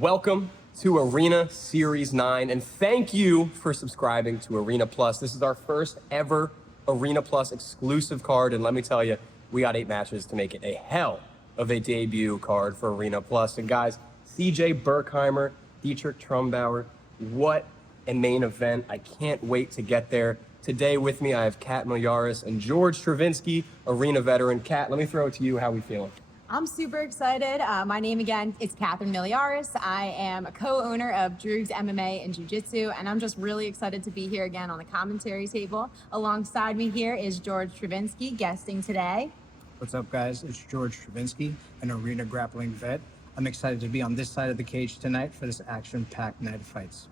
Welcome to Arena Series 9, and thank you for subscribing to Arena Plus. This is our first ever Arena Plus exclusive card, and let me tell you, we got 8 matches to make it a hell of a debut card for Arena Plus. And guys, CJ Berkheimer, Dietrich Trumbauer, what a main event. I can't wait to get there. Today with me, I have Kat Milyaris and George Stravinsky, Arena veteran. Kat, let me throw it to you. How we feeling? I'm super excited. My name again is Catherine Milyaris. I am a co-owner of Droogs MMA and Jiu-Jitsu, and I'm just really excited to be here again on the commentary table. Alongside me here is George Stravinsky, guesting today. What's up, guys? It's George Stravinsky, an Arena Grappling vet. I'm excited to be on this side of the cage tonight for this action-packed night of fights.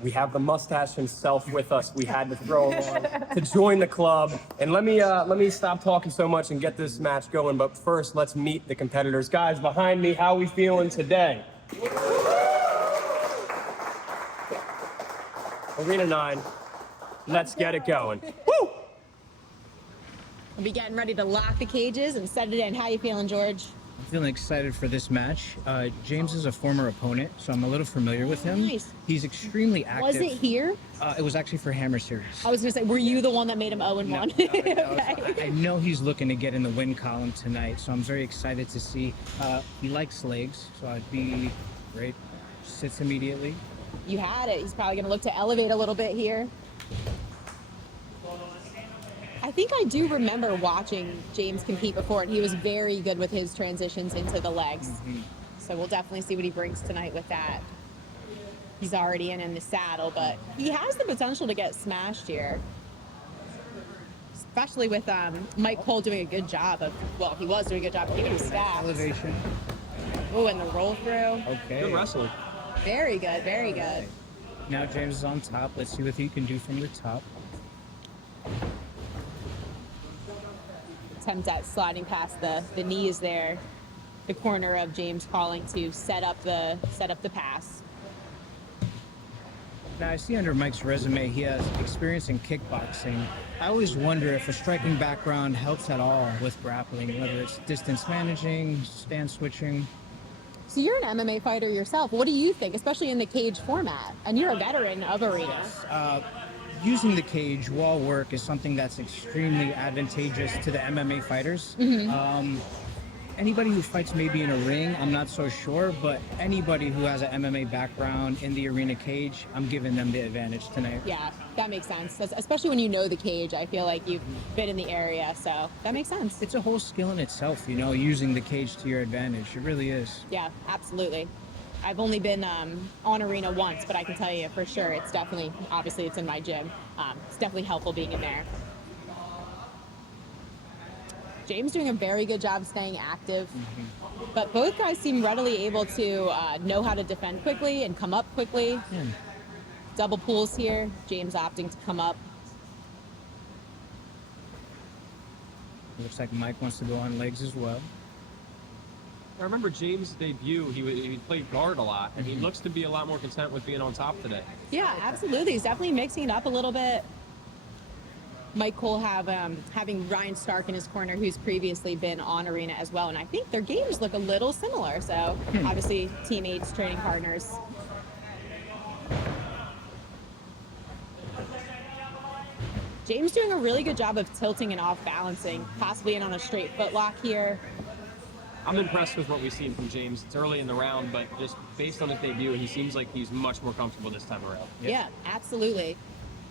We have the mustache himself with us. We had to throw him on to join the club. And let me stop talking so much and get this match going. But first, let's meet the competitors. Guys, behind me, how we feeling today? Arena 9, let's get it going. Woo! We'll be getting ready to lock the cages and set it in. How you feeling, George? I'm feeling excited for this match. James is a former opponent, so I'm a little familiar with him. Nice. He's extremely active. Was it here? It was actually for Hammer Series. I was going to say, were you the one that made him 0-1? No, Okay. I know he's looking to get in the win column tonight, so I'm very excited to see. He likes legs, so I'd be great. Sits immediately. You had it. He's probably going to look to elevate a little bit here. I think I do remember watching James compete before, and he was very good with his transitions into the legs. Mm-hmm. So we'll definitely see what he brings tonight with that. He's already in the saddle, but he has the potential to get smashed here. Especially with Mike Cole doing a good job of, well, he was doing a good job of keeping him stacked. Elevation. Oh, and the roll through. Okay. Good wrestling. Very good, very good. Now James is on top. Let's see what he can do from the top. Attempt at sliding past the knees there. The corner of James calling to set up the pass. Now I see under Mike's resume he has experience in kickboxing. I always wonder if a striking background helps at all with grappling, whether it's distance managing, stand switching. So you're an MMA fighter yourself. What do you think, especially in the cage format? And you're a veteran of Arena. Using the cage wall work is something that's extremely advantageous to the MMA fighters. Anybody who fights maybe in a ring, I'm not so sure, but anybody who has an MMA background in the arena cage, I'm giving them the advantage tonight. Yeah, that makes sense. Especially when you know the cage. I feel like you've been in the area, so that makes sense. It's a whole skill in itself, you know, using the cage to your advantage. It really is. Yeah, absolutely. I've only been on Arena once, but I can tell you for sure it's definitely, obviously it's in my gym. It's definitely helpful being in there. James doing a very good job staying active, but both guys seem readily able to know how to defend quickly and come up quickly. Double pulls here, James opting to come up. Looks like Mike wants to go on legs as well. I remember James' debut, he played guard a lot, and he looks to be a lot more content with being on top today. Yeah, absolutely. He's definitely mixing it up a little bit. Mike Cole having Ryan Stark in his corner, who's previously been on Arena as well, and I think their games look a little similar, so obviously teammates, training partners. James doing a really good job of tilting and off balancing, possibly in on a straight foot lock here. I'm impressed with what we've seen from James. It's early in the round, but just based on his debut, he seems like he's much more comfortable this time around. Yeah, absolutely.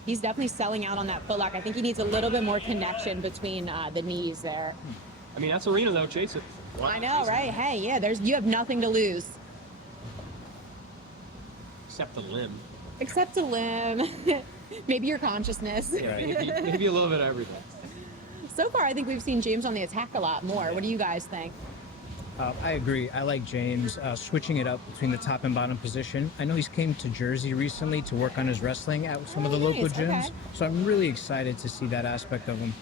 He's definitely selling out on that foot lock. I think he needs a little bit more connection between the knees there. I mean, that's Arena, though. Chase it. I know, right? Hey, yeah, you have nothing to lose. Except the limb. Except a limb. Maybe your consciousness. Yeah, maybe a little bit of everything. So far, I think we've seen James on the attack a lot more. What do you guys think? I agree. I like James switching it up between the top and bottom position. I know he's came to Jersey recently to work on his wrestling at some of the local gyms. Okay. So I'm really excited to see that aspect of him.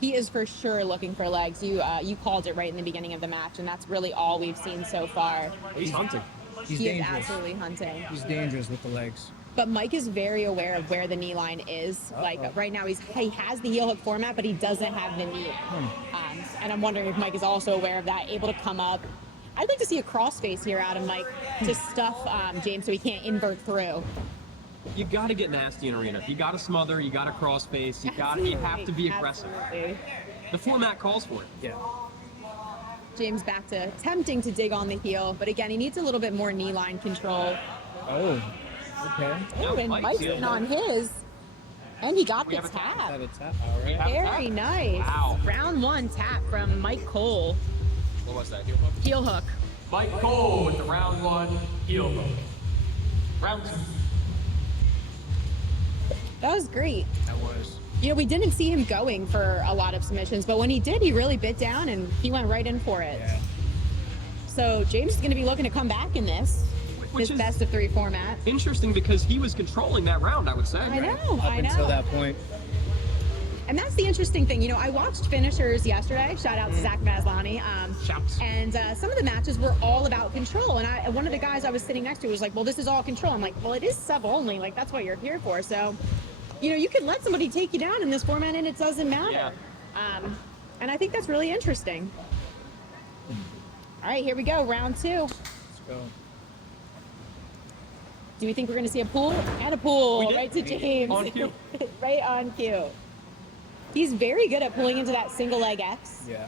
He is for sure looking for legs. You called it right in the beginning of the match, and that's really all we've seen so far. He's hunting. He's He is dangerous. absolutely hunting. He's dangerous with the legs. But Mike is very aware of where the knee line is. Like right now, he has the heel hook format, but he doesn't have the knee. And I'm wondering if Mike is also aware of that, able to come up I'd like to see a crossface here out of Mike to stuff James so he can't invert through. You got to get nasty in arena. You got to smother. You got to cross face. You have to be aggressive. Absolutely. The format calls for it. Yeah. James back to attempting to dig on the heel, but again, he needs a little bit more knee line control. Oh, okay. Oh, and Mike's Mike's heel in hook. on his. And he got We the have a tap. tap. Have a tap. All right. have a Very tap. nice. Wow. Round 1 tap from Mike Cole. What was that? Heel hook? Heel hook. Mike Cole with the round 1 heel hook. Round 2. That was great. That was. You know, we didn't see him going for a lot of submissions, but when he did, he really bit down and he went right in for it. Yeah. So James is going to be looking to come back in this Which is best of 3 format. interesting because he was controlling that round, I would say. I know, Up I know. until that point. And that's the interesting thing. You know, I watched finishers yesterday. Shout out to Zach Maslany. Shouts. And some of the matches were all about control. And one of the guys I was sitting next to was like, well, this is all control. I'm like, well, it is sub only. Like, that's what you're here for. So, you know, you can let somebody take you down in this format and it doesn't matter. Yeah. And I think that's really interesting. All right, here we go. Round 2. Let's go. Do we think we're going to see a pull? And a pull We did. right to James. On cue. Right on cue. He's very good at pulling into that single leg X. Yeah.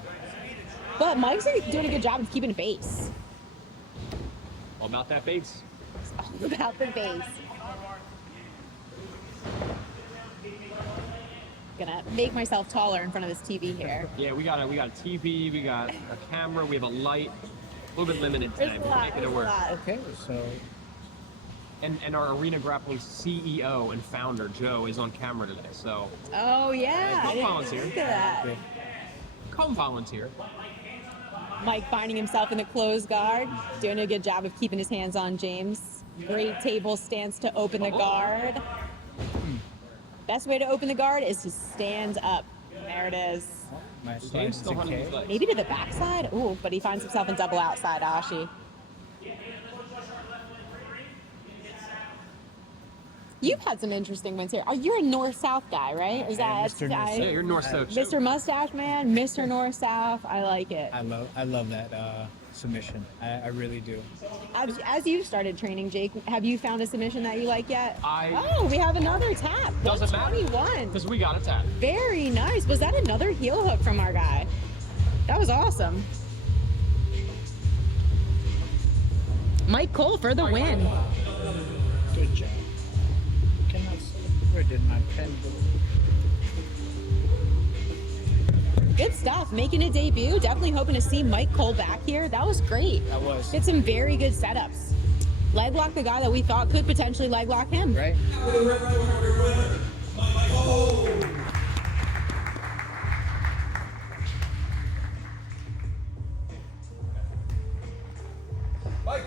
But Mike's doing a good job of keeping a base. All about that base. It's all about the base. Gonna make myself taller in front of this TV here. Yeah, we got a TV, we got a camera, we have a light. A little bit limited today. There's a We're lot. making There's it a work. lot. Okay, so And our Arena Grappling CEO and founder, Joe, is on camera today. So Oh yeah. Come I didn't volunteer. think of that. yeah. come volunteer. Mike finding himself in the closed guard, doing a good job of keeping his hands on James. Great table stance to open the guard. Best way to open the guard is to stand up. There it is. My slide James is still a hunting K. his legs. Maybe to the backside. Ooh, but he finds himself in double outside Ashi. You've had some interesting ones here. Oh, you're a north-south guy, right? Is Yeah, that Mr. North-South. Yeah, you're north-south. Mr. Mustache Man, Mr. North-South? I like it. I love that submission. I really do. As you've started training, Jake, have you found a submission that you like yet? I- Oh, we have another tap. Doesn't matter. 121. Because we got a tap. Very nice. Was that another heel hook from our guy? That was awesome. Mike Cole for the win. Good job. Cannot see. Where did my pen go? Good stuff. Making a debut. Definitely hoping to see Mike Cole back here. That was great. That was. Did some very good setups. Leg lock the guy that we thought could potentially leg lock him. Right? Mike,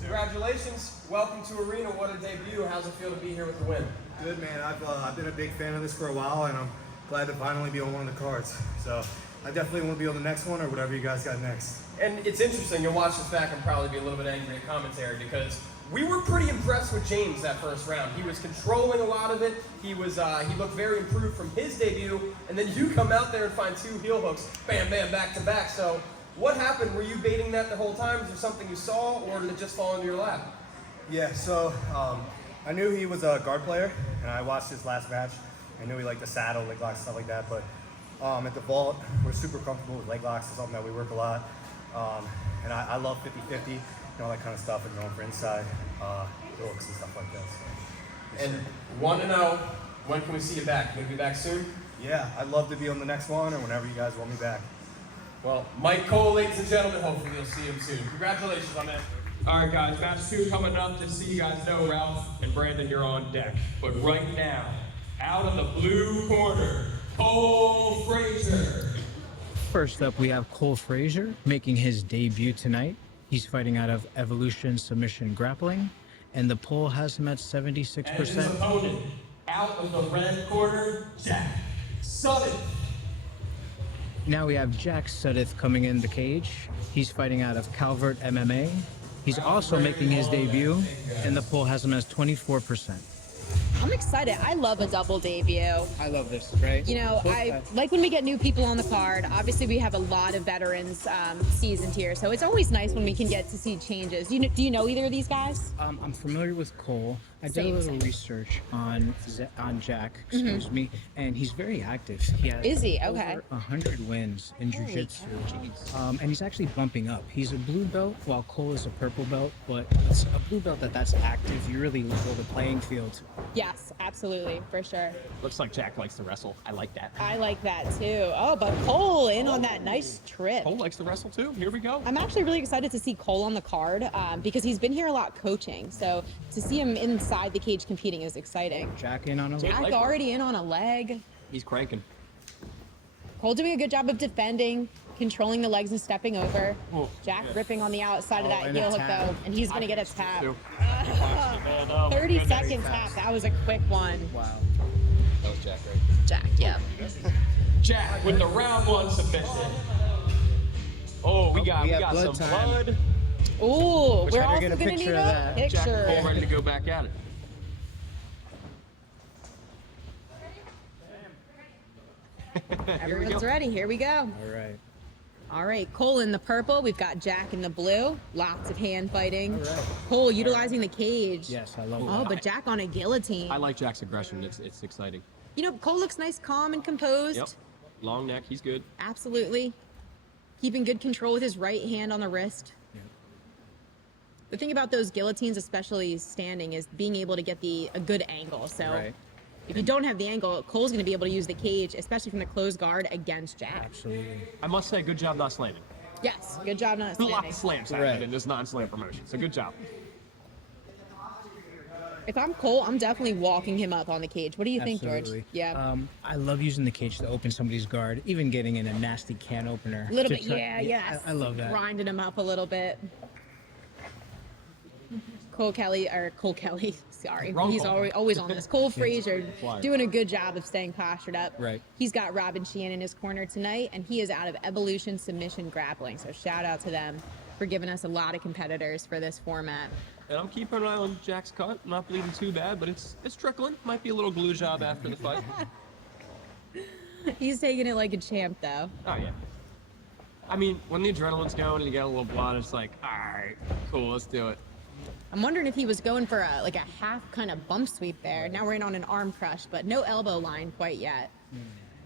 congratulations. Welcome to Arena. What a debut. How's it feel to be here with the win? Good, man. I've been a big fan of this for a while, and I'm glad to finally be on one of the cards. So I definitely want to be on the next one or whatever you guys got next. And it's interesting, you'll watch this back and probably be a little bit angry at commentary because we were pretty impressed with James that first round. He was controlling a lot of it. He looked very improved from his debut, and then you come out there and find 2 heel hooks, bam, bam, back to back. So what happened? Were you baiting that the whole time? Is there something you saw, or did it just fall into your lap? Yeah, so I knew he was a guard player, and I watched his last match. I knew he liked the saddle, leg locks, stuff like that, but at the vault, we're super comfortable with leg locks. It's something that we work a lot. And I love 50-50, you know, all that kind of stuff, and going for inside hooks and stuff like that. So. And want to know, when can we see you back? Can we be back soon? Yeah, I'd love to be on the next one or whenever you guys want me back. Well, Mike Cole, ladies and gentlemen, hopefully you'll see him soon. Congratulations, my man. All right, guys, match 2 coming up. Just so you guys know, Ralph and Brandon, you're on deck. But right now, out in the blue corner, Cole Frazier. First up, we have Cole Frazier making his debut tonight. He's fighting out of Evolution Submission Grappling, and the poll has him at And his 76%. opponent, out of the red corner, Jack Sutton. Now we have Jack Sudeth coming in the cage. He's fighting out of Calvert MMA. He's also making his debut, and the poll has him as 24%. I'm excited. I love a double debut. I love this, right? You know, I like when we get new people on the card. Obviously, we have a lot of veterans seasoned here, so it's always nice when we can get to see changes. Do you know either of these guys? I'm familiar with Cole. I did Same, a little same. research on Jack, excuse me, and he's very active. He has Is he? Okay. over 100 wins in Holy jiu-jitsu. cow, jeez. And he's actually bumping up. He's a blue belt, while Cole is a purple belt, but it's a blue belt that's active. You really level the playing field. Yes, absolutely, for sure. Looks like Jack likes to wrestle. I like that. I like that too. Oh, but Cole in on that nice trip. Cole likes to wrestle too. Here we go. I'm actually really excited to see Cole on the card because he's been here a lot coaching. So to see him inside the cage competing is exciting. Jack in on a Jack leg. already in on a leg. He's cranking. Cole doing a good job of defending, controlling the legs and stepping over. Oh, Jack yeah. ripping on the outside of that and a heel hook tap. though, and he's gonna get a tap. Too. Man, oh my 30 goodness. second tap. That was a quick one. Wow. That was Jack, right? Jack, yeah. Jack with the round 1 submission. Oh, we got have some blood time. blood. Ooh, we're better also get a gonna picture need of a that. Jack picture. Cole ready to go back at it. Everyone's ready. Here we go. All right. All right, Cole in the purple. We've got Jack in the blue. Lots of hand fighting. All right. Cole utilizing the cage. Yes, I love Oh, that. but Jack on a guillotine. I like Jack's aggression. It's exciting. You know, Cole looks nice, calm, and composed. Yep. Long neck. He's good. Absolutely. Keeping good control with his right hand on the wrist. Yeah. The thing about those guillotines, especially standing, is being able to get a good angle. So Right. if you don't have the angle, Cole's going to be able to use the cage, especially from the closed guard against Jack. Absolutely. I must say, good job not slamming. Yes, good job not A lot standing. of slams Right. happened in this non-slam promotion, so good job. If I'm Cole, I'm definitely walking him up on the cage. What do you think, Absolutely. George? Yeah. I love using the cage to open somebody's guard, even getting in a nasty can opener. A little to bit, try- yeah, yes. I love that. Grinding him up a little bit. Cole Kelly, sorry. Wrong He's Cole. always on this. Cole Frazier Flyer. doing a good job of staying postured up. Right. He's got Robin Sheehan in his corner tonight, and he is out of Evolution Submission Grappling. So shout out to them for giving us a lot of competitors for this format. And I'm keeping an eye on Jack's cut. Not bleeding too bad, but it's trickling. Might be a little glue job after the fight. He's taking it like a champ, though. Oh yeah. I mean, when the adrenaline's going and you get a little blood, it's like, all right, cool, let's do it. I'm wondering if he was going for a half kind of bump sweep there. Now we're in on an arm crush, but no elbow line quite yet.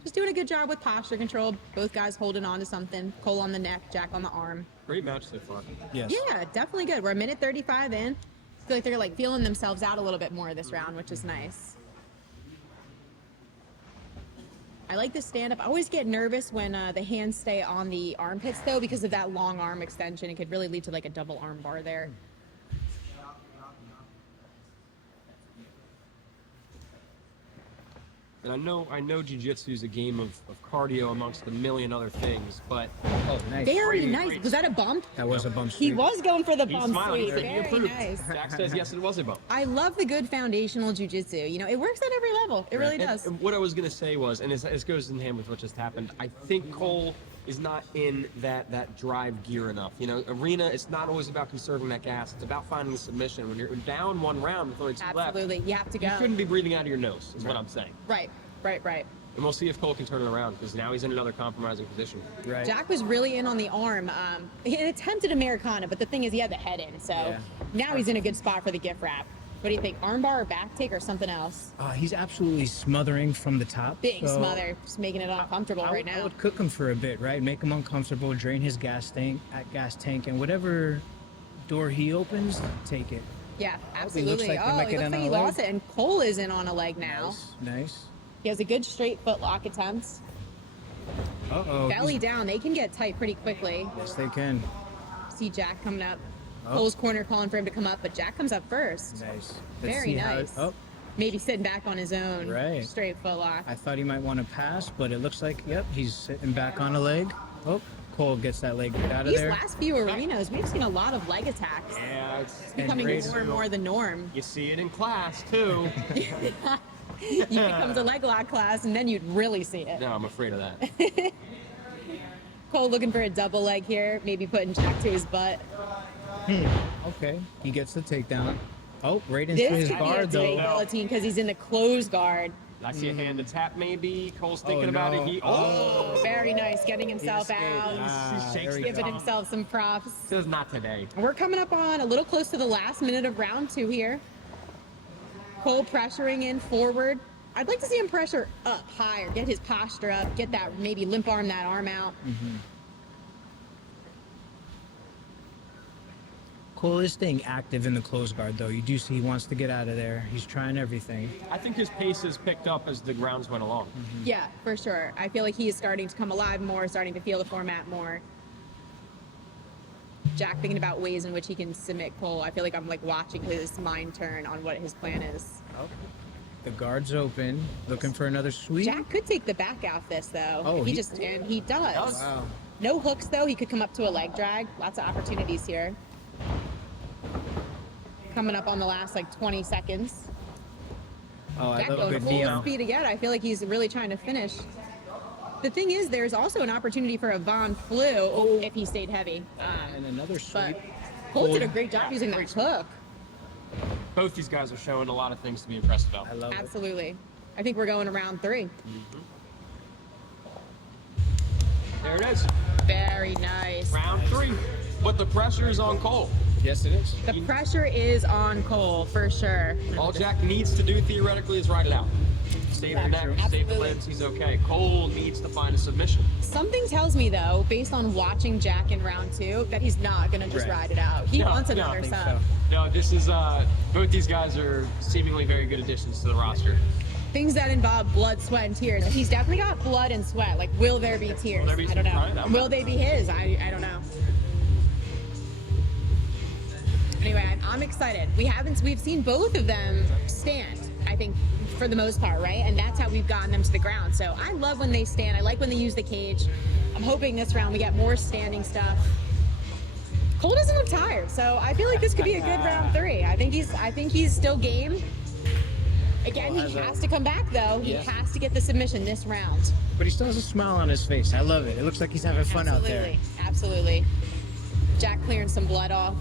Just doing a good job with posture control. Both guys holding on to something. Cole on the neck, Jack on the arm. Great match so far. Yes. Yeah, definitely good. We're a minute 35 in. I feel like they're feeling themselves out a little bit more this round, which is nice. I like the stand-up. I always get nervous when the hands stay on the armpits, though, because of that long arm extension. It could really lead to a double arm bar there. And I know jiu-jitsu is a game of cardio amongst a million other things, but Oh, nice. Very Great, nice. great. Was that a bump? That was a bump He sweep. was going for the he's bump smiling. sweep. He said he Very approved. nice. Jack says yes, it was a bump. I love the good foundational jujitsu. You know, it works at every level. It really does. And what I was gonna say was, and this goes in hand with what just happened. I think Cole is not in that drive gear enough. You know, arena. It's not always about conserving that gas. It's about finding the submission. When you're down one round with only two left, Absolutely. You have to you go. shouldn't be breathing out of your nose. Is what I'm saying. Right. And we'll see if Cole can turn it around because now he's in another compromising position. Right. Jack was really in on the arm. He attempted Americana, but the thing is he had the head in. So Yeah. now he's in a good spot for the gift wrap. What do you think? Armbar or back take or something else? He's absolutely smothering from the top. Big so smother. Just making it uncomfortable I right would, I now. would cook him for a bit, right? Make him uncomfortable, drain his gas tank, and whatever door he opens, take it. Yeah, looks absolutely. like they Oh, might it get looks in like on he a leg. lost it. And Cole is in on a leg now. Nice. He has a good straight foot lock attempt. Uh-oh. Belly down. They can get tight pretty quickly. Yes, they can. See Jack coming up. Oh. Cole's corner calling for him to come up, but Jack comes up first. Nice. Very see how nice. oh, Maybe sitting back on his own. Right. Straight foot lock. I thought he might want to pass, but it looks like, yep, he's sitting back on a leg. Oh, Cole gets that leg right out of These there. last few arenas, we've seen a lot of leg attacks. Yeah, it's Becoming great. more and more the norm. you see it in class too. You become a leg lock class, and then you'd really see it. No, I'm afraid of that. Cole looking for a double leg here, maybe putting Jack to his butt. Okay, he gets the takedown. Oh, right into This his could be a guard debate though. guillotine because he's in the closed guard. I see a hand to tap maybe. Cole's thinking Oh, about no. it. He, Oh, very nice, getting himself escaped. out, Ah, shakes there we giving go. himself some props. says not today. We're coming up on a little close to the last minute of round 2 here. Cole pressuring in forward. I'd like to see him pressure up higher, get his posture up, get that, maybe limp arm that arm out. Cole is staying active in the close guard, though. You do see he wants to get out of there. He's trying everything. I think his pace has picked up as the rounds went along. Yeah, for sure. I feel like he is starting to come alive more, starting to feel the format more. Jack thinking about ways in which he can submit Cole. I feel like I'm like watching his mind turn on what his plan is. The guard's open, looking for another sweep. Jack could take the back out this though. Oh, if he he- just and he does. Wow. No hooks though. He could come up to a leg drag. Lots of opportunities here. Coming up on the last like 20 seconds. Oh, I Jack love going good full DM. speed again. I feel like he's really trying to finish. The thing is, there's also an opportunity for a Von Flu if he stayed heavy. And another sweep. But Cole did a great job using that hook. Both these guys are showing a lot of things to be impressed about. I love it. Absolutely. I think we're going to round 3. There it is. Very nice. Round 3. But the pressure is on Cole. Yes, it is. The pressure is on Cole for sure. All Jack needs to do theoretically is ride it out. Save the neck, Absolutely. save the limbs, he's okay. Cole needs to find a submission. Something tells me though, based on watching Jack in round 2, that he's not gonna just Right. ride it out. He No, wants no, I another think sub. No, this is both these guys are seemingly very good additions to the roster. Things that involve blood, sweat, and tears. He's definitely got blood and sweat. Like, will there be tears? there be I don't some crying? know. I'm Will not- they be his? I don't know. Anyway, I'm excited. We've seen both of them stand, I think, for the most part, right? And that's how we've gotten them to the ground. So I love when they stand. I like when they use the cage. I'm hoping this round we get more standing stuff. Cole doesn't look tired, so I feel like this could be a good round 3. I think he's still game. Again, he has to come back though. He Yeah. has to get the submission this round. But he still has a smile on his face. I love it. It looks like he's having fun out there. Absolutely. Jack clearing some blood off.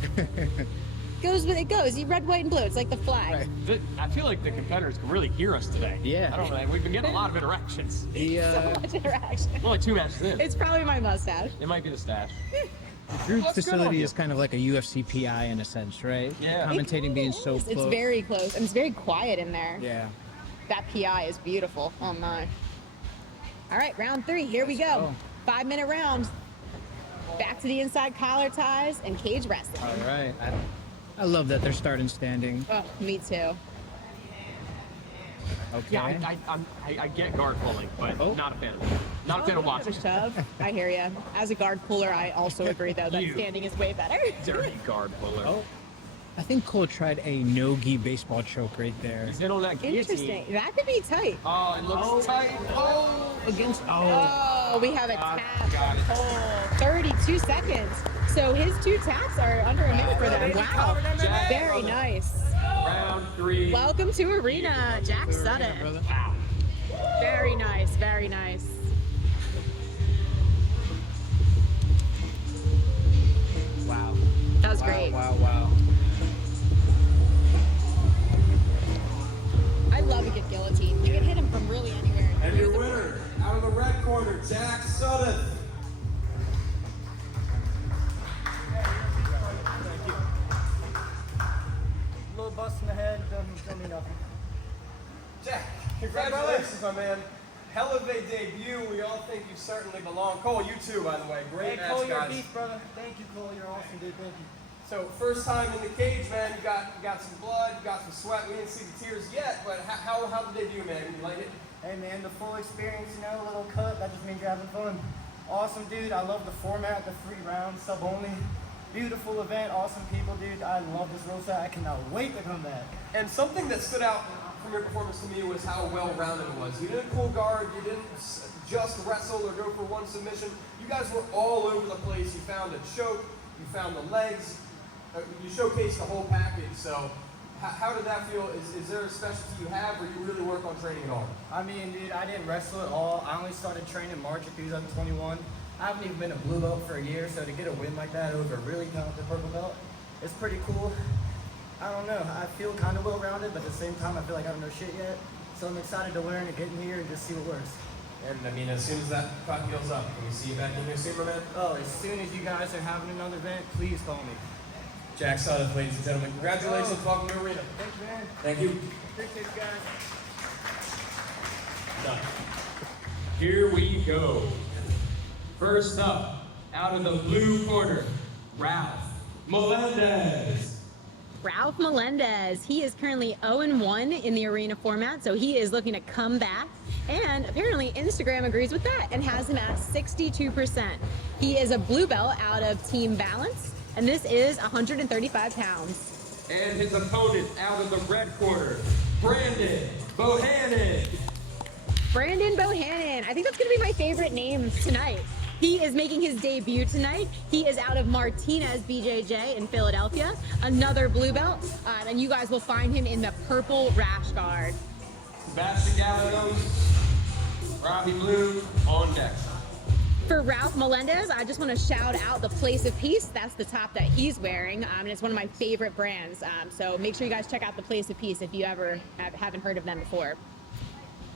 Goes with it goes. You red, white, and blue. It's like the flag. Right. I feel like the competitors can really hear us today. Yeah. I don't know. We've been getting a lot of interactions. The So much interaction. Only 2 matches in. It's probably my mustache. It might be the stash. Drew What's good on facility you? is kind of like a UFC PI in a sense, right? Yeah. Commentating being so It's close. very close, and it's very quiet in there. Yeah. That PI is beautiful. Oh my. All right, round 3. Here we go. go. 5-minute round. Back to the inside collar ties and cage wrestling. All right. I love that they're starting standing. Oh, me too. Okay. Yeah, I get guard pulling, but Oh. not a fan of it. Not a fan of watching. Shove. I hear you. As a guard puller, I also agree though that You. standing is way better. Dirty guard puller. Oh. I think Cole tried a no-gi baseball choke right there. He's in on that guillotine. Interesting. That could be tight. Oh, it looks tight. Oh, Against Oh, we have a got tap. it. Oh, 32 seconds. So his 2 taps are under a minute for them. Wow. Jack. Very nice. Round 3. Welcome to Arena, Jack Sutton. Wow. Very nice, very nice. Wow. That was great. Wow. I love a good guillotine. You can hit him from really anywhere. And your winner, out of the red corner, Jack Sutton. Little bust in the head, don't mean nothing. Jack, congratulations, my man. Hell of a debut. We all think you certainly belong. Cole, you too, by the way. Great match, Cole, you're a guys. beast, brother. Thank you, Cole. You're awesome, dude. Thank you. So, first time in the cage, man. You got some blood, you got some sweat. We didn't see the tears yet, but how did they do, man? You like it? Hey, man, the full experience, you know, a little cut. That just means you're having fun. Awesome, dude. I love the format, the 3 rounds, sub only. Beautiful event, awesome people, dude. I love this rule set. I cannot wait to come back. And something that stood out from your performance to me was how well-rounded it was. You didn't pull guard, you didn't just wrestle or go for one submission. You guys were all over the place. You found a choke, you found the legs, you showcased the whole package. So how did that feel? Is there a specialty you have, or you really work on training at all? I mean, dude, I didn't wrestle at all. I only started training March of 2021. I haven't even been a blue belt for a year, so to get a win like that over a really talented purple belt, it's pretty cool. I don't know. I feel kind of well-rounded, but at the same time, I feel like I don't know shit yet. So I'm excited to learn and get in here and just see what works. And I mean, as soon as that clock heals up, can we see you back in here soon, my man? Oh, as soon as you guys are having another event, please call me. Jack Sutton, ladies and gentlemen, congratulations. Welcome to Arena. Thanks, man. Thank you. Appreciate you guys. Done. Here we go. First up, out of the blue corner, Ralph Melendez. Ralph Melendez, he is currently 0-1 in the arena format, so he is looking to come back. And apparently Instagram agrees with that and has him at 62%. He is a blue belt out of Team Balance, and this is 135 pounds. And his opponent out of the red corner, Brandon Bohannon. Brandon Bohannon, I think that's gonna be my favorite name tonight. He is making his debut tonight. He is out of Martinez BJJ in Philadelphia, another blue belt, and you guys will find him in the purple rash guard. Sebastian Gallegos, Robbie Blue on deck. For Ralph Melendez, I just want to shout out the Place of Peace. That's the top that he's wearing, and it's one of my favorite brands. So make sure you guys check out the Place of Peace if you ever haven't heard of them before.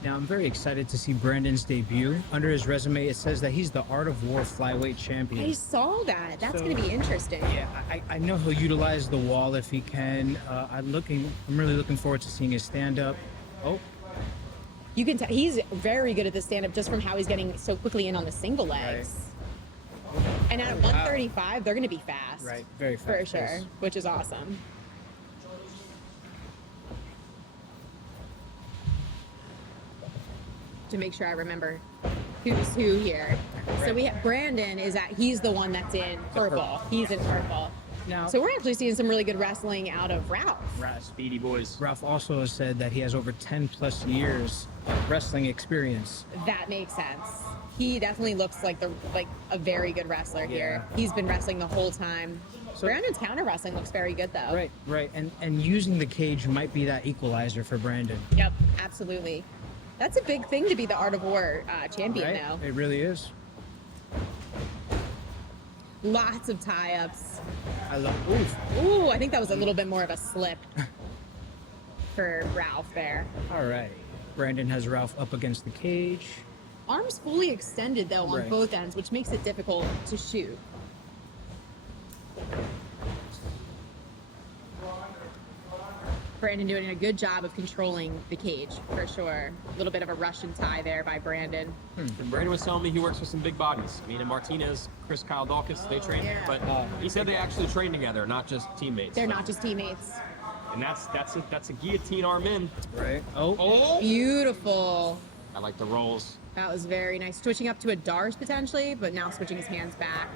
Now, I'm very excited to see Brandon's debut. Under his resume, it says that he's the Art of War flyweight champion. I saw that. That's So- going to be interesting. Yeah, I know he'll utilize the wall if he can. I'm really looking forward to seeing his stand-up. Oh, You can tell he's very good at the stand-up just from how he's getting so quickly in on the single legs. And at 135, they're going to be fast. right, very fast. For sure, yes. which is awesome. To make sure I remember who's who here. So we have Brandon he's the one that's in purple. He's in purple. Now, So we're actually seeing some really good wrestling out of Ralph. Speedy boys. Ralph also has said that he has over 10 plus years of wrestling experience. That makes sense. He definitely looks like a very good wrestler here. Yeah. He's been wrestling the whole time. So- Brandon's counter wrestling looks very good though. Right. And using the cage might be that equalizer for Brandon. Yep, absolutely. That's a big thing to be the Art of War champion now. It really is. Lots of tie-ups. I love. Oof. Ooh, I think that was a little bit more of a slip for Ralph there. All right. Brandon has Ralph up against the cage. Arms fully extended though on Right. both ends, which makes it difficult to shoot. Brandon doing a good job of controlling the cage for sure. A little bit of a Russian tie there by Brandon. And Brandon was telling me he works with some big bodies. I mean, and Martinez, Chris Kyle Dawkins, they train. Yeah. But he said they actually train together, not just teammates. They're not just teammates. And that's a guillotine arm in. Right. Oh. Oh! Beautiful. I like the rolls. That was very nice. Switching up to a Dars potentially, but now switching his hands back.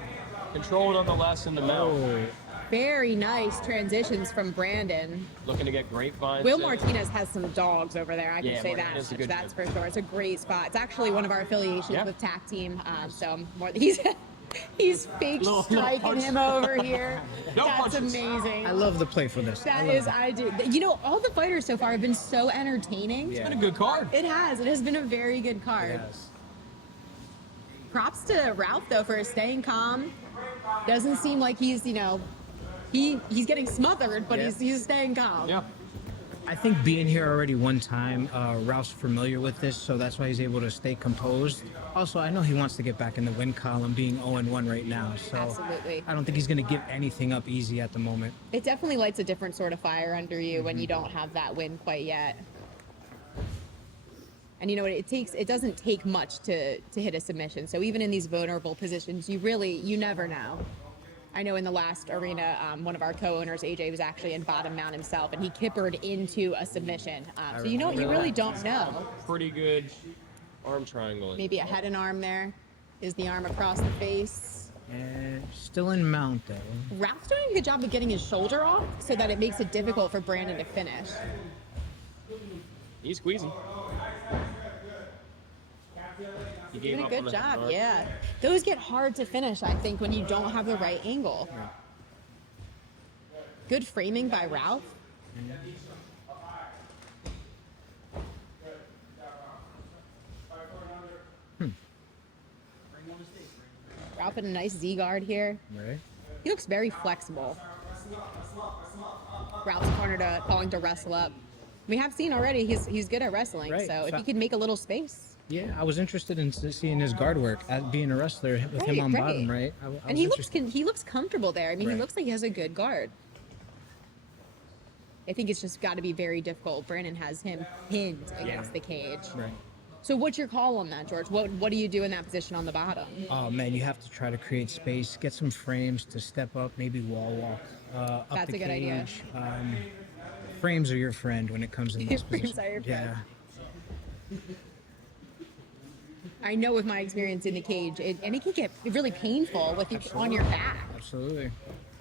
Control nonetheless in the mount. Oh. Very nice transitions from Brandon. Looking to get grapevines. Will in. Martinez has some dogs over there. I can Yeah, say Martinez is a that. good That's dude. for sure. It's a great spot. It's actually one of our affiliations Yeah. with TAC Team. So he's fake Little striking punch. him over here. No That's punches. amazing. I love the playfulness. That is, I do. You know, all the fighters so far have been so entertaining. Yeah. Been a good card. It has. It has been a very good card. Yes. Props to Ralph though for staying calm. Doesn't seem like he's he's getting smothered, but Yeah. he's staying calm. Yeah. I think being here already one time, Ralph's familiar with this, so that's why he's able to stay composed. Also, I know he wants to get back in the win column, being 0-1 right now. So Absolutely. I don't think he's going to give anything up easy at the moment. It definitely lights a different sort of fire under you when you don't have that win quite yet. And you know what? It doesn't take much to hit a submission. So even in these vulnerable positions, you never know. I know in the last arena, one of our co-owners, AJ, was actually in bottom mount himself, and he kippered into a submission. So you know, you really don't know. Pretty good arm triangle. Maybe a head and arm there. Is the arm across the face? And still in mount, though. Ralph's doing a good job of getting his shoulder off so that it makes it difficult for Brandon to finish. He's squeezing. He gave Doing a up on good the job, guard. yeah. Those get hard to finish, I think, when you don't have the right angle. Good framing by Ralph. Ralph in a nice Z guard here. Right. He looks very flexible. Ralph's corner to calling to wrestle up. We have seen already he's good at wrestling, Right. so if he could make a little space. Yeah, I was interested in seeing his guard work at being a wrestler with him on bottom, right? I And was he looks interested. he looks comfortable there. I mean, he Right. looks like he has a good guard. I think it's just got to be very difficult. Brandon has him pinned against the cage. Right. So what's your call on that, George? What do you do in that position on the bottom? Oh man, you have to try to create space, get some frames to step up, maybe wall walk up That's the a good idea. cage. Frames are your friend when it comes in this Frames position. are your friend. Yeah. I know with my experience in the cage, and it can get really painful with you on your back. Absolutely.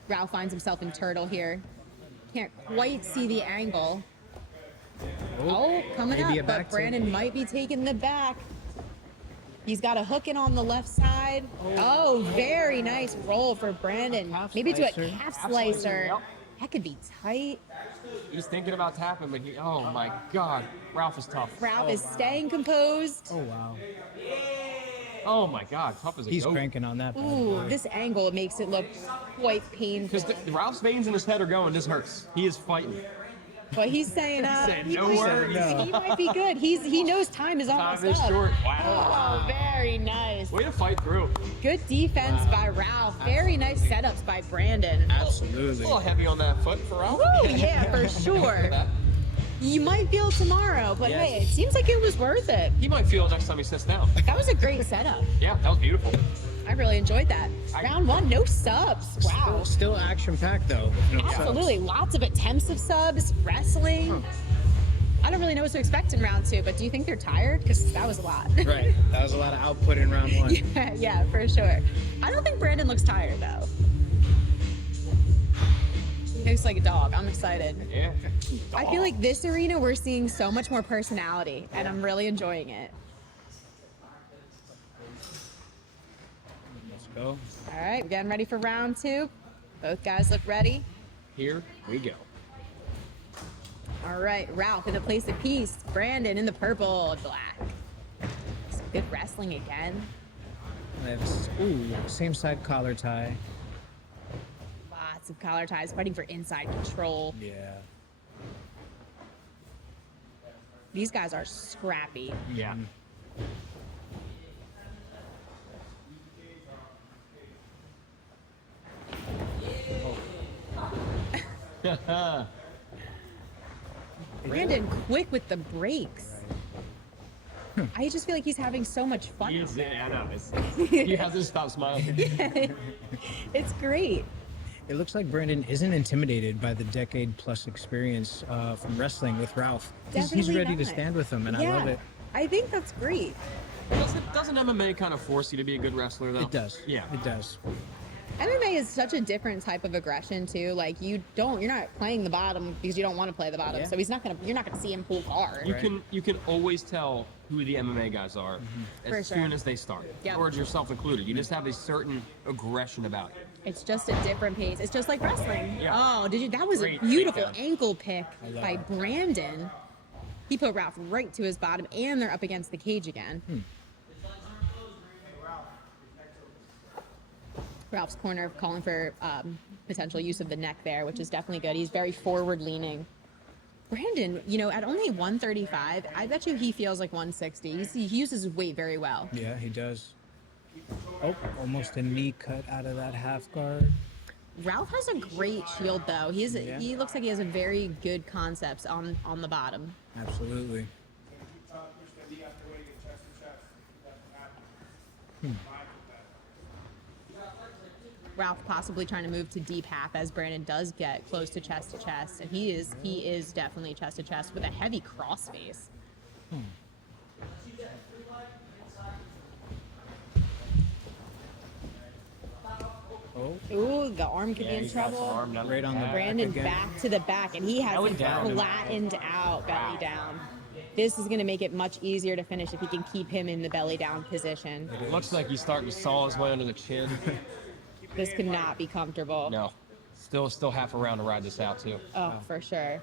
Ralph finds himself in turtle here. Can't quite see the angle. Oh, coming maybe a up, back but to- Brandon might be taking the back. He's got a hook in on the left side. Oh, very nice roll for Brandon. Calf Maybe to a slicer. calf slicer. Yep. That could be tight. He's thinking about tapping, but oh my God, Ralph is tough. Ralph is staying composed. Oh wow. Oh my God, tough as a He's goat. cranking on that. bad Ooh, boy. this angle makes it look quite painful. Because Ralph's veins in his head are going. This hurts. He is fighting. But he's saying, saying he, no might, worries. he might be good. He knows time is almost Time is up. short. Wow. Oh, very nice. Way to fight through. Good defense by Ralph. Very nice setups by Brandon. A Absolutely. little heavy on that foot for Ralph. Woo, yeah, for sure. You might feel tomorrow, but Yes. hey, it seems like it was worth it. He might feel it next time he sits down. That was a great setup. Yeah, that was beautiful. I really enjoyed that. Round one, no subs. Wow. Still action packed though. No subs. Absolutely. Lots of attempts of subs, wrestling. I don't really know what to expect in round two, but do you think they're tired? Because that was a lot. Right. That was a lot of output in round one. Yeah, for sure. I don't think Brandon looks tired though. He looks like a dog. I'm excited. Yeah. I feel like this arena we're seeing so much more personality, and I'm really enjoying it. Let's go. All right, we're getting ready for round two. Both guys look ready. Here we go. All right, Ralph in the place of peace. Brandon in the purple and black. Some good wrestling again. Ooh, same side collar tie. Lots of collar ties fighting for inside control. Yeah. These guys are scrappy. Yeah. Brandon quick with the breaks. I just feel like he's having so much fun. He is, I know. He hasn't stopped smiling. It's great. It looks like Brandon isn't intimidated by the decade-plus experience from wrestling with Ralph. He's Definitely ready to not. stand with him, and Yeah, I love it. I think that's great. Doesn't MMA kind of force you to be a good wrestler, though? It does. Yeah. It does. MMA is such a different type of aggression too. Like you're not playing the bottom because you don't want to play the bottom. Yeah. So you're not gonna see him pull guard. You can always tell who the MMA guys are as For soon sure. as they start. Yep. George, yourself included. You just have a certain aggression about you. It's just a different pace. It's just like wrestling. Yeah. Oh, that was Great a beautiful takedown. ankle pick love by it. Brandon. He put Ralph right to his bottom, and they're up against the cage again. Ralph's corner calling for potential use of the neck there, which is definitely good. He's very forward leaning. Brandon, at only 135, I bet you he feels like 160. He uses his weight very well. Yeah, he does. Oh, almost a knee cut out of that half guard. Ralph has a great shield though. Yeah. He looks like he has a very good concepts on the bottom. Absolutely. Ralph possibly trying to move to deep half as Brandon does get close to chest, and he is definitely chest to chest with a heavy crossface. Oh, Ooh, the arm could be in trouble. right on the Brandon back again. back to the back, and he has Belly him down. flattened out, belly down. This is going to make it much easier to finish if he can keep him in the belly down position. It looks like he's starting to saw his way under the chin. This could not be comfortable. No. Still half a round to ride this out, too. Oh, for sure.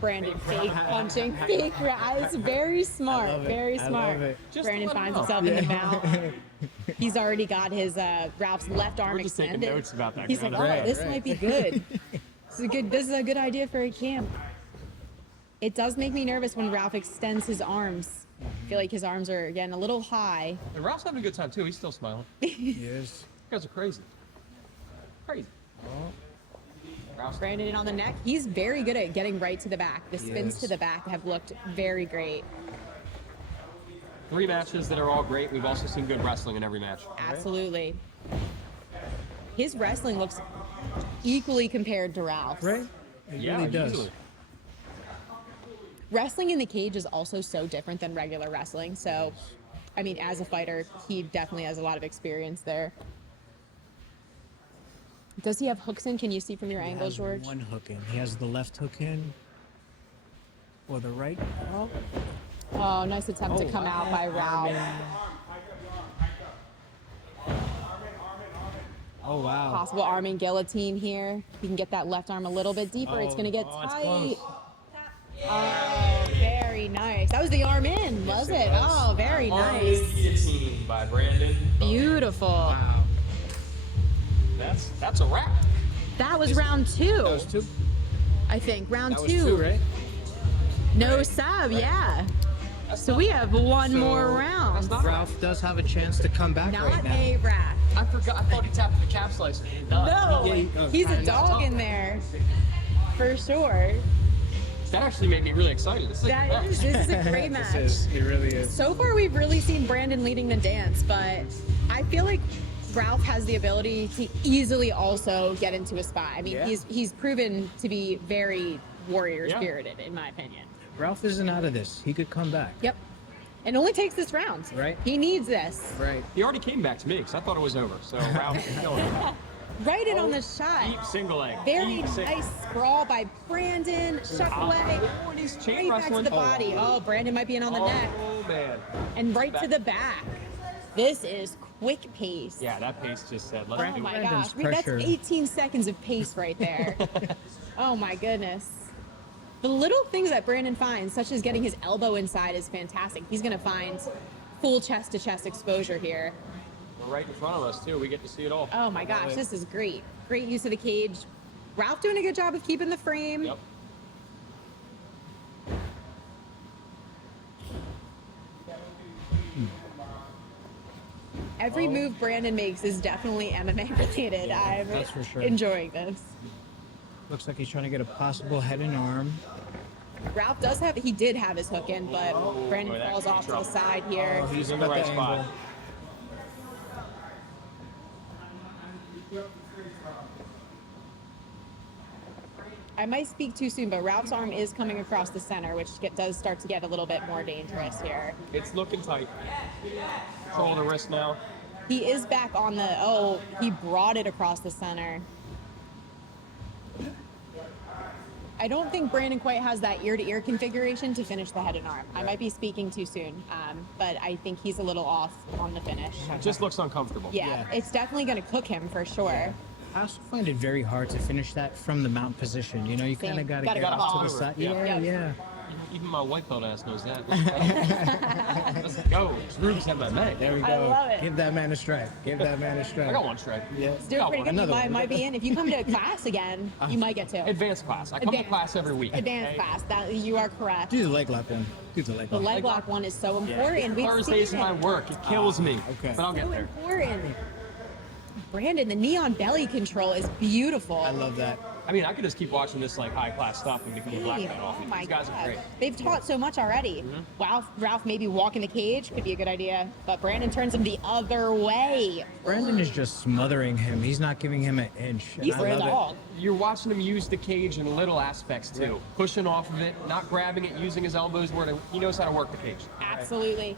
Brandon fake punching, fake rise. Very smart, love it. very I smart. love it. Just Brandon let him finds know. himself in the mount. He's already got his Ralph's left arm We're just taking extended. notes about that. He's like, Right, this might be good. This is a good idea for a camp. It does make me nervous when Ralph extends his arms. I feel like his arms are, again, a little high. And Ralph's having a good time too. He's still smiling. He is. You guys are crazy. Crazy. Ralph's Brandon on the neck. He's very good at getting right to the back. The spins Yes. to the back have looked very great. 3 matches that are all great. We've also seen good wrestling in every match. Absolutely. His wrestling looks equally compared to Ralph's. Right? It really does. easily. Wrestling in the cage is also so different than regular wrestling. So, I mean, as a fighter, he definitely has a lot of experience there. Does he have hooks in? Can you see from your He angle, has George? one hook in. He has the left hook in. Or the right. Oh, nice attempt to come out by Ralph. Oh, wow. Possible arm and guillotine here. He can get that left arm a little bit deeper. It's going to get it's tight. close. Oh, very nice. That was the arm in, was it? Oh, very nice. Guillotine by Brandon. Beautiful. Wow. That's a wrap. That was round 2. That was 2? I think round That was 2. 2, right? No sub, yeah. So we have one more round. That's not Ralph does have a chance to come back right Not now. a wrap. I forgot. I thought he tapped the cap slicer. He did not. No, Yeah, he's a kinda dog in there, for sure. That actually made me really excited. This is like the best. This is a great match. It really is. So far, we've really seen Brandon leading the dance, but I feel like Ralph has the ability to easily also get into a spot. I mean, Yeah. he's proven to be very warrior Yeah. spirited, in my opinion. Ralph isn't out of this. He could come back. Yep. It only takes this round. Right. He needs this. Right. He already came back to me because I thought it was over. So Ralph is going. Right in on the shot. Deep single leg. Very Deep single. nice sprawl by Brandon. Shuck away. Oh, and he's chain Right back to wrestling. the body. Oh, Brandon might be in on the neck. Oh man. And right to the back. This is quick pace. Yeah, that pace just said, let's Oh do my it. Brandon's gosh. That's pressure. 18 seconds of pace right there. Oh my goodness. The little things that Brandon finds, such as getting his elbow inside, is fantastic. He's going to find full chest-to-chest exposure here. We're right in front of us too. We get to see it all. Oh my gosh, this is great. Great use of the cage. Ralph doing a good job of keeping the frame. Yep. Every move Brandon makes is definitely MMA related. I'm that's for sure. enjoying this. Looks like he's trying to get a possible head and arm. Ralph did have his hook in, but Brandon boy, that falls could be off to the trouble. side here. Oh, He's in got the right the spot. angle. I might speak too soon, but Ralph's arm is coming across the center, which does start to get a little bit more dangerous here. It's looking tight. Control the wrist now. He is back on the, he brought it across the center. I don't think Brandon quite has that ear-to-ear configuration to finish the head and arm. I might be speaking too soon, but I think he's a little off on the finish. Just looks uncomfortable. Yeah, Yeah. it's definitely going to cook him for sure. I also find it very hard to finish that from the mount position. You know, you Same. kind of got to Gotta get go off to the forward. side. Yeah. Yeah, Yep. yeah. Even my white belt ass knows that. Let's go. Drew's MMA. There we go. I love it. Give that man a strike. Give that man a strike. I got one strike. Yeah. He's doing Got pretty one. good. You Another one. might be in. If you come to class again, you might get to. Advanced class. I come to class every week. Advanced okay? class. That you are correct. Do the leg lock one. Do the leg The lock. leg lock one is so important. We've Thursdays seen my it. work. It kills me. okay. But I'll get So there. important. Brandon, the neon belly control is beautiful. I love that. I mean, I could just keep watching this like high class stuff and become a black belt off. Oh my These guys God. are great. They've taught so much already. Wow, Ralph maybe walking the cage could be a good idea, but Brandon turns him the other way. Brandon is just smothering him. He's not giving him an inch. and He's I a love dog. You're watching him use the cage in little aspects too. Pushing off of it, not grabbing it, using his elbows where he knows how to work the cage. Absolutely.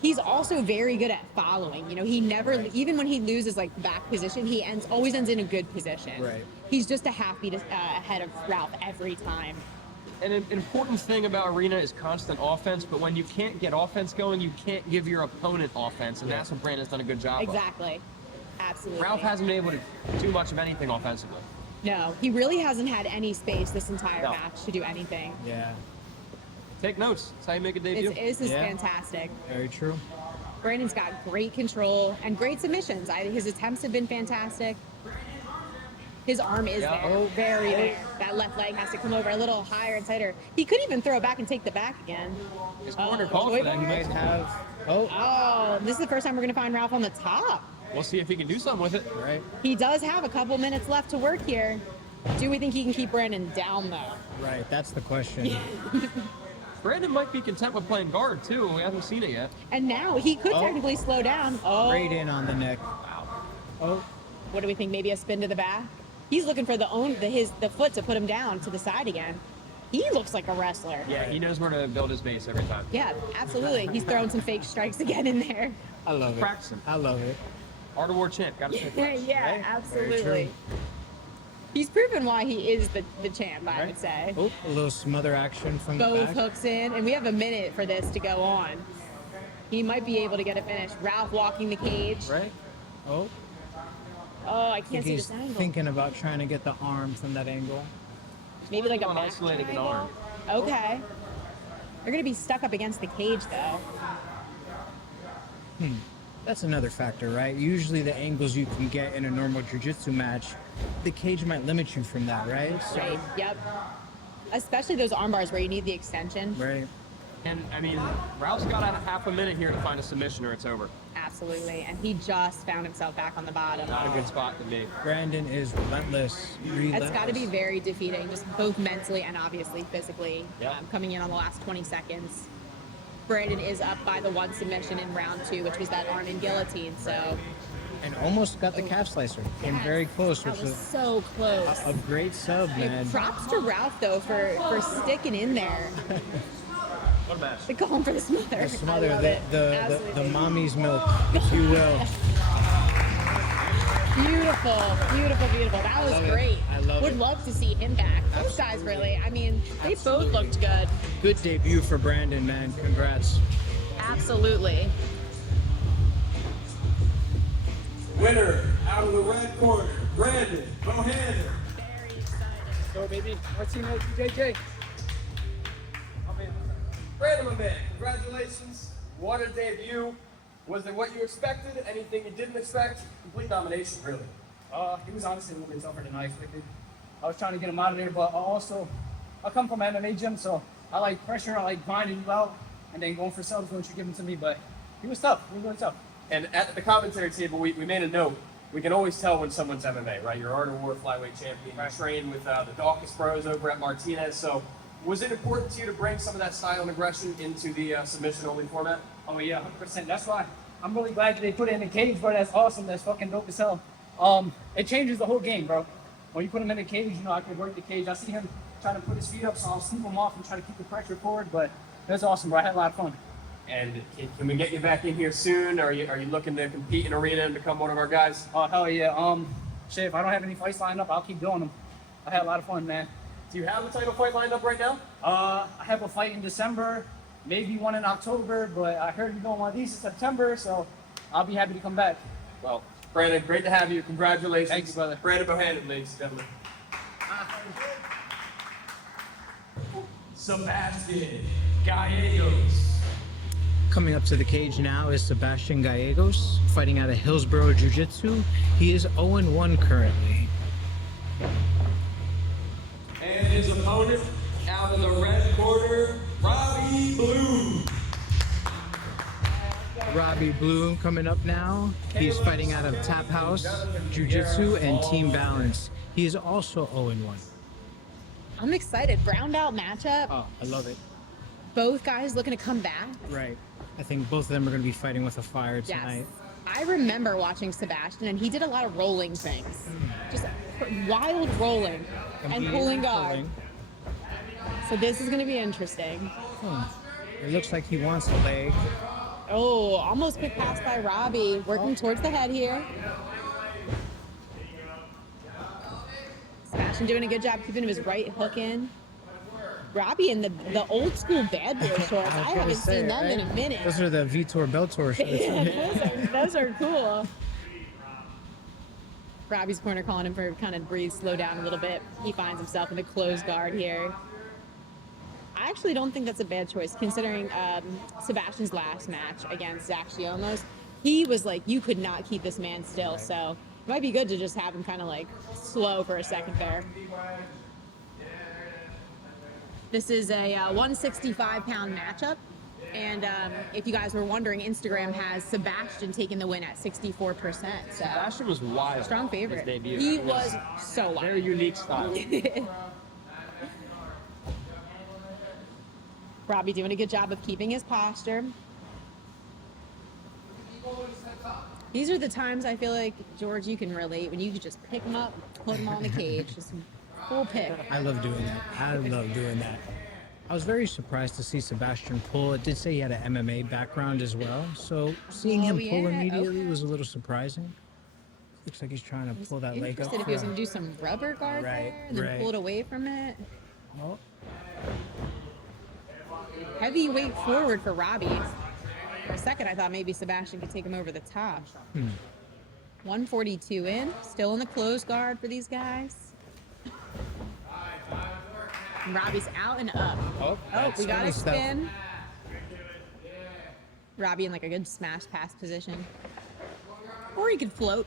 He's also very good at following. You know, he never, even when he loses like back position, he always ends in a good position. Right. He's just a half beat ahead of Ralph every time. And an important thing about Arena is constant offense, but when you can't get offense going, you can't give your opponent offense, and that's what Brandon's done a good job of. Exactly. Absolutely. Ralph hasn't been able to do much of anything offensively. No, he really hasn't had any space this entire No. match to do anything. Yeah, Take notes. That's how you make a debut. This is Yeah. fantastic. very true. Brandon's got great control and great submissions. His attempts have been fantastic. His arm is there, very there. That left leg has to come over a little higher and tighter. He could even throw it back and take the back again. His corner calls for that. He might have. Oh, this is the first time we're going to find Ralph on the top. We'll see if he can do something with it. Right. He does have a couple minutes left to work here. Do we think he can keep Brandon down, though? Right. That's the question. Brandon might be content with playing guard, too. We haven't seen it yet. And now he could technically slow down. Oh. Right in on the neck. Oh. What do we think? Maybe a spin to the back? He's looking for the foot to put him down to the side again. He looks like a wrestler. Yeah, he knows where to build his base every time. Yeah, absolutely. He's throwing some fake strikes again in there. I love it. Practicing. I love it. Art of War champ. Got to say. Yeah, Right? absolutely. Very true. He's proven why he is the champ, I would say. Oh, a little smother action from the Both back. hooks in, and we have a minute for this to go on. He might be able to get it finished. Ralph walking the cage. Right. Oh. Oh, I can't see He's this angle. thinking about trying to get the arm from that angle. Maybe like a on back isolating an triangle. arm. Okay. They're gonna be stuck up against the cage though. That's another factor, right? Usually the angles you can get in a normal jiu-jitsu match, the cage might limit you from that, right? So, Right. Yep. Especially those arm bars where you need the extension. right. And, I mean, Ralph's got a half a minute here to find a submission or it's over. Absolutely. And he just found himself back on the bottom. Not a good spot to be. Brandon is relentless. It's got to be very defeating, just both mentally and obviously physically. Yep. Coming in on the last 20 seconds. Brandon is up by the one submission in round 2, which was that arm in guillotine. So And almost got the calf slicer. Came very close, that which was was so close. a great sub, man. Props to Ralph though for sticking in there. What a match. They call him for the smother. The smother, I love the, it. the Absolutely. mommy's milk, if you will. Beautiful, beautiful, beautiful. That was Love it. great. I love Would it. love to see him back. Those guys really. I mean, they both looked good. Good debut for Brandon, man. Congrats. Absolutely. Winner out of the red corner, Brandon Bohannon. Go, baby. Our teammate, JJ. Brandon, my man, congratulations. What a debut. Was it what you expected? Anything you didn't expect? Complete domination, really. He was honestly a little bit tougher than I expected. I was trying to get him out of there, but I come from an MMA gym, so I like pressure, I like grinding you out, and then going for subs once you give them to me, but he was tough, he was really tough. And at the commentary table, we made a note. We can always tell when someone's MMA, right? You're Art of War flyweight champion. You train with the Dawkins Bros over at Martinez. So was it important to you to bring some of that style and aggression into the submission-only format? Oh yeah, 100%. That's why I'm really glad that they put it in the cage, bro. That's awesome. That's fucking dope as hell. It changes the whole game, bro. When you put him in the cage, you know, I can work the cage. I see him trying to put his feet up, so I'll sweep him off and try to keep the pressure forward. But that's awesome, bro. I had a lot of fun. And can we get you back in here soon? Are you looking to compete in arena and become one of our guys? Oh hell yeah. Shit, if I don't have any fights lined up, I'll keep doing them. I had a lot of fun, man. Do you have a title fight lined up right now? I have a fight in December, maybe one in October, but I heard you're doing one of these in September, so I'll be happy to come back. Well, Brandon, great to have you. Congratulations. Thanks, brother. Brandon Bohannon, ladies and gentlemen. Sebastian Gallegos. Coming up to the cage now is Sebastian Gallegos, fighting out of Hillsborough Jiu-Jitsu. He is 0-1 currently. And his opponent out of the red corner, Robbie Blue. Robbie Bloom coming up now. He is fighting out of Tap House Jiu-Jitsu and Team Balance. He is also 0-1. I'm excited. Browned out matchup. Oh, I love it. Both guys looking to come back. Right. I think both of them are going to be fighting with a fire Yes. tonight. I remember watching Sebastian, and he did a lot of rolling things. Just wild rolling and pulling guard. Pulling. So this is going to be interesting. It looks like he wants a leg. Oh, almost quick pass by Robbie. Working towards the head here. Sebastian doing a good job keeping his right hook in. Robbie in the old school bad boy shorts. I haven't seen them in a minute. Those are the Vitor Beltor shorts. those are cool. Robbie's corner calling him for kind of breathe, slow down a little bit. He finds himself in the closed guard here. I actually don't think that's a bad choice, considering Sebastian's last match against Zach Shiomos. He was like, you could not keep this man still, so it might be good to just have him kind of like slow for a second there. This is a 165-pound matchup. And if you guys were wondering, Instagram has Sebastian taking the win at 64%. So Sebastian was wild. strong favorite. His debut. He was so wild. Very unique style. Robbie doing a good job of keeping his posture. These are the times I feel like, George, you can relate, when you could just pick them up, put them on the cage, just full pick. I love doing that. I love doing that. I was very surprised to see Sebastian pull. It did say he had an MMA background as well, so seeing him pull immediately was a little surprising. Looks like he's trying to pull that leg up. Interested if he was going to do some rubber guard there and then pull it away from it. Oh. Heavyweight forward for Robbie. For a second, I thought maybe Sebastian could take him over the top. 142 in, still in the closed guard for these guys. And Robbie's out and up. Oh, We got a funny stuff. spin. Robbie in like a good smash pass position. Or he could float.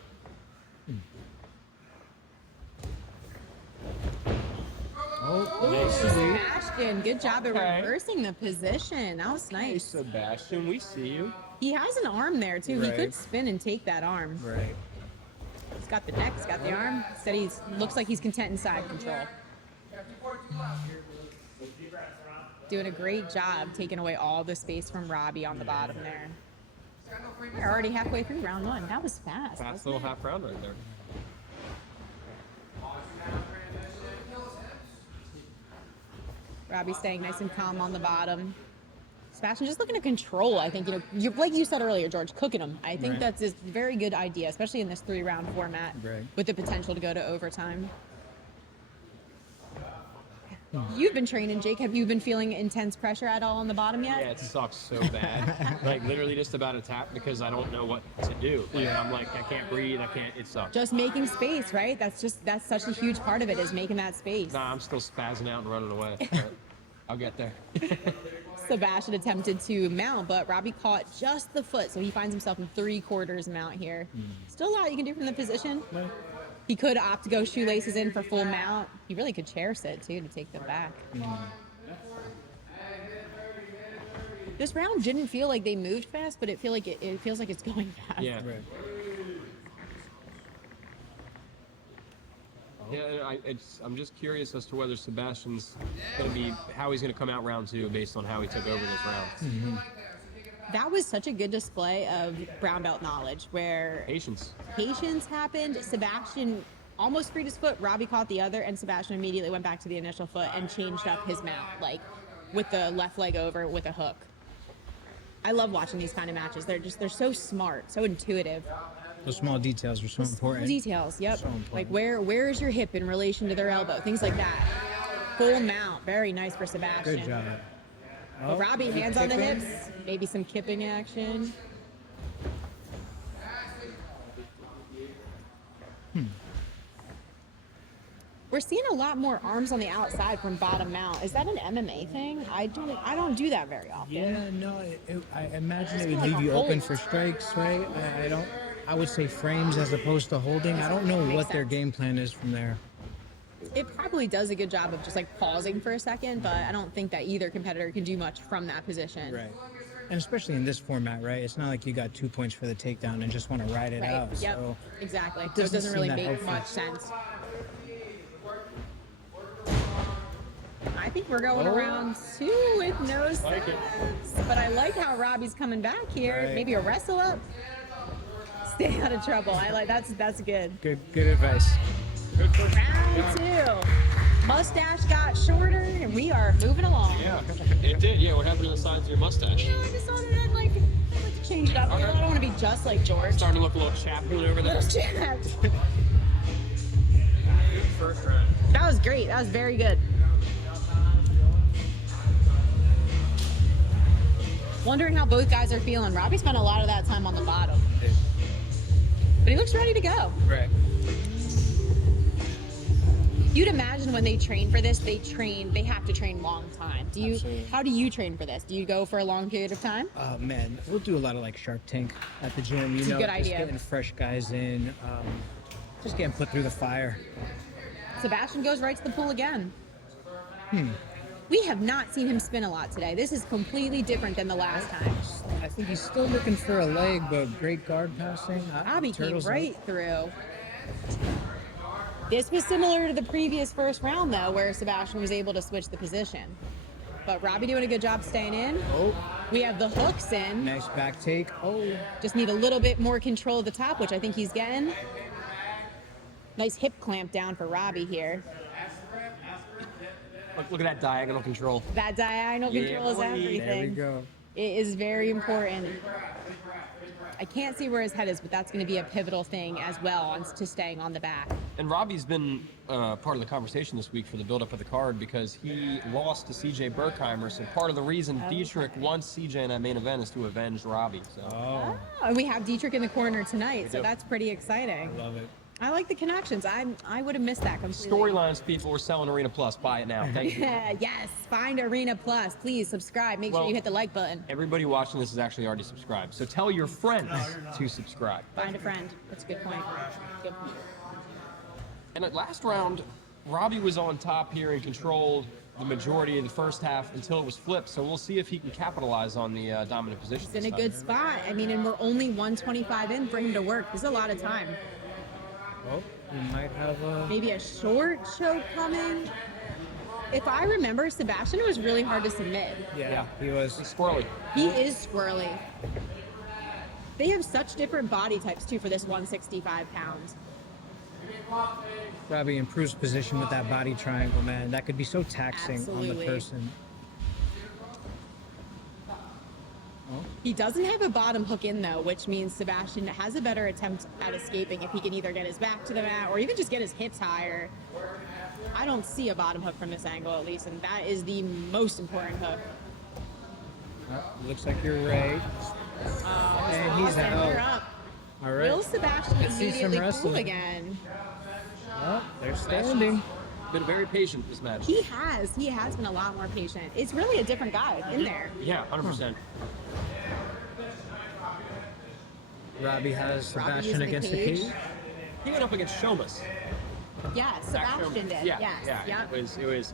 Sebastian, good job at reversing the position. That was Hey, nice. Sebastian, we see you. He has an arm there too. He Right. could spin and take that arm. Right. He's got the neck, he's got the arm. Instead, he looks like he's content in side control. Doing a great job taking away all the space from Robbie on the bottom there. We're already halfway through round one. That was fast. Fast little half round right there. Robbie staying nice and calm on the bottom. Sebastian just looking to control. I think, you're, like you said earlier, George, cooking him. I think that's a very good idea, especially in this 3-round format with the potential to go to overtime. You've been training, Jake. Have you been feeling intense pressure at all on the bottom yet? Yeah, it sucks so bad. Like literally just about to tap because I don't know what to do. Like, I'm like, I can't breathe. It sucks. Just making space, right? That's such a huge part of it, is making that space. Nah, I'm still spazzing out and running away. But I'll get there. Sebastian attempted to mount, but Robbie caught just the foot, so he finds himself in 3/4 mount here. Still a lot you can do from the position. He could opt to go shoelaces in for full mount. He really could chair sit too to take them back. This round didn't feel like they moved fast, but it feels like it's going fast. Yeah. Yeah, I'm just curious as to whether Sebastian's going to be, how he's going to come out round two based on how he took over this round. That was such a good display of brown belt knowledge, where Patience. patience happened. Sebastian almost freed his foot. Robbie caught the other, and Sebastian immediately went back to the initial foot and changed up his mount, like with the left leg over with a hook. I love watching these kind of matches. They're so smart, so intuitive. Those small details are so important. Details, yep. So important. Like where is your hip in relation to their elbow? Things like that. Full mount, very nice for Sebastian. Good job. But Robbie, hands on the hips, maybe some kipping action. We're seeing a lot more arms on the outside from bottom mount. Is that an MMA thing? I don't do that very often. Yeah, no, I imagine it would leave you open for strikes, right? I would say frames as opposed to holding. I don't know what their game plan is from there. It probably does a good job of just like pausing for a second, but I don't think that either competitor can do much from that position. Right. And especially in this format, right? It's not like you got 2 points for the takedown and just want to ride it Right. out. Yep. So Exactly. So it doesn't doesn't really seem that make helpful. much sense. I think we're going around 2 with no sense. But I like how Robbie's coming back here. Right. Maybe a wrestle up. Stay out of trouble. I like that's good. Good advice. Round 2. Mustache got shorter, and we are moving along. Yeah, it did. Yeah, what happened to the sides of your mustache? I just wanted to I'd like to change it up. I don't want to be just like George. Starting to look a little chapped over there. Little chapped. First round. That was great. That was very good. Wondering how both guys are feeling. Robbie spent a lot of that time on the bottom, but he looks ready to go. Right. You'd imagine when they train for this, they have to train long time. Absolutely. How do you train for this? Do you go for a long period of time? Man, we'll do a lot of like Shark Tank at the gym. It's a good just idea. getting fresh guys in, just getting put through the fire. Sebastian goes right to the pool again. We have not seen him spin a lot today. This is completely different than the last time. I think he's still looking for a leg, but great guard passing. Robbie came Turtles right up. through. This was similar to the previous first round, though, where Sebastian was able to switch the position. But Robbie doing a good job staying in. Oh, We have the hooks in. nice back take. Oh, Just need a little bit more control of the top, which I think he's getting. Nice hip clamp down for Robbie here. Look at that diagonal control. That diagonal Yeah, control is boy. everything. there we go. It is very important. I can't see where his head is, but that's going to be a pivotal thing as well to staying on the back. And Robbie's been part of the conversation this week for the build-up of the card because he lost to CJ Berkheimer. So part of the reason Dietrich wants CJ in that main event is to avenge Robbie. So Oh, And we have Dietrich in the corner tonight, so do. that's pretty exciting. I love it. I like the connections. I would have missed that completely. storylines, people, we're selling Arena Plus. Buy it now. Thank you. Yes, find Arena Plus. Please subscribe. Make sure Well- you hit the like button. Everybody watching this is actually already subscribed. So tell your friends to subscribe. Find a friend. That's a good point. Good point. And at last round, Robbie was on top here and controlled the majority of the first half until it was flipped. So we'll see if he can capitalize on the dominant position. He's in a this good time. spot. I mean, and we're only 125 in for him to work. There's a lot of time. Oh, we might have a. Maybe a short choke coming. If I remember, Sebastian was really hard to submit. Yeah, he was. He's squirrely. He is squirrely. They have such different body types too for this 165 pounds. Robbie improves position with that body triangle, man. That could be so taxing on Absolutely. the person. He doesn't have a bottom hook in though, which means Sebastian has a better attempt at escaping if he can either get his back to the mat or even just get his hips higher. I don't see a bottom hook from this angle at least, and that is the most important hook. Looks like you're right. And he's Center out. up. All right. Will Sebastian Let's see some immediately cool wrestling. again? Oh, they're standing. Been very patient this match. He has been a lot more patient. It's really a different guy in there. Yeah, 100%. Robbie has Robbie Sebastian is in the against the cage. cage. He went up against Shomas. Yeah, Sebastian did. Yeah, Yes. yeah. Yep. It was.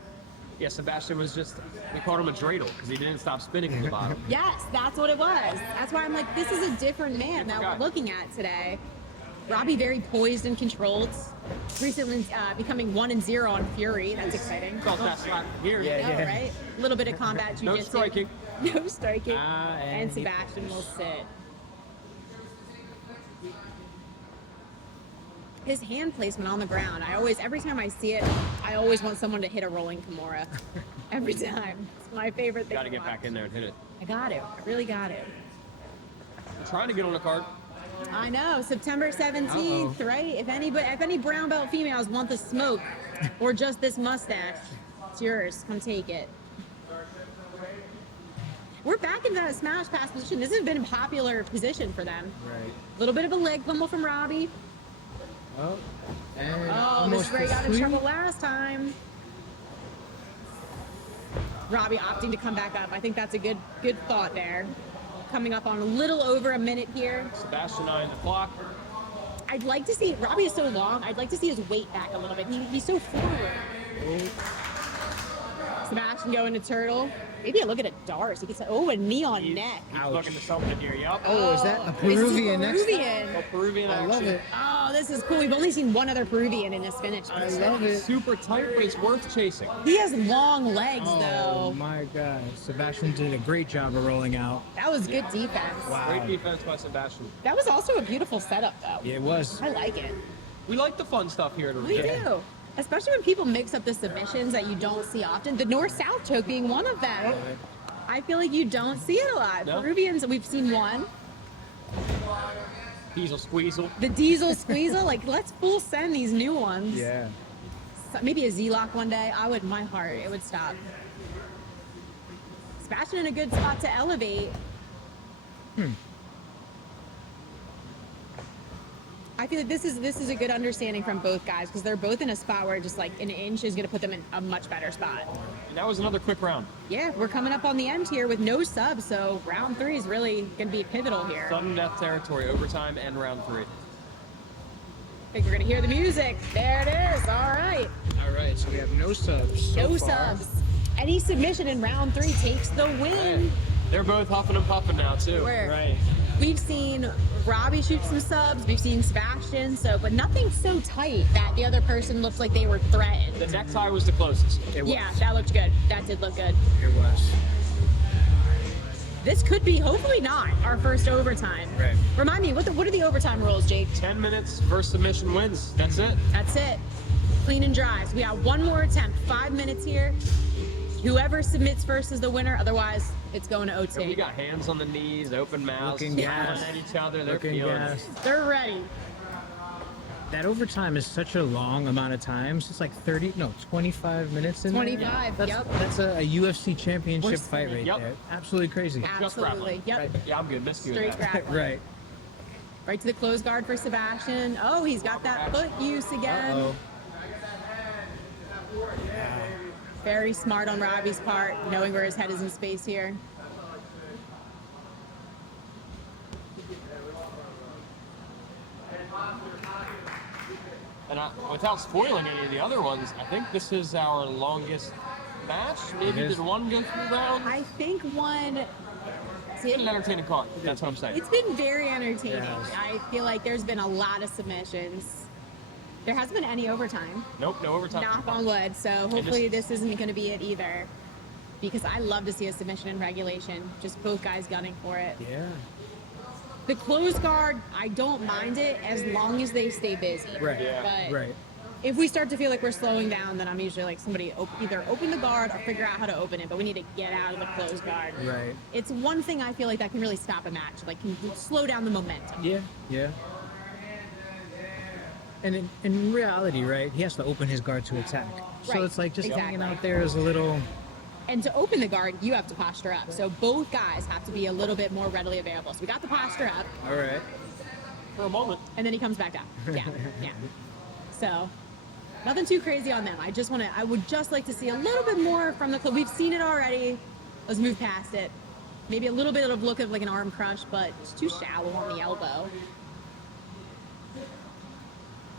Yeah, Sebastian was just. We called him a dreidel because he didn't stop spinning from the bottom. Yes, that's what it was. That's why I'm like, this is a different man that Different we're guy. looking at today. Robbie very poised and controlled. Recently becoming 1-0 on Fury. That's exciting. Felt that slap here. Yeah. No, right? A little bit of combat jiu-jitsu. No striking. No striking. And And he- Sebastian will sit. His hand placement on the ground. Every time I see it, I always want someone to hit a rolling Kimura. Every time. It's my favorite thing. Got to to get back watch. in there and hit it. I got it. I really got it. I'm trying to get on the card. I know, September 17th, right? If any brown belt females want the smoke or just this mustache, it's yours. Come take it. We're back into that smash pass position. This has been a popular position for them. Right. A little bit of a leg fumble from Robbie. Oh, and Oh, this almost is where he got in asleep. trouble last time. Robbie opting to come back up. I think that's a good thought there. Coming up on a little over a minute here. Sebastian eyeing the clock. I'd like to see, Robbie is so long, I'd like to see his weight back a little bit. He's so forward. Sebastian going to turtle. Maybe a look at a Darce. He gets, a knee on neck. He's Ouch. looking to something here. Yup. Oh, is that a This is Peruvian next? Peruvian. Oh, Peruvian I action. love it. Oh, this is cool. We've only seen one other Peruvian in this finish. I love it. Super tight, but it's worth chasing. He has long legs, Oh though. my God, Sebastian did a great job of rolling out. That was good defense. Wow. Great defense by Sebastian. That was also a beautiful setup, though. Yeah, it was. I like it. We like the fun stuff here at We Arena. do. Especially when people mix up the submissions that you don't see often. The north-south choke being one of them. I feel like you don't see it a lot. No. Peruvians, we've seen one. Diesel squeezle. The diesel squeezel, like let's full send these new ones. Yeah. So maybe a Z-lock one day. My heart, it would stop. Sebastian in a good spot to elevate. I feel like this is a good understanding from both guys because they're both in a spot where just like an inch is going to put them in a much better spot. And that was another quick round. Yeah, we're coming up on the end here with no subs, so round 3 is really going to be pivotal here. Sudden death territory, overtime and round 3. I think we're going to hear the music. There it is. All right. All right, so we have no subs. No so far. subs. Any submission in round 3 takes the win. They're both huffing and puffing now too. Right. We've seen Robbie shoot some subs. We've seen Sebastian. But nothing so tight that the other person looked like they were threatened. The necktie was the closest. It was. Yeah, that looked good. That did look good. It was. This could be, hopefully not, our first overtime. Right. Remind me, what are the overtime rules, Jake? 10 minutes, first submission wins. That's it. That's it. Clean and dry. So we got one more attempt. 5 minutes here. Whoever submits first is the winner. Otherwise, it's going to OT. We got hands on the knees, open mouths, Looking smiling gassed. at each other. They're Looking feeling gassed. it. They're ready. That overtime is such a long amount of times. It's like 25 minutes in 25, there. yep. That's a UFC championship We're- fight right Yep. there. Absolutely crazy. Just Absolutely. grappling. Yep. Right. Yeah, I'm good. Missed you with Straight that. grappling. Right. Right to the close guard for Sebastian. Oh, he's got that foot use again. Uh-oh. Very smart on Robbie's part, knowing where his head is in space here. And without spoiling any of the other ones, I think this is our longest match. Maybe It is. did one go 3 rounds? I think one. It's been an entertaining card. That's what I'm saying. It's been very entertaining. Yes. I feel like there's been a lot of submissions. There hasn't been any overtime. Nope, no overtime. Knock on wood. So hopefully this isn't going to be it either. Because I love to see a submission in regulation. Just both guys gunning for it. Yeah. The close guard, I don't mind it as long as they stay busy. Right. Yeah. But Right. if we start to feel like we're slowing down, then I'm usually like somebody either open the guard or figure out how to open it, but we need to get out of the closed guard. Right. It's one thing I feel like that can really stop a match, like can slow down the momentum. Yeah. Yeah. And in reality, right, he has to open his guard to attack. So Right, it's like just exactly. hanging out there is a little. And to open the guard, you have to posture up. So both guys have to be a little bit more readily available. So we got the posture up, All right. For a moment. and then he comes back down. Yeah, yeah. So nothing too crazy on them. I would just like to see a little bit more from the club. We've seen it already. Let's move past it. Maybe a little bit of look of like an arm crush, but it's too shallow on the elbow.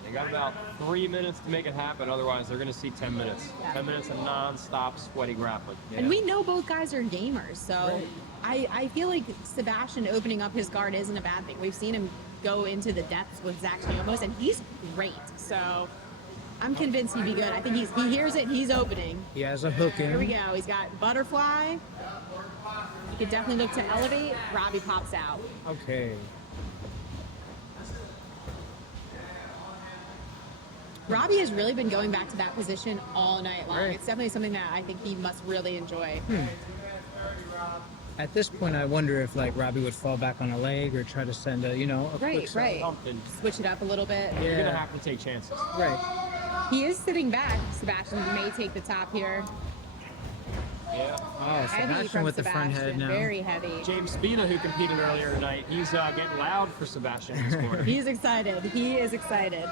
They got about 3 minutes to make it happen. Otherwise, they're going to see 10 minutes. Yeah. 10 minutes of non-stop sweaty grappling. And we know both guys are gamers, so I feel like Sebastian opening up his guard isn't a bad thing. We've seen him go into the depths with Zach Stamos, and he's great. So I'm convinced he'd be good. I think he hears it, he's opening. He has a hook in. Here we go. He's got butterfly. He could definitely look to elevate. Robbie pops out. Okay. Robbie has really been going back to that position all night long. Right. It's definitely something that I think he must really enjoy. At this point, I wonder if like Robbie would fall back on a leg or try to send a Right, quick right. Something. Switch it up a little bit. Yeah. You're going to have to take chances. Right. He is sitting back. Sebastian may take the top here. Yeah. Oh, Heavy Sebastian from with the front Sebastian. head now. Very heavy. James Spina, who competed earlier tonight, he's getting loud for Sebastian in this corner. He's excited. He is excited.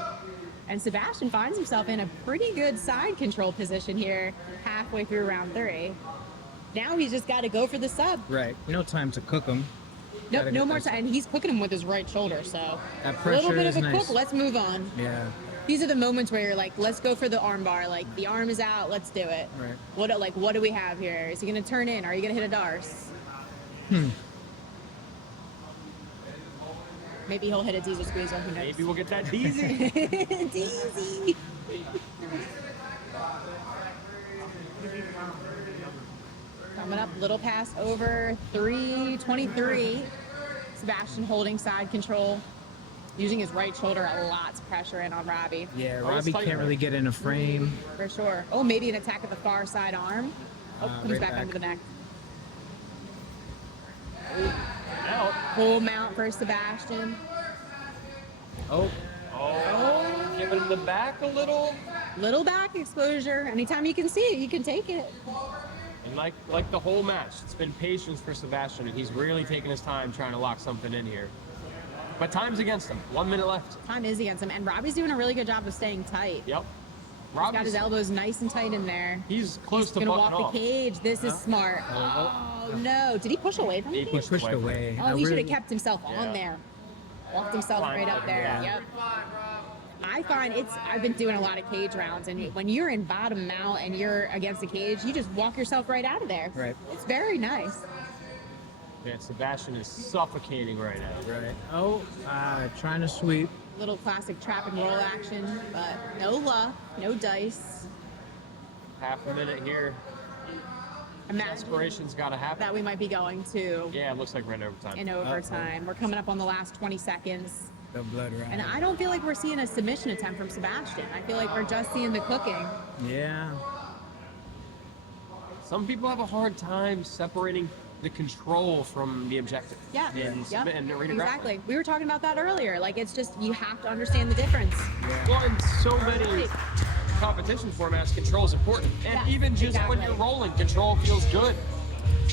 And Sebastian finds himself in a pretty good side control position here halfway through round 3. Now he's just got to go for the sub. Right. No time to cook him. Nope, Gotta no get more those- time. And he's cooking him with his right shoulder, so That a little pressure bit is of a nice. cook. Let's move on. Yeah. These are the moments where you're like, let's go for the arm bar. Like the arm is out, let's do it. Right. What do we have here? Is he gonna turn in? Are you gonna hit a Darce? Maybe he'll hit a diesel squeezer. Who knows? Maybe we'll get that DZ. Deezy. Coming up, little pass over 323. Sebastian holding side control, using his right shoulder a lot to pressure in on Robbie. Yeah, Oh, it's Robbie tight can't there. really get in a frame. For sure. Oh, maybe an attack at the far side arm. Oh, comes right back back. under the neck. Out. Full mount for Sebastian. Oh, Oh, giving him the back a little. Little back exposure. Anytime you can see it, you can take it. And like the whole match, it's been patience for Sebastian, and he's really taking his time trying to lock something in here. But time's against him. 1 minute left. Time is against him, and Robbie's doing a really good job of staying tight. Yep. He's got his elbows nice and tight in there. He's close to Gonna bucking walk off. the cage. This is smart. Oh no! Did he push away from He the He cage? pushed away. Oh, I he should really- have kept himself Yeah. on there. Walked himself Fine. right up there. Yeah. Yep. I find I've been doing a lot of cage rounds, and when you're in bottom mount and you're against the cage, you just walk yourself right out of there. Right. It's very nice. Yeah, Sebastian is suffocating right now. Right. Oh, trying to sweep. Little classic trap and roll action, but no luck, no dice. Half a minute here. Imagine Desperation's got to happen. that we might be going to Yeah, it looks like we're in overtime. in overtime. We're coming up on the last 20 seconds. The blood round. And I don't feel like we're seeing a submission attempt from Sebastian. I feel like we're just seeing the cooking. Yeah. Some people have a hard time separating the control from the objective. Yeah. In Yep. in arena Exactly. grappling. We were talking about that earlier. Like, it's just, you have to understand the difference. Well, in so many competition formats, control is important. And Yeah, even just when exactly. you're rolling, control feels good.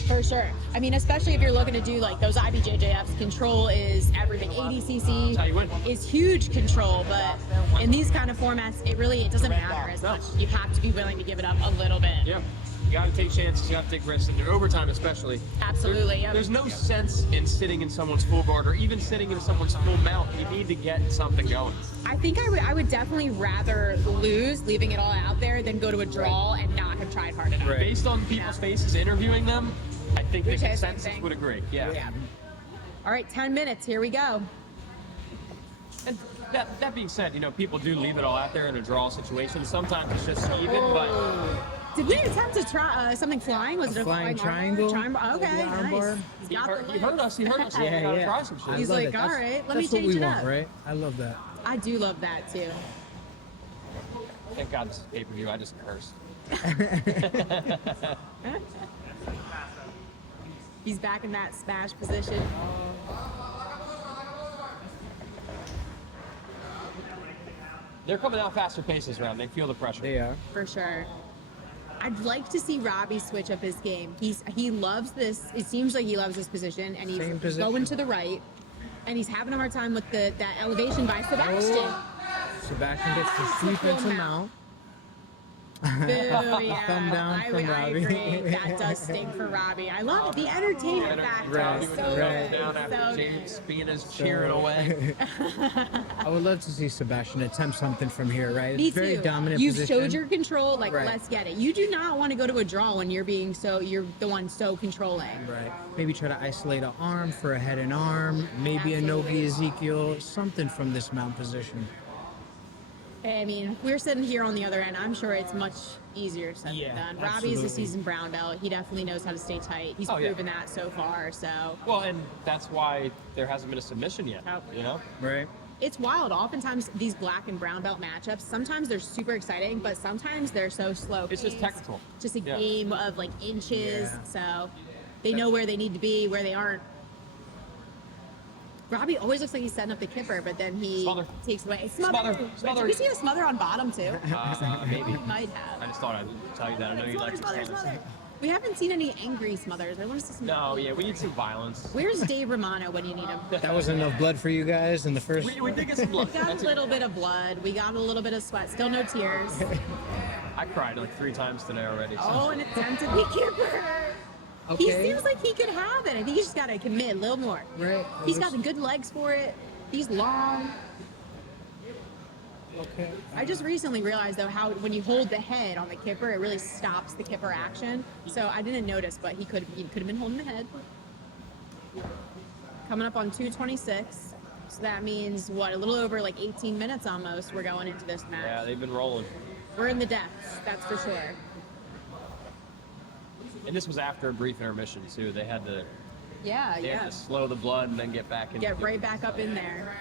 For sure. I mean, especially if you're looking to do like those IBJJFs, control is everything. ADCC That's how you win. is huge control, but in these kind of formats, it doesn't matter as much. You have to be willing to give it up a little bit. Yeah. You got to take chances. You got to take risks. And in overtime, especially. Absolutely. Yep. There's no sense in sitting in someone's full guard or even sitting in someone's full mount. You need to get something going. I think I would definitely rather lose, leaving it all out there, than go to a draw and not have tried hard enough. Right. Based on people's faces interviewing them, I think the Which I consensus think. would agree. Yeah. Yeah. All right, 10 minutes. Here we go. And that being said, people do leave it all out there in a draw situation. Sometimes it's just even, but Did we attempt to try something flying? Was it a flying flying triangle? Okay, With the nice. armbar? He's he got heard, the he heard legs. us. He heard us. Yeah, We gotta yeah. try some shit. I He's love like, it. That's- all right, let me that's what change we it want, up. right? I love that. I do love that too. Thank God this is pay-per-view. I just cursed. He's back in that smash position. They're coming out faster paces round. They feel the pressure. They are. For sure. I'd like to see Robbie switch up his game. He loves this. It seems like he loves this position, and he's Same position. going to the right, and he's having a hard time with that elevation by Sebastian. Sebastian gets to sweep Full into mount. mount. Boo, yeah. Thumb down I, from I Robbie. agree. That does sting for Robbie. I love it. The entertainment factor Right, is so right. good. Down after So James good. being is cheering away. I would love to see Sebastian attempt something from here, right? Me Very too. dominant You've position. showed your control. Like, Right. let's get it. You do not want to go to a draw when you're the one so controlling. Right. Maybe try to isolate an arm for a head and arm. Maybe a Nogi Ezekiel. Something from this mount position. I mean, if we're sitting here on the other end, I'm sure it's much easier said Yeah, than done. Robbie is a absolutely. seasoned brown belt. He definitely knows how to stay tight. He's Oh, yeah. proven that so far. So Well, and that's why there hasn't been a submission yet. Right. it's wild. Oftentimes, these black and brown belt matchups, sometimes they're super exciting, but sometimes they're so slow. It's just paced. technical. Just a Yeah. game of like inches. Yeah. So they know where they need to be, where they aren't. Robbie always looks like he's setting up the kipper, but then he Smother. takes it away. Smother. Smother. Did we see a smother on bottom too? Maybe. We might have. I just thought I'd tell you that. I know you like to Smother, say this. smother. We haven't seen any angry smothers. I want to see some. No, yeah, we need some violence. Where's Dave Romano when you need him? That was enough blood for you guys in the first. We did get some blood. We got That's a it. little bit of blood. We got a little bit of sweat. Still no tears. I cried like 3 times today already. So. Oh, an attempted weak kipper. He Okay. seems like he could have it. I think he's just got to commit a little more. Right. He's got the good legs for it. He's long. Okay. I just recently realized though how when you hold the head on the kipper, it really stops the kipper action. So I didn't notice, but he could have been holding the head. Coming up on 2:26. So that means what? A little over like 18 minutes almost. We're going into this match. Yeah, they've been rolling. We're in the depths, that's for sure. And this was after a brief intermission too. They had to Yeah. to slow the blood and then get back in. Get right back up in there.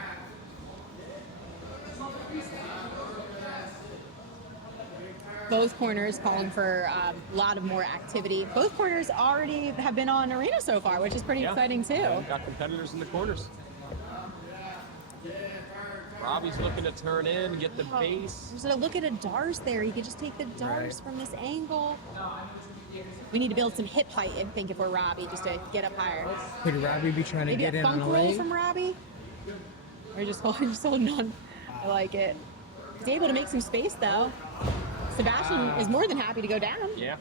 Both corners calling for a lot of more activity. Both corners already have been on arena so far, which is pretty Yeah. exciting too. Yeah, got competitors in the corners. Robbie's looking to turn in, get the base. So look at a Dars there. You could just take the Dars from this angle. We need to build some hip height, I think, if we're Robbie, just to get up higher. Could Robbie be trying to Maybe get a in on funk a roll leg? from Robbie. We're just holding on. I like it. He's able to make some space though. Sebastian is more than happy to go down. Yeah.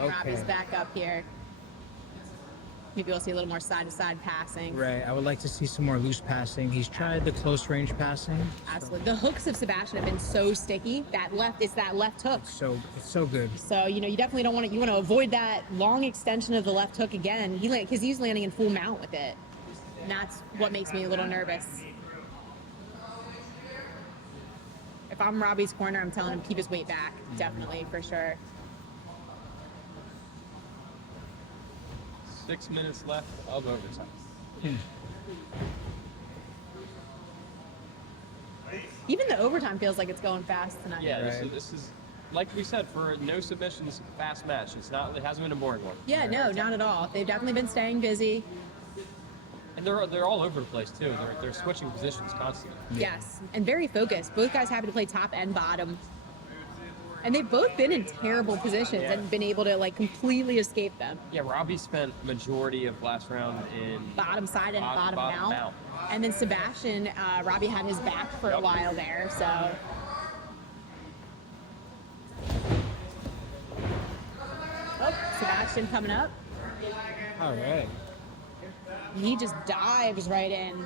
Robbie's back up here. Maybe we'll see a little more side-to-side passing. Right. I would like to see some more loose passing. He's tried the close range passing. Absolutely. The hooks of Sebastian have been so sticky. It's that left hook. It's so good. So, you definitely don't want to, you want to avoid that long extension of the left hook again. Because he's landing in full mount with it. And that's what makes me a little nervous. If I'm Robbie's corner, I'm telling him keep his weight back. Definitely, for sure. 6 minutes left of overtime. Even the overtime feels like it's going fast tonight. Yeah, Right. this is like we said, for a no submissions fast match. It hasn't been a boring one. Yeah, no, not at all. They've definitely been staying busy. And they're all over the place too. They're switching positions constantly. Yes, and very focused. Both guys happy to play top and bottom. And they've both been in terrible positions and been able to completely escape them. Yeah, Robbie spent majority of last round in Bottom side and bottom mount. mount. And then Sebastian, Robbie had his back for a while there, so. Oh, Sebastian coming up. All right. He just dives right in.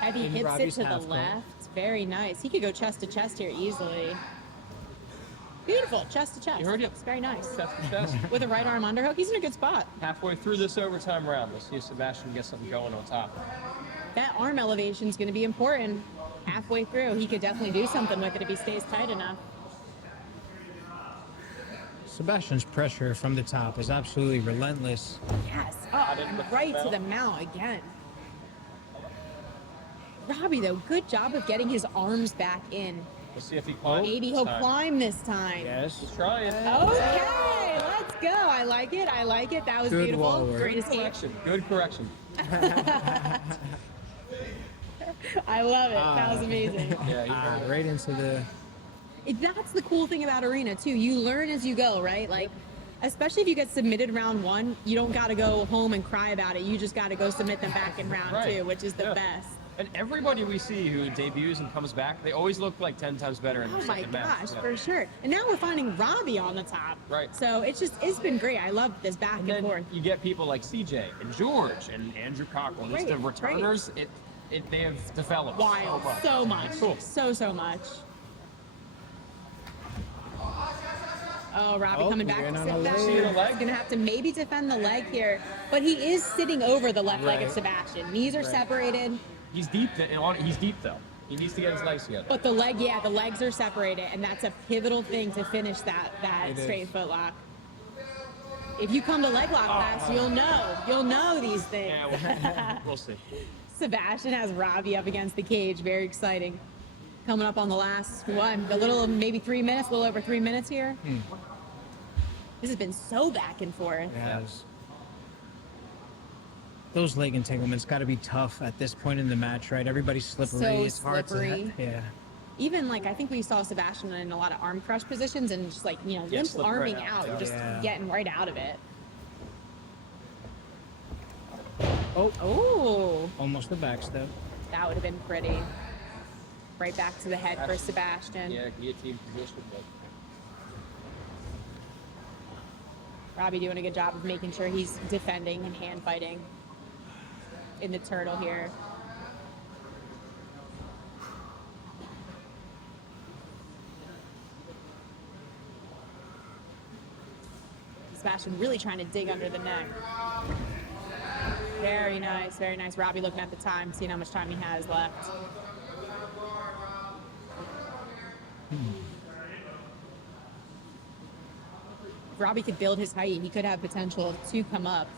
Heavy In hits Robbie's it to the half guard. left. Very nice. He could go chest to chest here easily. Beautiful, chest to chest. You heard it. It's very nice. That's the best. With a right arm underhook, he's in a good spot. Halfway through this overtime round, we'll see if Sebastian gets something going on top. That arm elevation is going to be important. Halfway through, he could definitely do something with it if he stays tight enough. Sebastian's pressure from the top is absolutely relentless. Yes. Oh, and right to the mount again. Robbie, though, good job of getting his arms back in. We'll see if he climbs. Maybe this he'll time. climb this time. Yes. He's trying. Okay, let's go. I like it. I like it. That was Good wall beautiful. work. Great escape. Correction. Good correction. I love it. That was amazing. Yeah. Right into the. That's the cool thing about Arena, too. You learn as you go, right? Especially if you get submitted round one, you don't got to go home and cry about it. You just got to go submit them back in round two, which is the best. And everybody we see who debuts and comes back, they always look like 10 times better in their Oh my second match. gosh, Yeah. for sure. And now we're finding Robbie on the top. Right. So it's been great. I love this back And and then forth. you get people like CJ and George and Andrew Cockrell. These Right, the returners. They have developed Wild. So much. It's cool. So much. Oh, Robbie Oh, coming back we're to on sit a back. leg. See the leg? He's going to have to maybe defend the leg here. But he is sitting over the left leg of Right. Sebastian. Knees are separated. He's deep. He's deep though. He needs to get his legs together. But the legs are separated. And that's a pivotal thing to finish that It straight is. foot lock. If you come to leg lock class, you'll know. You'll know these things. Yeah, we'll see. Sebastian has Robbie up against the cage. Very exciting. Coming up on the last one, maybe 3 minutes, a little over 3 minutes here. This has been so back and forth. Yes. Those leg entanglements got to be tough at this point in the match, right? Everybody's slippery. So it's hard slippery. to. Yeah. Even I think we saw Sebastian in a lot of arm crush positions and just limp slip right arming out. out, just Yeah. getting right out of it. Oh, Oh, almost the back step. that would have been pretty. Right back to the head for Sebastian. Yeah, guillotine position, but Robbie doing a good job of making sure he's defending and hand fighting in the turtle here. Sebastian really trying to dig under the neck. Very nice, very nice. Robbie looking at the time, seeing how much time he has left. If Robbie could build his height, he could have potential to come up.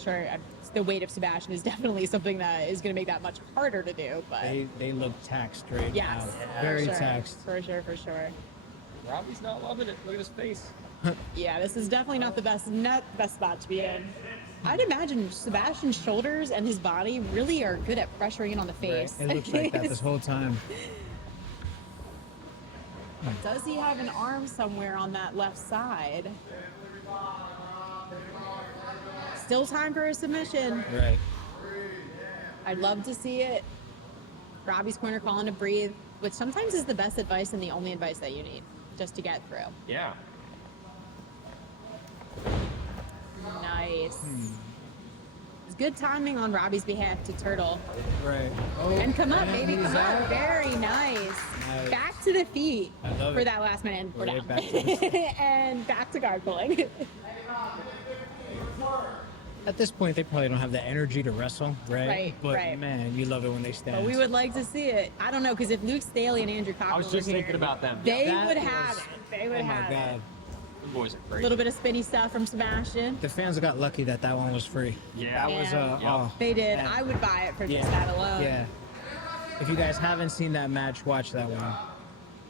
Sure, the weight of Sebastian is definitely something that is going to make that much harder to do, but They look taxed right yes, now. Very for sure, taxed. For sure, for sure. Robbie's not loving it. Look at his face. Yeah, this is definitely not the best spot to be in. I'd imagine Sebastian's shoulders and his body really are good at pressuring in on the face. It looks like that this whole time. Does he have an arm somewhere on that left side? Still time for a submission. Right. I'd love to see it. Robbie's corner calling to breathe, which sometimes is the best advice and the only advice that you need just to get through. Yeah. Nice. It's good timing on Robbie's behalf to turtle. Right. Oh, And come up, and baby, he's come up. out. Very nice. Nice. Back to the feet I love for it. that last minute. We're Right down. back to the And back to guard pulling. At this point, they probably don't have the energy to wrestle, right? Right, But right. man, you love it when they stand. But we would like to see it. I don't know, because if Luke Staley and Andrew Cocker I was just were here, thinking about them. They That would was- have it. They would Oh my have God. it. The boys are A great. little bit of spinny stuff from Sebastian. The fans got lucky that that one was free. Yeah. That was Yeah. oh. They did. man. I would buy it for Yeah. just that alone. Yeah. If you guys haven't seen that match, watch that one.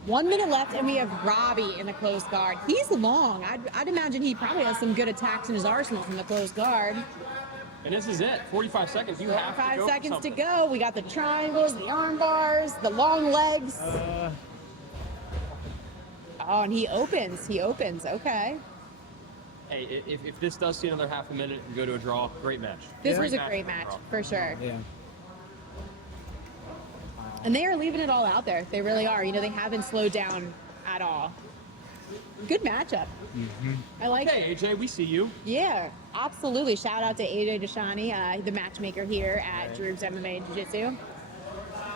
1 minute left, and we have Robbie in the close guard. He's long. I'd imagine he probably has some good attacks in his arsenal from the close guard. And this is it. 45 seconds. You have to 5 go for seconds to something. go. We got the triangles, the arm bars, the long legs. Oh, and he opens. He opens. Okay. Hey, if this does see another half a minute and go to a draw, great match. This was a great and match, draw. for sure. Yeah. And they are leaving it all out there. They really are. You know, they haven't slowed down at all. Good matchup. I like it. Hey, AJ, we see you. Yeah, absolutely. Shout out to AJ Deshani, the matchmaker here at Drew's MMA and Jiu-Jitsu.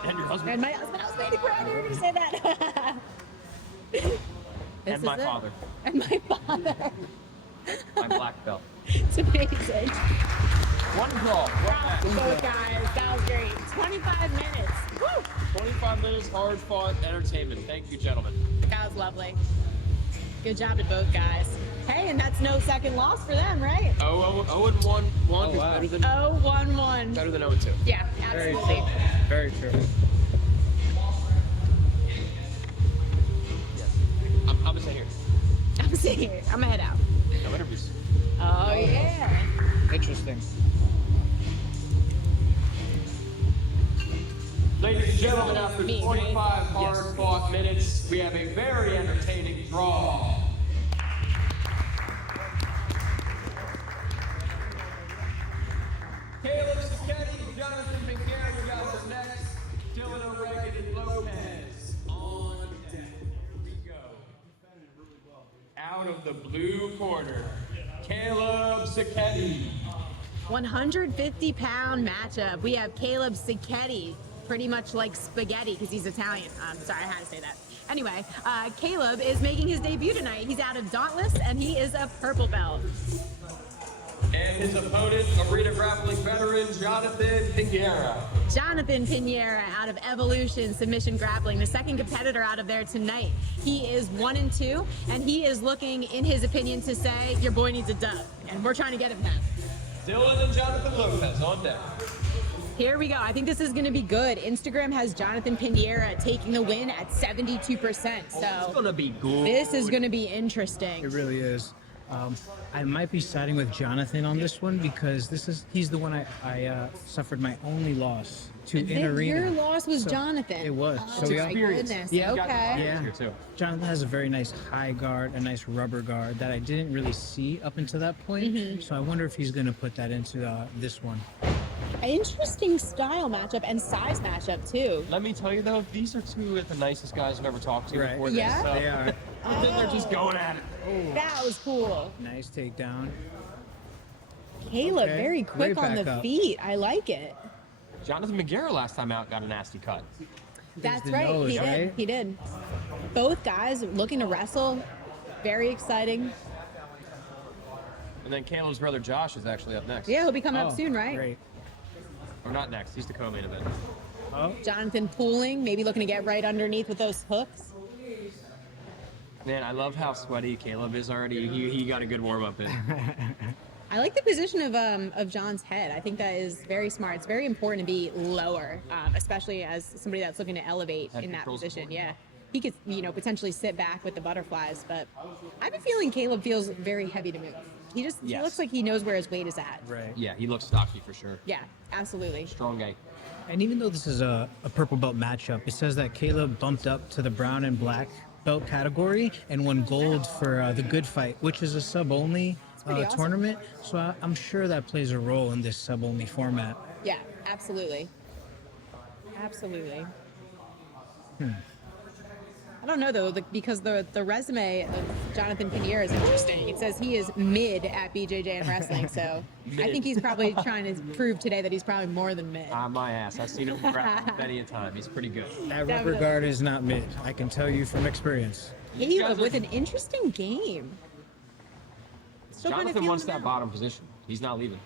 And your husband. And my husband, I was waiting for you to say that. This And my is it. father. And my father. My black belt. It's amazing. One draw. One match. Both guys, that was great. 25 minutes. Woo! 25 minutes, hard fought entertainment. Thank you, gentlemen. That was lovely. Good job to both guys. Hey, and that's no second loss for them, right? 0-1. One is wow. better than 0-1-1. better than 0-2. Yeah, Very absolutely. true. Very true. I'm gonna stay here. I'm sitting here. I'm gonna head out. No interviews. Oh, yeah. Interesting. Ladies and gentlemen, after Me, 25 right? hard-fought minutes, we have a very entertaining draw. Caleb Sketti, Jonathan McGarry got us next. Dylan O'Regan and Lopez on deck. Here we go. Out of the blue corner, Caleb Sketti. 150-pound matchup. We have Caleb Sicchetti, pretty much like spaghetti because he's Italian. Sorry, I had to say that. Anyway, Caleb is making his debut tonight. He's out of Dauntless, and he is a purple belt. And his opponent, arena grappling veteran Jonathan Pinguera. Jonathan Pinheira out of Evolution Submission Grappling, the second competitor out of there tonight. He is 1-2, and he is looking, in his opinion, to say, your boy needs a dub, and we're trying to get him that. Dylan and Jonathan Lopez on deck. Here we go. I think this is going to be good. Instagram has Jonathan Pinheira taking the win at 72%. It's So gonna be good. this is going to be It interesting. really is. I might be siding with Jonathan on this one because he's the one I suffered my only loss to in arena. Your loss was So, Jonathan. it was. Oh, So we my all- goodness. Yeah, you got Okay. the Yeah. here too. Jonathan has a very nice high guard, a nice rubber guard that I didn't really see up until that point. Mm-hmm. So I wonder if he's going to put that into this one. Interesting style matchup and size matchup too. Let me tell you though, these are two of the nicest guys I've ever talked to Right. before this. Yeah? So They are. I think they're just going at it. That was cool. Nice takedown. Caleb, Okay. very quick Right on the back up. feet. I like it. Jonathan McGarry last time out got a nasty cut. That's the right. nose, He did. right? He did. Both guys looking to wrestle. Very exciting. And then Caleb's brother Josh is actually up next. Yeah, he'll be coming up Oh, soon, right? Great. Or not next, he's the co-main event. Oh, Jonathan pulling, maybe looking to get right underneath with those hooks. Man, I love how sweaty Caleb is already. He got a good warm-up in. I like the position of John's head. I think that is very smart. It's very important to be lower, especially as somebody that's looking to elevate Head in that control's position. important. Yeah, he could, potentially sit back with the butterflies, but I have a feeling Caleb feels very heavy to move. He Yes. looks like he knows where his weight is at. right. Yeah, he looks stocky for sure. Yeah, absolutely. Strong guy. And even though this is a purple belt matchup, it says that Caleb bumped up to the brown and black belt category and won gold for the good fight, which is a sub only pretty awesome. tournament. So I'm sure that plays a role in this sub-only format. Yeah, absolutely. Absolutely. I don't know though, because the resume of Jonathan Pinheiro is interesting. It says he is mid at BJJ and wrestling, so I think he's probably trying to prove today that he's probably more than mid. My ass. I've seen him grapple many a time. He's pretty good. That rubber Definitely. guard is not mid. I can tell you from experience. Caleb with an interesting game. Still kind of Jonathan feeling wants him that out. bottom position. He's not leaving.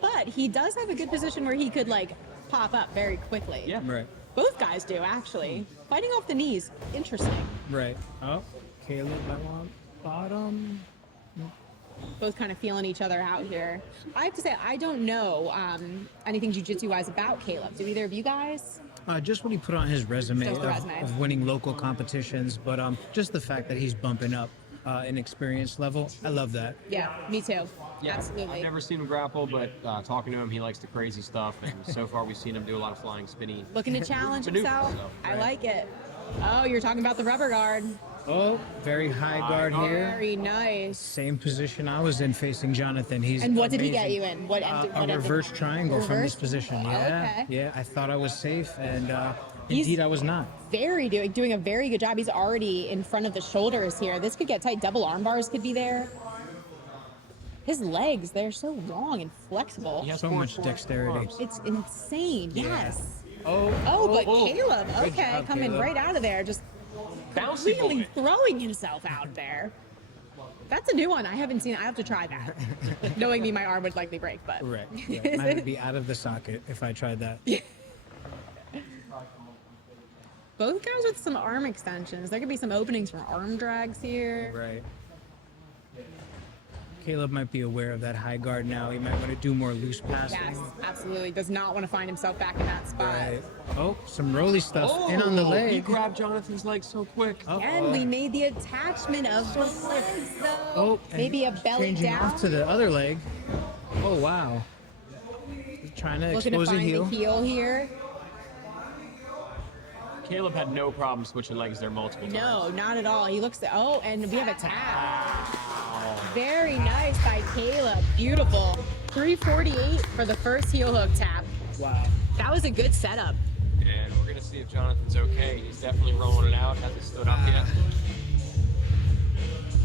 But he does have a good position where he could like pop up very quickly. Yeah. Right. Both guys do actually. Fighting off the knees, interesting. Right. Oh, Caleb, I want bottom. Both kind of feeling each other out here. I have to say, I don't know anything jiu-jitsu wise about Caleb. Do either of you guys? Just what he put on his resume, Just the resume. of winning local competitions, but just the fact that he's bumping up in experience level, I love that. Yeah, me too. Yeah, Absolutely. I've never seen him grapple, but talking to him, he likes the crazy stuff. And so far, we've seen him do a lot of flying, spinny. Looking to challenge Maneuvers, himself. so, I like it. Oh, you're talking about the rubber guard. Oh, very high guard here. Very nice. Same position I was in facing Jonathan. He's And what did he amazing. get you in? What ended? A reverse triangle from this Reverse? position. Yeah, Okay. yeah. I thought I was safe, and He's- indeed I was not. Doing a very good job. He's already in front of the shoulders here. This could get tight. Double arm bars could be there. His legs, they're so long and flexible. He has So four much dexterity. arms. It's insane. Yes. Oh, But oh. Caleb, Good okay, job, coming Caleb. right out of there, just Bouncy really boy. throwing himself out there. That's a new one. I haven't seen. I have to try that. Knowing me, my arm would likely break, but right. Right. Mine would be out of the socket if I tried that. both guys with some arm extensions. There could be some openings for arm drags here. Right. Caleb might be aware of that high guard now. He might want to do more loose passing. Yes, absolutely. Does not want to find himself back in that spot. Right. Oh, some roly stuff in on the He leg. grabbed Jonathan's leg so quick. Again, we made the attachment of the legs, though. Oh, and Maybe a belly changing down. off to the other leg. Oh wow. He's trying to Looking to expose a find heel. the heel here. Caleb had no problem switching legs there multiple times. No, not at all. He looks. Oh, and we have a tap. Very nice by Caleb. Beautiful. 348 for the first heel hook tap. Wow. That was a good setup. And we're gonna see if Jonathan's okay. He's definitely rolling it out. Hasn't stood up yet.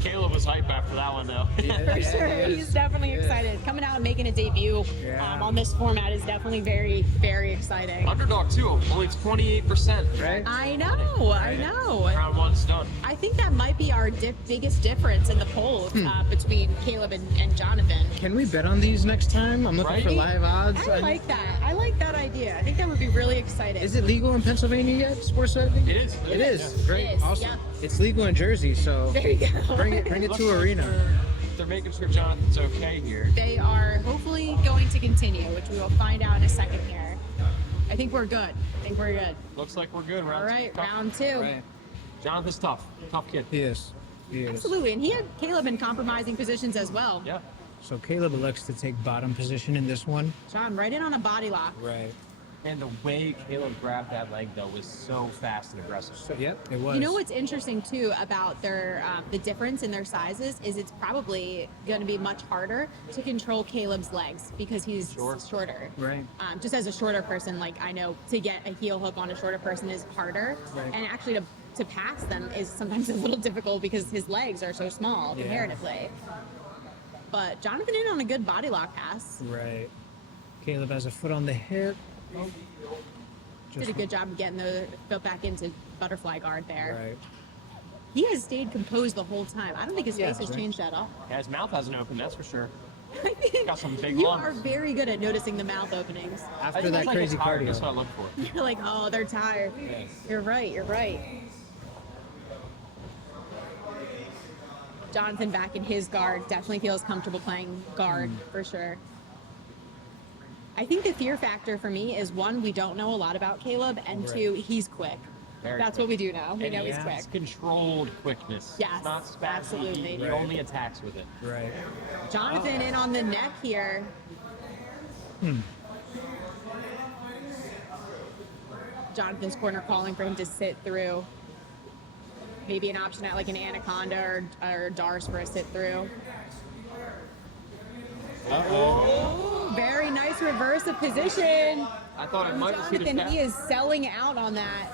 Caleb was hype after that one though. For sure. He's definitely excited. Coming out and making a debut Yeah. on this format is definitely very, very exciting. Underdog too, only 28%. Right? I know. I know. Round one's done. I think that might be our biggest difference in the polls between Caleb and Jonathan. Can we bet on these next time? I'm looking for Right? live odds. I like that. I like that idea. I think that would be really exciting. Is it legal in Pennsylvania yet? Sports betting? It is. It is. Great. It is, Awesome. yep. It's legal in Jersey, so There you go. bring it Looks to like Arena. They're making sure Jonathan's okay here. They are hopefully going to continue, which we will find out in a second here. I think we're good. Looks like we're good. All Round right, two. Tough. round two. Right. Jonathan's tough. Tough kid. He is. He is. Absolutely. And he had Caleb in compromising positions as well. Yeah. So Caleb elects to take bottom position in this one. John, right in on a body lock. Right. And the way Caleb grabbed that leg though was so fast and aggressive. So yep, it was. You know what's interesting too about their the difference in their sizes is it's probably going to be much harder to control Caleb's legs because he's shorter. Right. Just as a shorter person, like I know to get a heel hook on a shorter person is harder, Right. and actually to pass them is sometimes a little difficult because his legs are so small comparatively. But Jonathan in on a good body lock pass. Right. Caleb has a foot on the hip. Did a good job of getting the foot back into butterfly guard there. Right. He has stayed composed the whole time. I don't think his face has right. changed at all. Yeah, his mouth hasn't opened, that's for sure. I think Got some big you lumps. are very good at noticing the mouth openings. After that crazy cardio. That's what I look for. You're like, oh, they're tired. Yes. You're right. Jonathan back in his guard definitely feels comfortable playing guard for sure. I think the fear factor for me is one, we don't know a lot about Caleb, and two, he's quick. Very That's quick. what we do know. We And know he's he quick. has controlled quickness. Yes, It's not spasmy. absolutely. He Right. only attacks with it. Right. Jonathan in on the neck here. Jonathan's corner calling for him to sit through. Maybe an option at like an anaconda or Dars for a sit through. Oh, very nice reverse of position. I thought it might have seen Jonathan, it. he is selling out on that.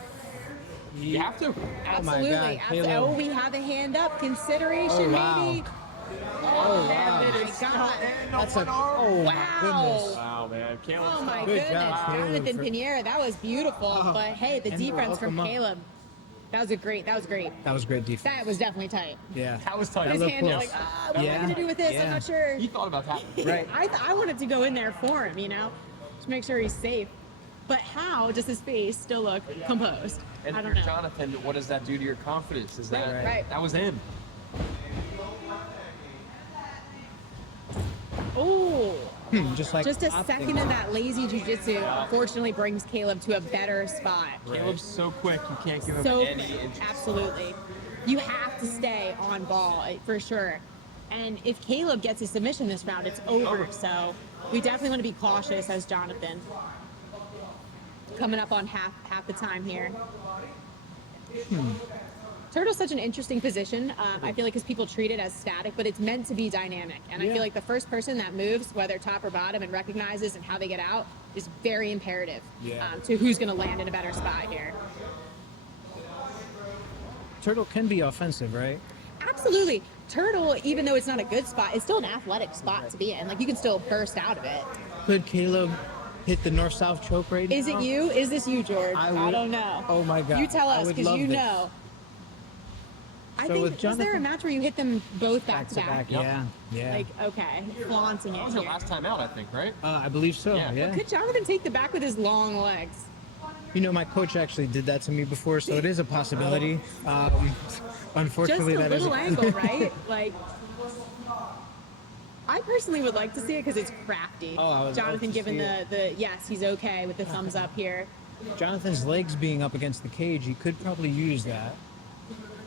You have to. Oh my Absolutely. God, Caleb. Oh, we have a hand up. Consideration, Oh, wow. maybe. Oh, wow. Oh, my God. That's a, oh, my goodness. Wow, man. Caleb. Oh, my Good goodness. job, Caleb, Jonathan for- Pinheiro, that was beautiful. Oh, But, hey, the and defense from welcome up. Caleb. That was great. That was great defense. That was definitely tight. Yeah. That was tight. That His looked hand was close. like, what am I Yeah. going to do with this? I'm Yeah. not sure. He thought about that. Right. I wanted to go in there for him, to make sure he's safe. But how does his face still look composed? And I for don't know. Jonathan, what does that do to your confidence? Is that Right. that was in? Oh, Just like just a opting. second of that lazy jujitsu unfortunately brings Caleb to a better spot. Caleb's so quick, you can't give him So any inches. absolutely, you have to stay on ball for sure. And if Caleb gets a submission this round, it's over. So we definitely want to be cautious as Jonathan. Coming up on half the time here. Turtle's such an interesting position. I feel like because people treat it as static, but it's meant to be dynamic. And I Yeah. feel like the first person that moves, whether top or bottom, and recognizes and how they get out is very imperative to who's going to land in a better spot here. Turtle can be offensive, right? Absolutely. Turtle, even though it's not a good spot, it's still an athletic spot to be in. Like you can still burst out of it. Could Caleb hit the north-south choke right now? Is it you? Is this you, George? I would- don't know. Oh my God. You tell I us would because love you this. know. I So think with was there a Jonathan- match where you hit them both back to back? Yeah. Yeah. Like okay, flaunting That it was your here. last time out, I think, right? I believe so. Yeah. Yeah. Could Jonathan take the back with his long legs? You know, my coach actually did that to me before, so it is a possibility. Just Unfortunately, a that little isn't. angle, right? Like, I personally would like to see it because it's crafty. Oh, I would love Jonathan to giving see the yes, he's okay with the thumbs up here. Jonathan's legs being up against the cage, he could probably use that.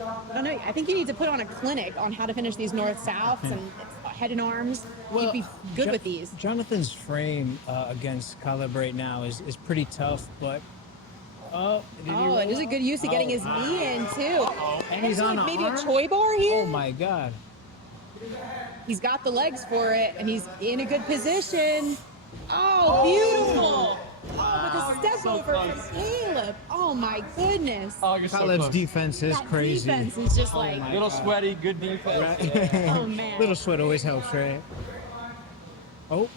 I don't know. I think you need to put on a clinic on how to finish these north-souths and head and arms. You'd be good with these. Jonathan's frame against Caleb right now is pretty tough, but did he roll It is a out? good use of getting his wow. knee in too. And he's on like an maybe arm? a toy bar here. Oh my God. He's got the legs for it, and he's in a good position. Oh, beautiful! Oh, with a step over from Caleb. Oh my goodness. Oh, you're so Caleb's close. defense is That crazy. defense is just like, my Little God. sweaty, good defense. oh man. Little sweat always helps, right? Oh,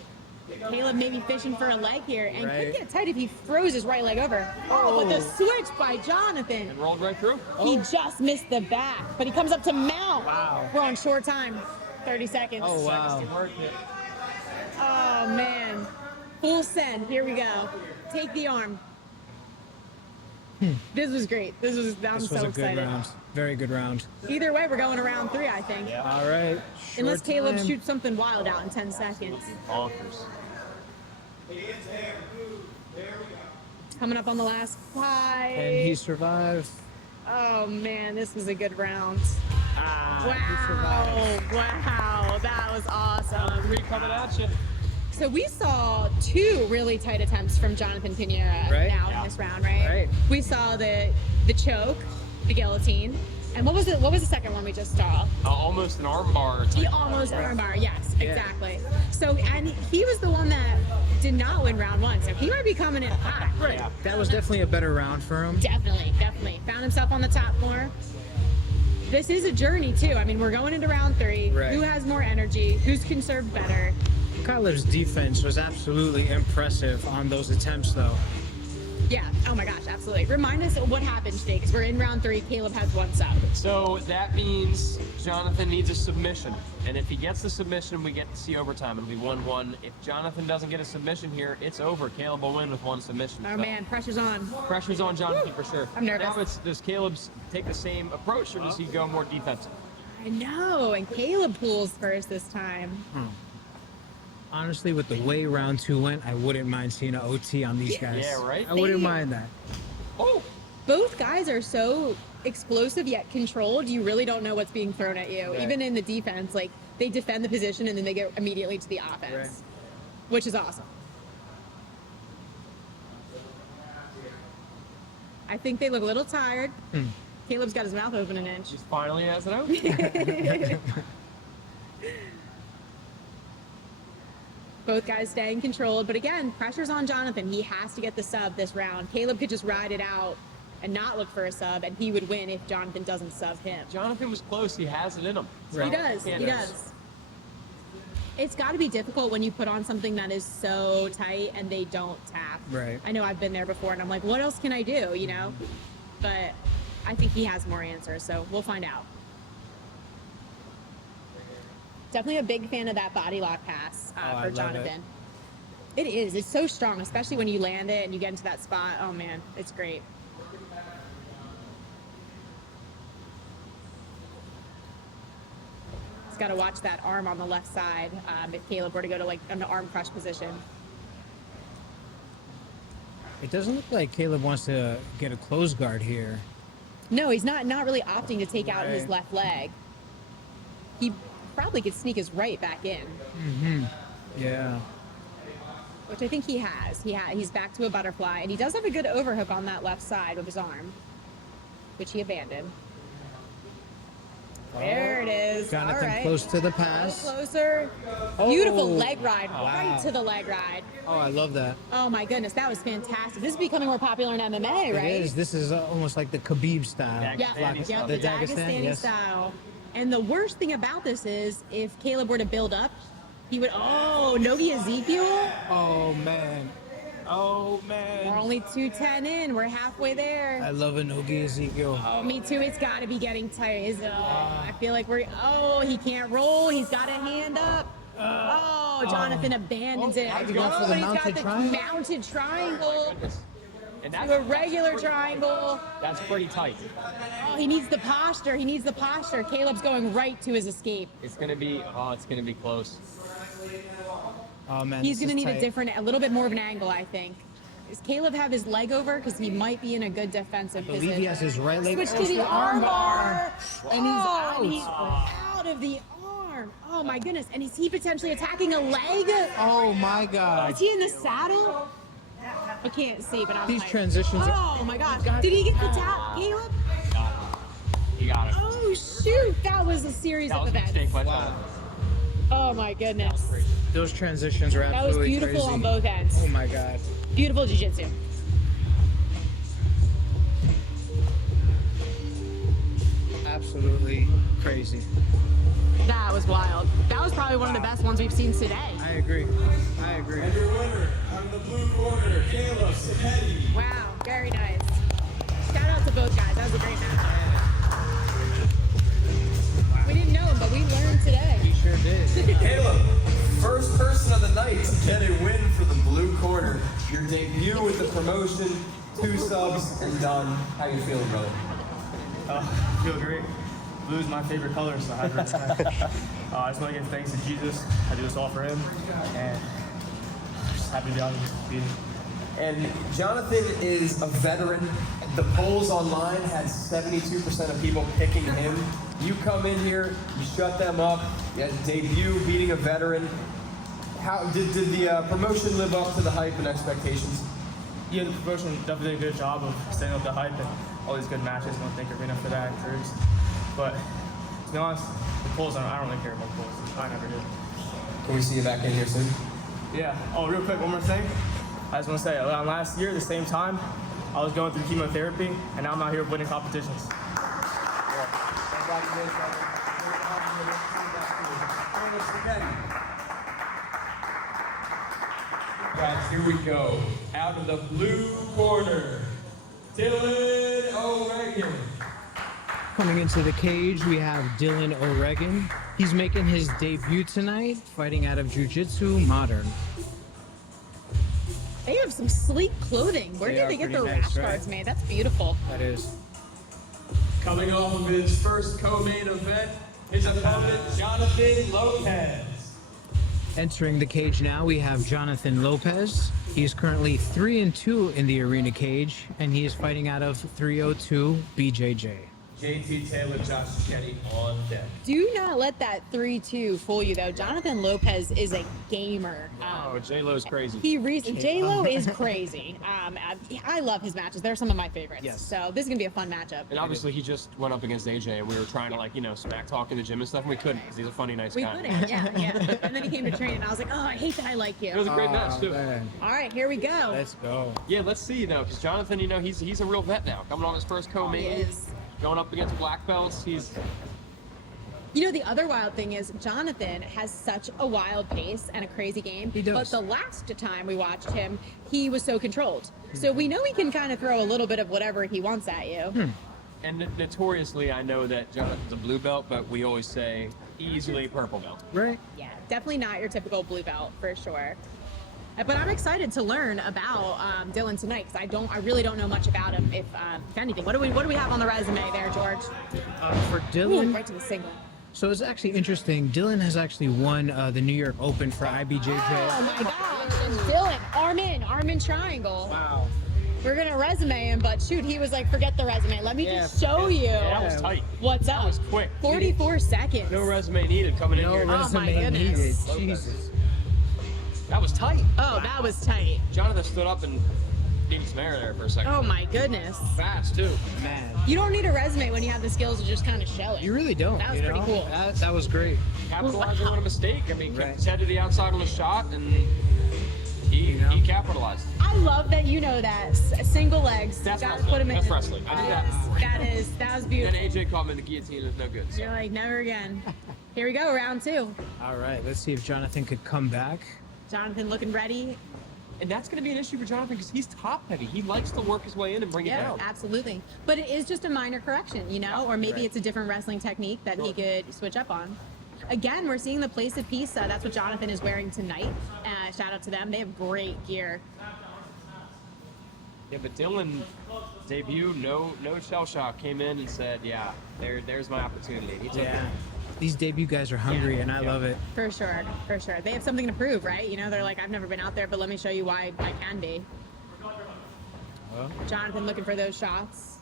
Caleb maybe fishing for a leg here, and Right. could get tight if he throws his right leg over. Oh, but the switch by Jonathan. And rolled right through. He just missed the back, but he comes up to mount. Wow. We're on short time, 30 seconds. oh wow. Oh man. Full send. Here we go. Take the arm. This was great. I'm This was so a good excited. round. Very good round. Either way, we're going around 3, I think. All right. Unless short Caleb time. shoots something wild out in 10 seconds. Bonkers. Coming up on the last 5. And he survived. Oh man, this was a good round. He survived. Wow, that was awesome. 3 coming at you. So we saw 2 really tight attempts from Jonathan Pinheiro Right. now in this round, right? Right. We saw the choke, the guillotine, and what was the second one we just saw? Almost an armbar. The almost armbar, yes, exactly. So, and he was the one that did not win round 1, so he might be coming in hot. Yeah. That was definitely a better round for him. Definitely. Found himself on the top more. This is a journey too. I mean, we're going into round 3. Right. Who has more energy? Who's conserved better? Caleb's defense was absolutely impressive on those attempts, though. Yeah. Oh my gosh, absolutely. Remind us what happened today, because we're in round 3. Caleb has 1 sub. So that means Jonathan needs a submission. And if he gets the submission, we get to see overtime. It'll be 1-1. If Jonathan doesn't get a submission here, it's over. Caleb will win with 1 submission. Oh So man, pressure's on. pressure's on Jonathan for sure. I'm nervous. Now does Caleb take the same approach, or does he go more defensive? I know, and Caleb pulls first this time. Honestly, with the way round 2 went, I wouldn't mind seeing an OT on these guys. Yeah, right? I wouldn't They- mind that. Oh! Both guys are so explosive yet controlled, you really don't know what's being thrown at you. Right. Even in the defense, like they defend the position and then they go immediately to the offense, Right. which is awesome. I think they look a little tired. Caleb's got his mouth open an inch. He finally has it out. Both guys staying controlled, but again, pressure's on Jonathan. He has to get the sub this round. Caleb could just ride it out and not look for a sub, and he would win if Jonathan doesn't sub him. Jonathan was close. He has it in him. He does. He does. It's got to be difficult when you put on something that is so tight and they don't tap. Right. I know I've been there before, and I'm like, what else can I do? You know, but I think he has more answers, so we'll find out. Definitely a big fan of that body lock pass for Jonathan. It is. It's so strong, especially when you land it and you get into that spot. Oh man, it's great. He's got to watch that arm on the left side if Caleb were to go to like an arm crush position. It doesn't look like Caleb wants to get a close guard here. No, he's not really opting to take out his Right. left leg. He probably could sneak his right back in, Yeah. which I think he has. He's back to a butterfly, and he does have a good overhook on that left side with his arm, which he abandoned. There it is. Jonathan All right. close to the A little pass. closer. Oh. Beautiful leg ride, Wow. right to the leg ride. Oh, I love that. Oh my goodness, that was fantastic. This is becoming more popular in MMA, right? It is. This is almost like the Khabib style. Yeah, Dagestani the The Dagestani, Dagestani yes. style. And the worst thing about this is if Caleb were to build up, he would, Nogi Ezekiel. Oh, man. Oh, We're man. only 210 in. We're halfway I there. love a Nogi Ezekiel. Oh, me too. It's got to be getting tight. I feel like he can't roll. He's got a hand up. Jonathan abandons it. He's going for the He's mounted got the triangle. mounted triangle And to a regular triangle. That's pretty tight. Oh, he needs the posture. He needs the posture. Caleb's going right to his escape. It's gonna be close. Oh, man. He's this going to is need tight. a little bit more of an angle, I think. Does Caleb have his leg over? Because he might be in a good defensive I believe position. he has his right leg. Switch Oh, to the arm bar. And he's out. And he's out of the arm. Oh my goodness. And is he potentially attacking a leg? Oh, my God. Is he in the saddle? I can't see, but I'm These like, transitions are- Oh my gosh. Did he get the tap, Caleb? You got it. Oh shoot. That was a series That of was a events. mistake by Wow. Jonathan. Oh my goodness. Those transitions are That was absolutely beautiful crazy. on both ends. Oh, my God. Beautiful jiu-jitsu. Absolutely crazy. That was wild. That was probably one of the best ones we've seen today. I agree. I agree. And your winner, out of the blue corner, Caleb Sapetti. Wow, very nice. Shout out to both guys. That was a great match. We didn't know him, but we learned today. He sure did. Caleb, first person of the night to get a win for the blue corner. Your debut with the promotion, 2 subs and done. How you feeling, brother? I feel great. Blue is my favorite color, so I had to respect. I just want to give thanks to Jesus. I do this all for him, and just happy to be on this meeting. And Jonathan is a veteran. The polls online had 72% of people picking him. You come in here, you shut them up. You had a debut beating a veteran. How did the promotion live up to the hype and expectations? Yeah, the promotion definitely did a good job of setting up the hype and all these good matches. I want to thank Arena for that and Cruz. But to be honest, the polls, I don't really care about polls. I never did. Can we see you back in here soon? Yeah. Oh, real quick, one more thing. I just want to say, around last year, the same time, I was going through chemotherapy, and now I'm out here winning competitions. Guys, here we go. Out of the blue corner, Dylan O'Regan. Coming into the cage, we have Dylan O'Regan. He's making his debut tonight, fighting out of Jiu-Jitsu Modern. They have some sleek clothing. Where They did are they get the pretty rash nice, right? guards made? That's beautiful. That is. Coming off of his first co-main event, his opponent, Jonathan Lopez. Entering the cage now, we have Jonathan Lopez. He's currently 3-2 in the arena cage, and he is fighting out of 302 BJJ. JT Taylor, Josh Kenny on deck. Do not let that 3-2 fool you, though. Jonathan Lopez is a gamer. Oh, J-Lo's crazy. J-Lo is crazy. I love his matches. They're some of my favorites. Yes. So this is gonna be a fun matchup. And obviously, he just went up against AJ, and we were trying to, like, you know, smack talk in the gym and stuff, and we couldn't because he's a funny, nice We guy. couldn't, yeah. And then he came to train, and I was like, oh, I hate that I like It was you. a great match, too. Man. All right, here we go. Let's go. Yeah, let's see, though, because Jonathan, you know, he's a real vet now. Coming on his first He co-main, is. going up against black belts. He's You know, the other wild thing is Jonathan has such a wild pace and a crazy game. He does. But the last time we watched him, he was so controlled. So we know he can kind of throw a little bit of whatever he wants at you. and notoriously, I know that Jonathan's a blue belt, but we always say easily purple belt. Right. Yeah, definitely not your typical blue belt for sure. But I'm excited to learn about Dylan tonight because I really don't know much about him. If anything, what do we have on the resume there, George? For Ooh, Dylan, right to the single. so it's actually interesting. Dylan has actually won the New York Open for IBJJ. Oh my gosh! And Dylan, Armin triangle. Wow. We're gonna resume him, but shoot, he was like, forget the resume. Let me just show you That was tight. what's up. That was quick. 44 seconds. No resume needed coming in No here. my resume needed. goodness. Jesus. That was tight. Oh, that was tight. Jonathan stood up and needed some air there for a second. Oh my goodness. Fast, too. Man. You don't need a resume when you have the skills to just kind of show it. You really don't. That was you pretty know? cool. That was great. Capitalizing on a mistake. I mean, Right. kept his head to the outside on the shot, and he capitalized. I love that you know that. Single legs. That's Gotta wrestling. put him in. That's wrestling. I did that. That was Then beautiful. AJ caught him in the guillotine. It's no good. So. You're like, never again. Here we go, round 2. All right. Let's see if Jonathan could come back. Jonathan looking ready. And that's going to be an issue for Jonathan because he's top heavy. He likes to work his way in and bring it Yeah, down. absolutely. But it is just a minor correction, you know, or maybe Right. it's a different wrestling technique that he could switch up on. Again, we're seeing the place of peace. That's what Jonathan is wearing tonight. Shout out to them. They have great gear. Yeah, but Dylan debut, no shell shock, came in and said, "Yeah, there's my opportunity." He took it. These debut guys are hungry, and I love it. For sure, for sure. They have something to prove, right? You know, they're like, I've never been out there, but let me show you why I can be. Jonathan looking for those shots.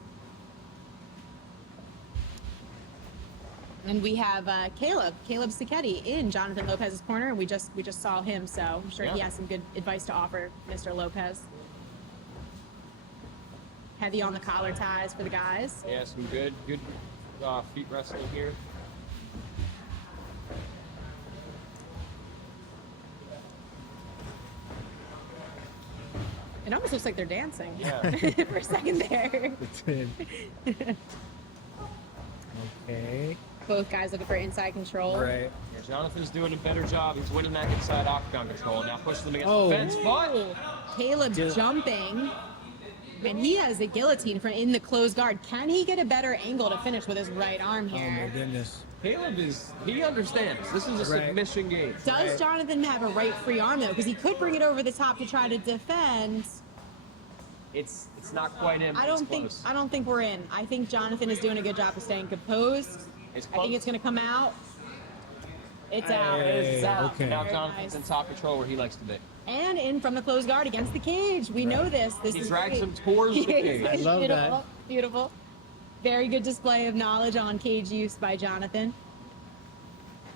And we have Caleb Sicchetti in Jonathan Lopez's corner, and we just saw him, so I'm sure he Yeah. has some good advice to offer Mr. Lopez. Heavy on the collar ties for the guys. Yeah, some good feet wrestling here. It almost looks like they're dancing Yeah. for a second there. Okay. Both guys looking for inside control. Right. Yeah, Jonathan's doing a better job. He's winning that inside octagon control. Now pushing them against Oh. the fence. But Caleb jumping, and he has a guillotine from in the closed guard. Can he get a better angle to finish with his right arm Oh my here? goodness. Caleb he understands. This is a Right. submission game. Does Jonathan have a right free arm though? Because he could bring it over the top to try to defend. It's not quite in. but I don't think we're in. I think Jonathan is doing a good job of staying composed. It's I close. think it's gonna come out. It's out. Hey, It's out. okay. Now Very Jonathan's nice. in top control where he likes to be. And in from the closed guard against the cage. We know this. This He is drags great. him towards the cage. I love beautiful, that. Beautiful. Very good display of knowledge on cage use by Jonathan.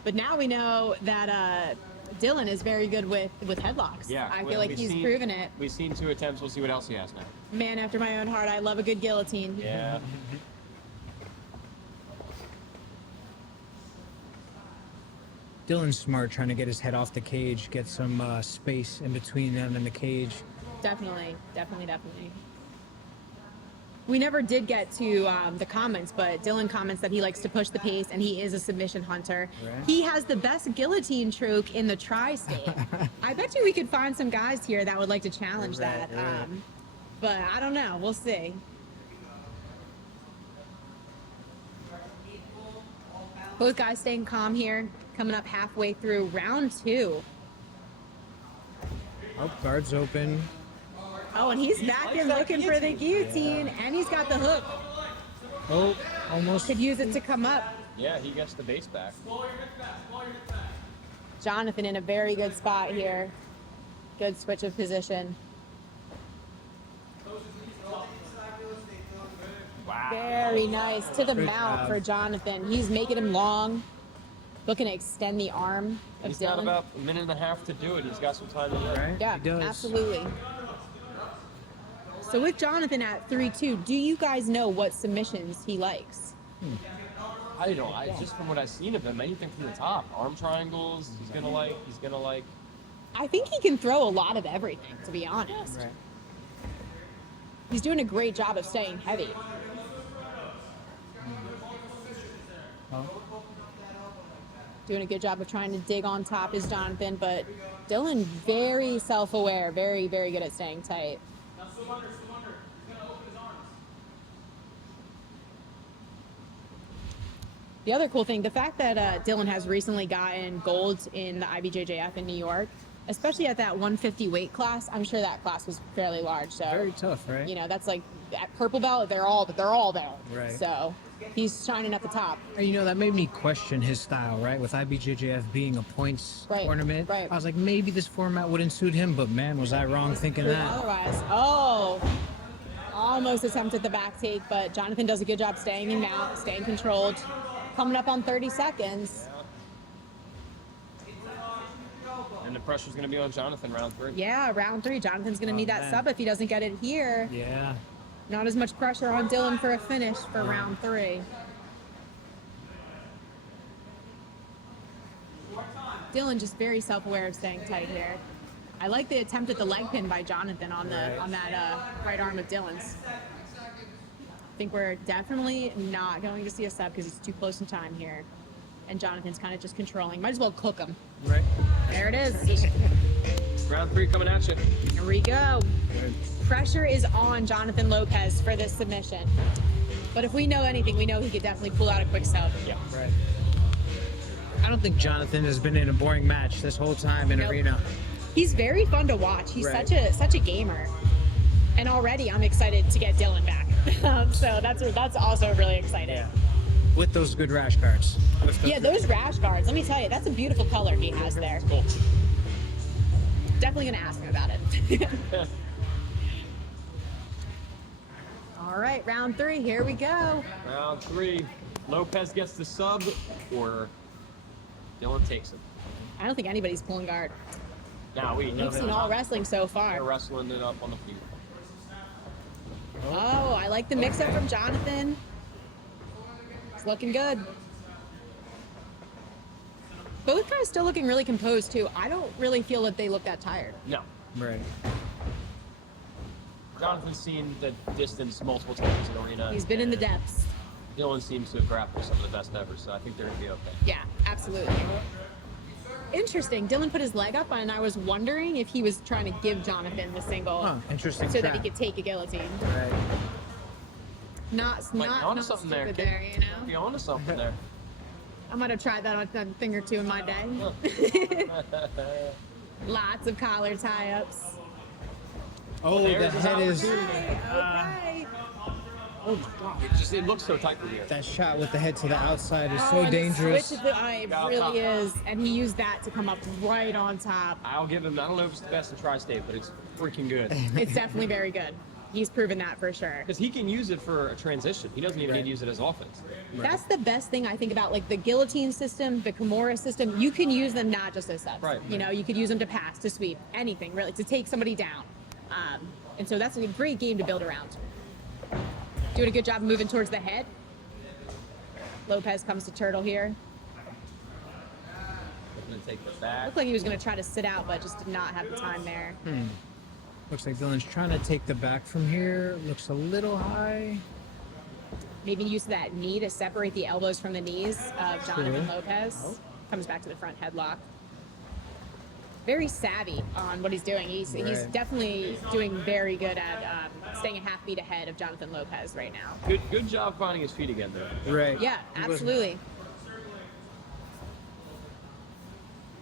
But now we know that Dylan is very good with headlocks. Yeah, I well, feel like we've he's seen- proven it. We've seen 2 attempts. We'll see what else he has now. Man after my own heart. I love a good guillotine. Yeah. Dylan's smart, trying to get his head off the cage, get some space in between them and the cage. Definitely. We never did get to the comments, but Dylan comments that he likes to push the pace and he is a submission hunter. Right. He has the best guillotine troop in the tri-state. I bet you we could find some guys here that would like to challenge Right, that. right. But I don't know. We'll see. Both guys staying calm here, coming up halfway through round 2. Oh, guard's open. Oh, and he's back in looking for the guillotine, and he's got the hook. Oh, almost. Could use it to come up. Yeah, he gets the base back. Jonathan in a very good spot here. Good switch of position. Wow. Very nice. To the Good mount job. for Jonathan. He's making him long. Looking to extend the arm of He's Dylan. got about a minute and a half to do it. He's got some time to work. Right? Yeah, He does. absolutely. So with Jonathan at 3-2, do you guys know what submissions he likes? I don't. Just from what I've seen of him, anything from the top, arm triangles. He's gonna like. I think he can throw a lot of everything, to be honest. Right. He's doing a great job of staying heavy. Doing a good job of trying to dig on top is Jonathan, but Dylan very self-aware, very, very good at staying tight. The other cool thing, the fact that Dylan has recently gotten gold in the IBJJF in New York, especially at that 150 weight class, I'm sure that class was fairly large. So Very tough, right? you know, that's like at purple belt, they're all there. Right. So he's shining at the top. And you know, that made me question his style, right? With IBJJF being a points Right, tournament. right. I was like, maybe this format wouldn't suit him, but man, was I wrong thinking that. Otherwise, almost attempted the back take, but Jonathan does a good job staying in mount, staying controlled. Coming up on 30 seconds. And the pressure's gonna be on Jonathan round 3. Yeah, round 3. Jonathan's going to need that man. sub if he doesn't get it here. Yeah. Not as much pressure on Dylan for a finish for round 3. Dylan just very self-aware of staying tight here. I like the attempt at the leg pin by Jonathan on that right arm of Dylan's. I think we're definitely not going to see a sub because he's too close in time here. And Jonathan's kind of just controlling. Might as well cook him. Right. There it is. Round 3 coming at you. Here we go. Pressure is on Jonathan Lopez for this submission. But if we know anything, we know he could definitely pull out a quick sub. Yeah. Right. I don't think Jonathan has been in a boring match this whole time in Nope. arena. He's very fun to watch. He's Right. such a gamer. And already I'm excited to get Dylan back. So that's also really exciting. Yeah. With those good rash guards. Yeah, those rash guards, let me tell you, that's a beautiful color he has there. Cool. Definitely gonna ask him about it. All right, round 3, here we go. Round 3. Lopez gets the sub, or Dylan takes it. I don't think anybody's pulling guard. Now we We've seen all wrestling so They're far. wrestling it up on the field. Oh, I like the mix-up from Jonathan. It's looking good. Both guys still looking really composed, too. I don't really feel that they look that tired. No. Right. Jonathan's seen the distance multiple times in arena. He's been in the and depths. Dylan seems to have grappled some of the best ever, so I think they're gonna be okay. Yeah, absolutely. Interesting. Dylan put his leg up, and I was wondering if he was trying to give Jonathan the single Huh, interesting. so that he trap. could take a guillotine. Right. Might be onto Not something there, stupid kid. there, you know? Be onto something there. I might have tried that on a thing or two in my day. Lots of collar tie-ups. Oh, There's the his head is. Okay. Oh my god. It looks so tight from here. That shot with the head to the outside is Oh, so and the dangerous. switch of the eye, it Got really top. is. And he used that to come up right on top. I'll give him. I don't know if it's the best in Tri-State, but it's freaking good. It's definitely very good. He's proven that for sure. Because he can use it for a transition. He doesn't even need to use it as offense. That's the best thing I think about like the guillotine system, the Kimura system. You can use them not just as subs. Right. You know, you could use them to pass, to sweep, anything really, to take somebody down. And so that's a great game to build around. Doing a good job moving towards the head. Lopez comes to turtle here. I'm gonna take the back. Looked like he was going to try to sit out, but just did not have the time there. Looks like Dylan's trying to take the back from here. Looks a little high. Maybe use that knee to separate the elbows from the knees of Jonathan True. Lopez. Comes back to the front headlock. Very savvy on what he's doing. He's Right. definitely doing very good at staying a half beat ahead of Jonathan Lopez right now. Good job finding his feet again, though. Right. Yeah, He was- absolutely.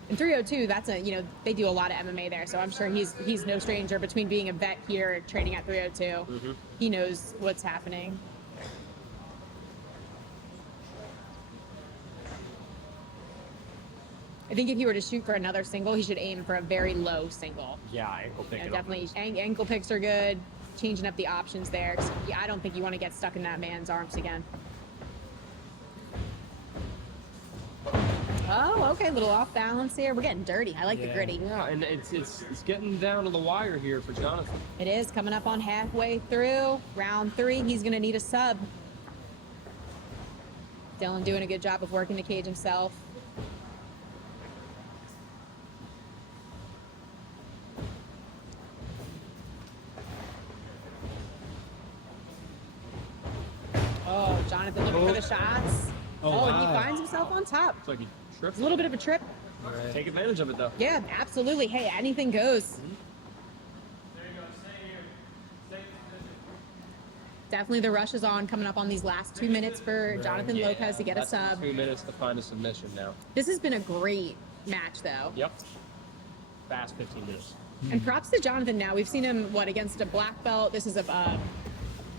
In 302, that's they do a lot of MMA there, so I'm sure he's no stranger between being a vet here, training at 302. He knows what's happening. I think if he were to shoot for another single, he should aim for a very low single. Yeah, ankle pick it up. Definitely, ankle picks are good. changing up the options there. 'Cause, yeah, I don't think you want to get stuck in that man's arms again. Oh, okay, a little off balance here. We're getting dirty. I like the gritty. Yeah, and it's getting down to the wire here for Jonathan. It is coming up on halfway through round 3. He's going to need a sub. Dylan doing a good job of working the cage himself. Oh, Jonathan looking for the shots. Oh, and he finds himself on top. It's like he tripped. A little bit of a trip. Take advantage of it though. Yeah, absolutely. Hey, anything goes. Definitely the rush is on coming up on these last 2 minutes for Jonathan Lopez to get a That's sub. 2 minutes to find a submission now. This has been a great match, though. Yep. Fast 15 minutes. And props to Jonathan now. We've seen him, against a black belt. This is a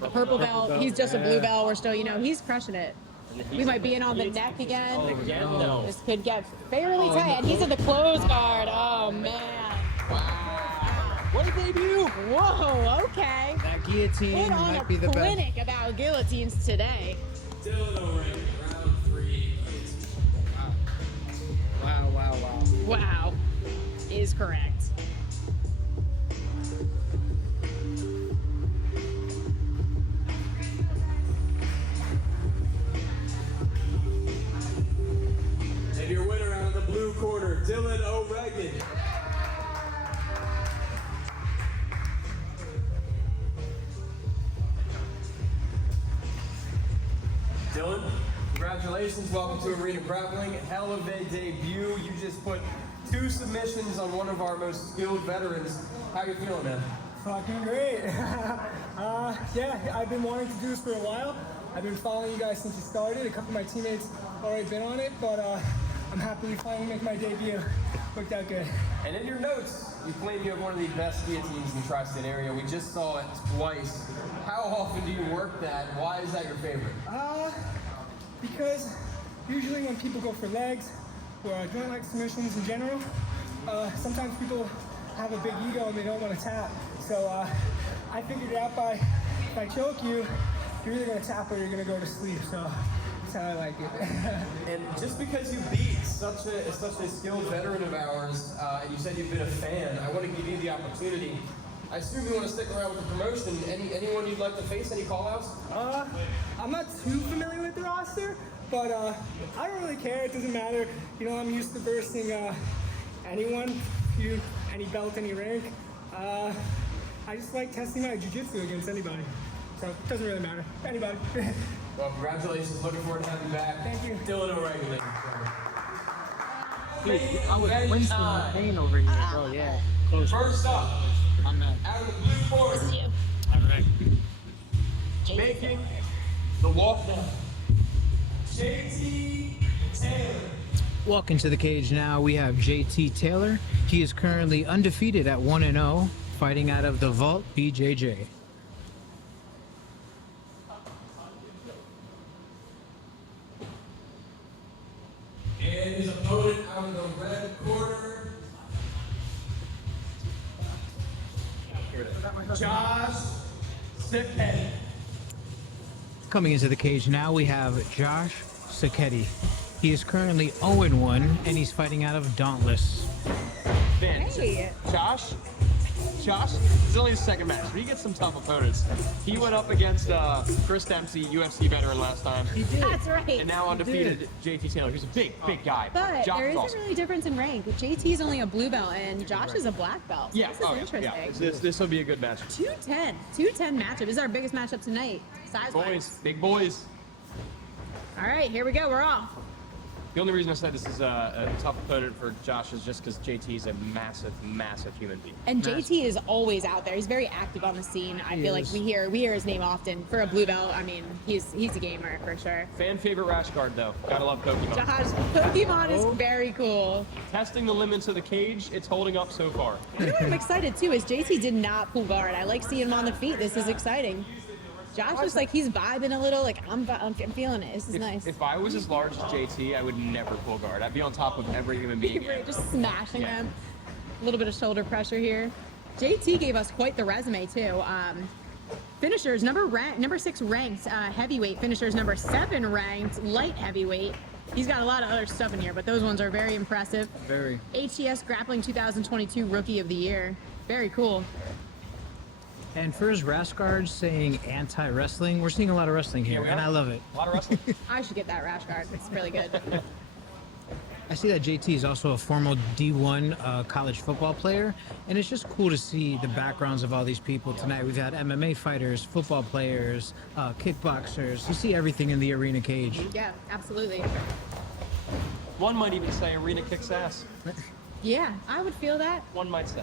purple belt. He's just a blue belt. We're still, he's crushing it. We might be in on the neck again. Again, no. This could get fairly tight. And he's in the close guard. Oh, man. What a debut! Whoa, okay. That guillotine Put on might be a the best. clinic about guillotines today. Dylan O'Reilly, round 3. Wow. Wow, is correct. And your winner out of the blue corner, Dylan O'Reilly. Dylan, congratulations. Welcome to Arena Grappling. Hell of a debut. You just put 2 submissions on one of our most skilled veterans. How you feeling, man? Fucking great. Yeah, I've been wanting to do this for a while. I've been following you guys since you started. A couple of my teammates already been on it, but I'm happy to finally make my debut. Worked out good. And in your notes, you claim you have one of the best guillotines in the tri-state area. We just saw it twice. How often do you work that? Why is that your favorite? Because usually when people go for legs or joint-like submissions in general, sometimes people have a big ego and they don't want to tap. So I figured out if I choke you, you're either going to tap or you're going to go to sleep. So that's how I like it. And just because you beat such a skilled veteran of ours, and you said you've been a fan, I want to give you the opportunity. I assume you want to stick around with the promotion. Anyone you'd like to face? Any call-outs? I'm not too familiar with the roster, but I don't really care. It doesn't matter. I'm used to versing anyone, any belt, any rank. I just like testing my jiu-jitsu against anybody. So it doesn't really matter. Anybody. Well, congratulations. Looking forward to having you back. Thank you. Dylan O'Reilly. Dude, I was wincing with pain over here. Oh, yeah. Close. First up, I'm not. out of the blue corner, All right. making the walk down, JT Taylor. Walking to the cage now, we have JT Taylor. He is currently undefeated at 1-0, fighting out of the Vault BJJ. And his opponent out of the red corner, Josh Sicketti. Coming into the cage now, we have Josh Sicketti. He is currently 0-1, and he's fighting out of Dauntless. Man, Hey. Josh, this is only his second match, but he gets some tough opponents. He went up against Chris Dempsey, UFC veteran last time, That's right. and now undefeated JT Taylor, who's a big guy. But Josh there is isn't awesome. really a difference in rank. JT's only a blue belt and Josh is a black belt. So Yeah, this is interesting. yeah. This will be a good match. 210 matchup. This is our biggest matchup tonight, size-wise. Boys, big boys. All right, here we go. We're off. The only reason I said this is a tough opponent for Josh is just because JT is a massive human being. And JT is always out there. He's very active on the scene. I feel like we hear his name often. For a blue belt, I mean, he's a gamer for sure. Fan favorite rash guard though. Gotta love Pokemon. Josh, Pokemon is very cool. Testing the limits of the cage, it's holding up so far. You know what I'm excited too is JT did not pull guard. I like seeing him on the feet. This is exciting. Josh is like, he's vibing a little. Like, I'm feeling it. This is nice. If I was as large as JT, I would never pull guard. I'd be on top of every human being. Right, just smashing Yeah. them. A little bit of shoulder pressure here. JT gave us quite the resume too. finishers, number 6 ranked heavyweight. Finishers, number 7 ranked light heavyweight. He's got a lot of other stuff in here, but those ones are very impressive. Very. HES Grappling 2022 Rookie of the Year. Very cool. And for his rash guard saying anti-wrestling, we're seeing a lot of wrestling here, and I love it. A lot of wrestling. I should get that rash guard. It's really good. I see that JT is also a former D1 college football player, and it's just cool to see the backgrounds of all these people tonight. We've had MMA fighters, football players, kickboxers. You see everything in the arena cage. Yeah, absolutely. One might even say arena kicks ass. Yeah, I would feel that. One might say.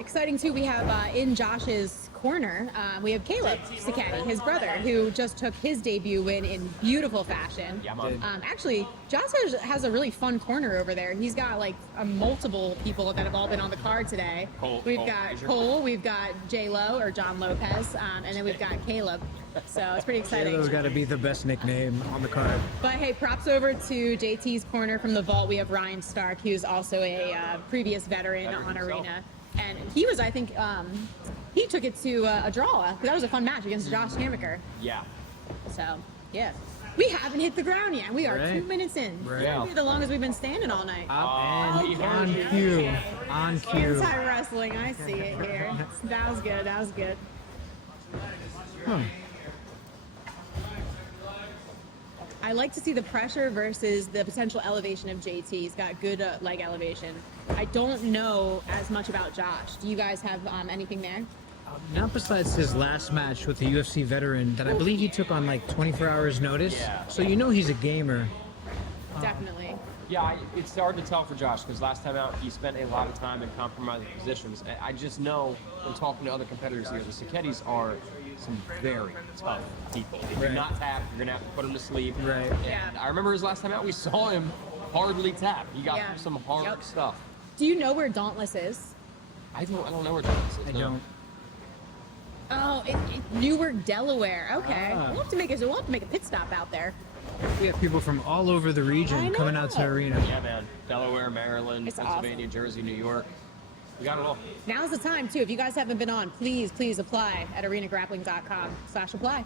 Exciting too, we have in Josh's corner, we have Caleb Sicchetti, his brother, who just took his debut win in beautiful fashion. Yeah, man. Actually, Josh has a really fun corner over there. He's got like multiple people that have all been on the card today. We've got Cole, we've got J-Lo or John Lopez, and then we've got Caleb. So it's pretty exciting. J-Lo's got to be the best nickname on the card. But hey, props over to JT's corner from the vault. We have Ryan Stark, who's also a previous veteran on Arena. And he was, I think, he took it to a draw. That was a fun match against Josh Hammaker. Yeah. So, yeah. We haven't hit the ground yet. We are 2 minutes in. Right. Yeah. Maybe the longest we've been standing all night. And on cue. On cue. Anti-wrestling, I see it here. That was good, that was good. Huh. I like to see the pressure versus the potential elevation of JT. He's got good leg elevation. I don't know as much about Josh. Do you guys have anything there? Not besides his last match with the UFC veteran that I believe he took on like 24 hours notice. Yeah. So you know he's a gamer. Definitely. Yeah, it's hard to tell for Josh because last time out he spent a lot of time in compromising positions. I just know from talking to other competitors here, the Sicchettis are some very tough people. If you're not tapped, you're gonna have to put him to sleep. Right. And I remember his last time out, we saw him hardly tap. He got Yeah. some hard stuff. Do you know where Dauntless is? I don't know where Dauntless is. I no. don't. Oh, Newark, Delaware. Okay, Ah. we'll have to make a pit stop out there. We have people from all over the I region know. coming out to Arena. Yeah, man. Delaware, Maryland, It's Pennsylvania, Jersey, New York. We got it all. Now's the time too. If you guys haven't been on, please apply at arenagrappling.com/apply.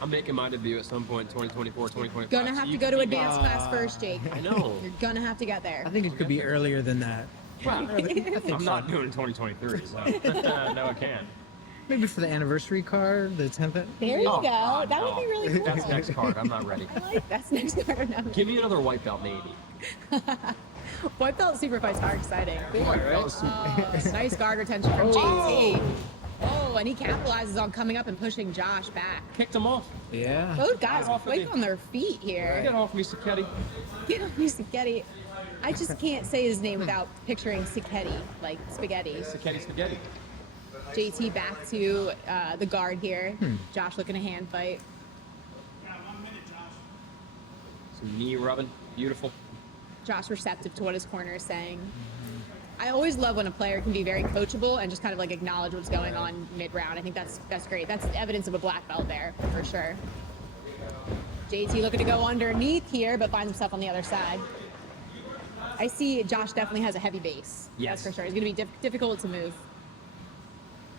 I'm making my debut at some point, 2024, 2025. Gonna have to go to a dance class first, Jake. I know. You're gonna have to get there. I think it could be earlier than that. Well, I think I'm so. not doing 2023, so no, I can't. Maybe for the anniversary card, the 10th. There you Oh, go. God, That would no. be really cool. That's next card. I'm not ready. I like that's next card. No. Give me another white belt, maybe. White belt super fights are exciting. White belt is super. Oh, nice guard retention from JT. Oh, and he capitalizes on coming up and pushing Josh back. Kicked him off. Yeah. Both guys off of quick me. on their feet here. Get off me, Sicchetti. Get on me, Sicchetti. I just can't say his name without picturing Sicchetti, like spaghetti. Sicchetti, spaghetti. JT back to the guard here. Josh looking to hand fight. Some knee rubbing. Beautiful. Josh receptive to what his corner is saying. I always love when a player can be very coachable and just kind of like acknowledge what's going on mid-round. I think that's great. That's evidence of a black belt there for sure. JT looking to go underneath here, but finds himself on the other side. I see Josh definitely has a heavy base. Yes. That's for sure. He's going to be difficult to move.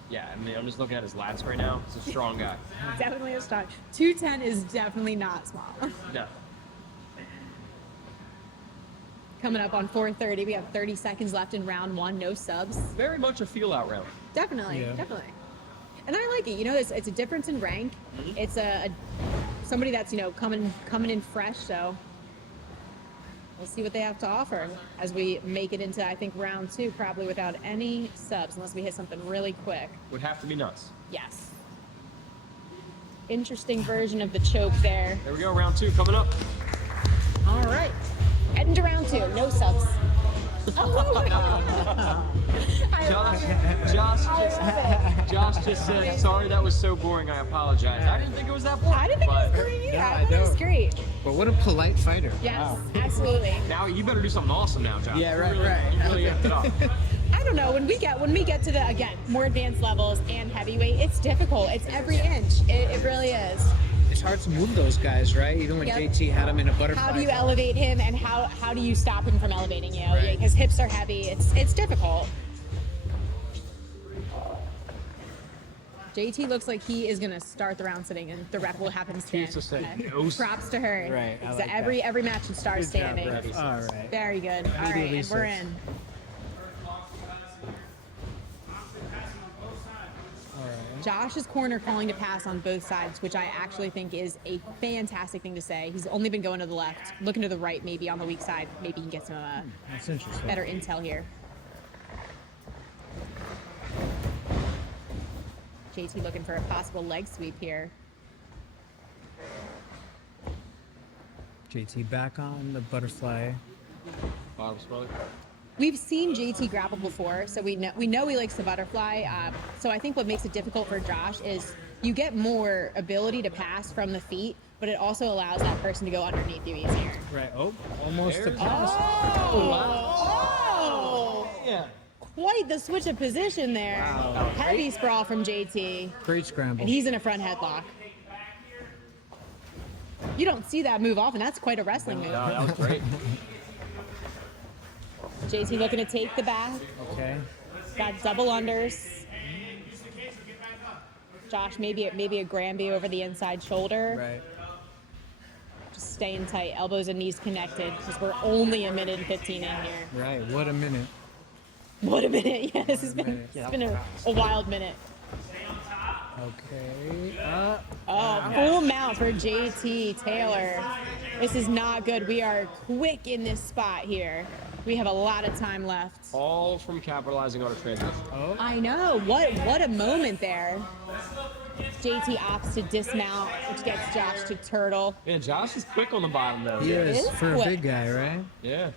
Yeah, I mean, I'm just looking at his lats right now. He's a strong guy. Definitely a start. 210 is definitely not small. No. Coming up on 4:30, we have 30 seconds left in round one. No subs. Very much a feel-out round. Definitely, Yeah. definitely. And I like it. You know, it's a difference in rank. It's a somebody that's coming in fresh. So we'll see what they have to offer as we make it into, I think, round two, probably without any subs unless we hit something really quick. Would have to be nuts. Yes. Interesting version of the choke there. There we go, round two coming up. All right. Heading to round two. No subs. Josh just said, sorry that was so boring, I apologize. I didn't think it was that boring. I didn't think it was but boring either. Yeah, I I thought it was know. great. But what a polite fighter. Yes, absolutely. Now you better do something awesome now, Josh. Yeah, right, You really, right. You really amped it up. I don't know. When we get to the more advanced levels and heavyweight, it's difficult. It's every inch. It really is. It's hard to move those guys, right? Even when Yep. JT had him in a butterfly. How do you elevate him, and how do you stop him from elevating you? Right. His hips are heavy. It's difficult. JT looks like he is gonna start the round sitting, and the ref will have him stand. Used to say Okay. no. Props to her. Right, I like every match should start Good job, standing. ref. All right. Very good. All right, Immediately and we're sits. in. Josh's corner calling to pass on both sides, which I actually think is a fantastic thing to say. He's only been going to the left, looking to the right, maybe on the weak side. Maybe he can get some That's interesting. better intel here. JT looking for a possible leg sweep here. JT back on the butterfly. Bottom split. We've seen JT grapple before, so we know he likes the butterfly. So I think what makes it difficult for Josh is you get more ability to pass from the feet, but it also allows that person to go underneath you easier. Right. Oh, almost a There's- pass. Oh! Yeah. Quite the switch of position there. Wow. Heavy sprawl from JT, Great scramble. and he's in a front headlock. You don't see that move often. That's quite a wrestling move. No, that was great. JT looking to take the back. Okay. Got double unders. Josh, maybe a Granby over the inside shoulder. Right. Just staying tight, elbows and knees connected, because we're only a minute and 15 in here. Right. What a minute. What a minute! Yeah, this has What a been minute. it's been a wild minute. Okay. Oh, full mount for JT Taylor. This is not good. We are quick in this spot here. We have a lot of time left. All from capitalizing on a transition. Oh. I know. What a moment there. JT opts to dismount, which gets Josh to turtle. Man, Josh is quick on the bottom though. He is is for a quick. big guy, right? Yeah.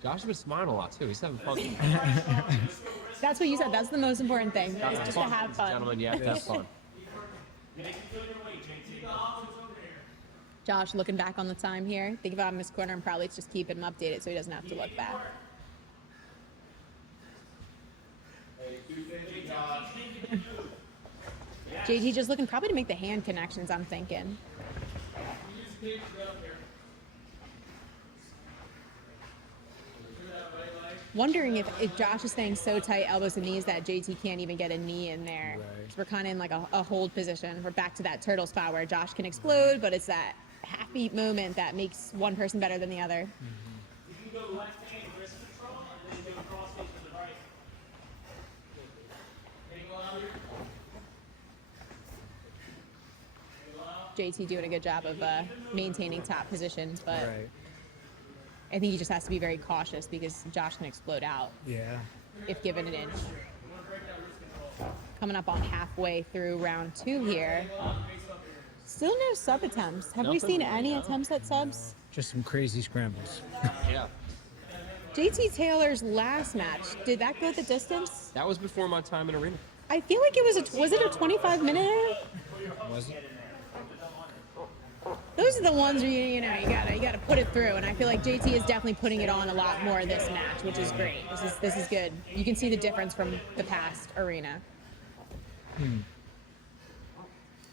Josh has been smiling a lot too. He's having fun. That's what you said. That's the most important thing. Is just to have fun. Gentlemen, you have to have fun. Josh looking back on the time here. Think about him in his corner and probably just keep him updated so he doesn't have to look back. JT just looking probably to make the hand connections, I'm thinking. Wondering if Josh is staying so tight, elbows and knees, that JT can't even get a knee in there. Right. So we're kind of in like a hold position. We're back to that turtle spot where Josh can explode, but it's that half-beat moment that makes one person better than the other. JT doing a good job of maintaining top position, but Right. I think he just has to be very cautious because Josh can explode out Yeah. if given an inch. Coming up on halfway through round 2 here. Still no sub attempts. Have we Nothing. seen any attempts at subs? Just some crazy scrambles. Yeah. JT Taylor's last match, did that go the distance? That was before my time in arena. I feel like it was it a 25-minute? Was it? Those are the ones where you gotta put it through, and I feel like JT is definitely putting it on a lot more this match, which is great. This is good. You can see the difference from the past arena.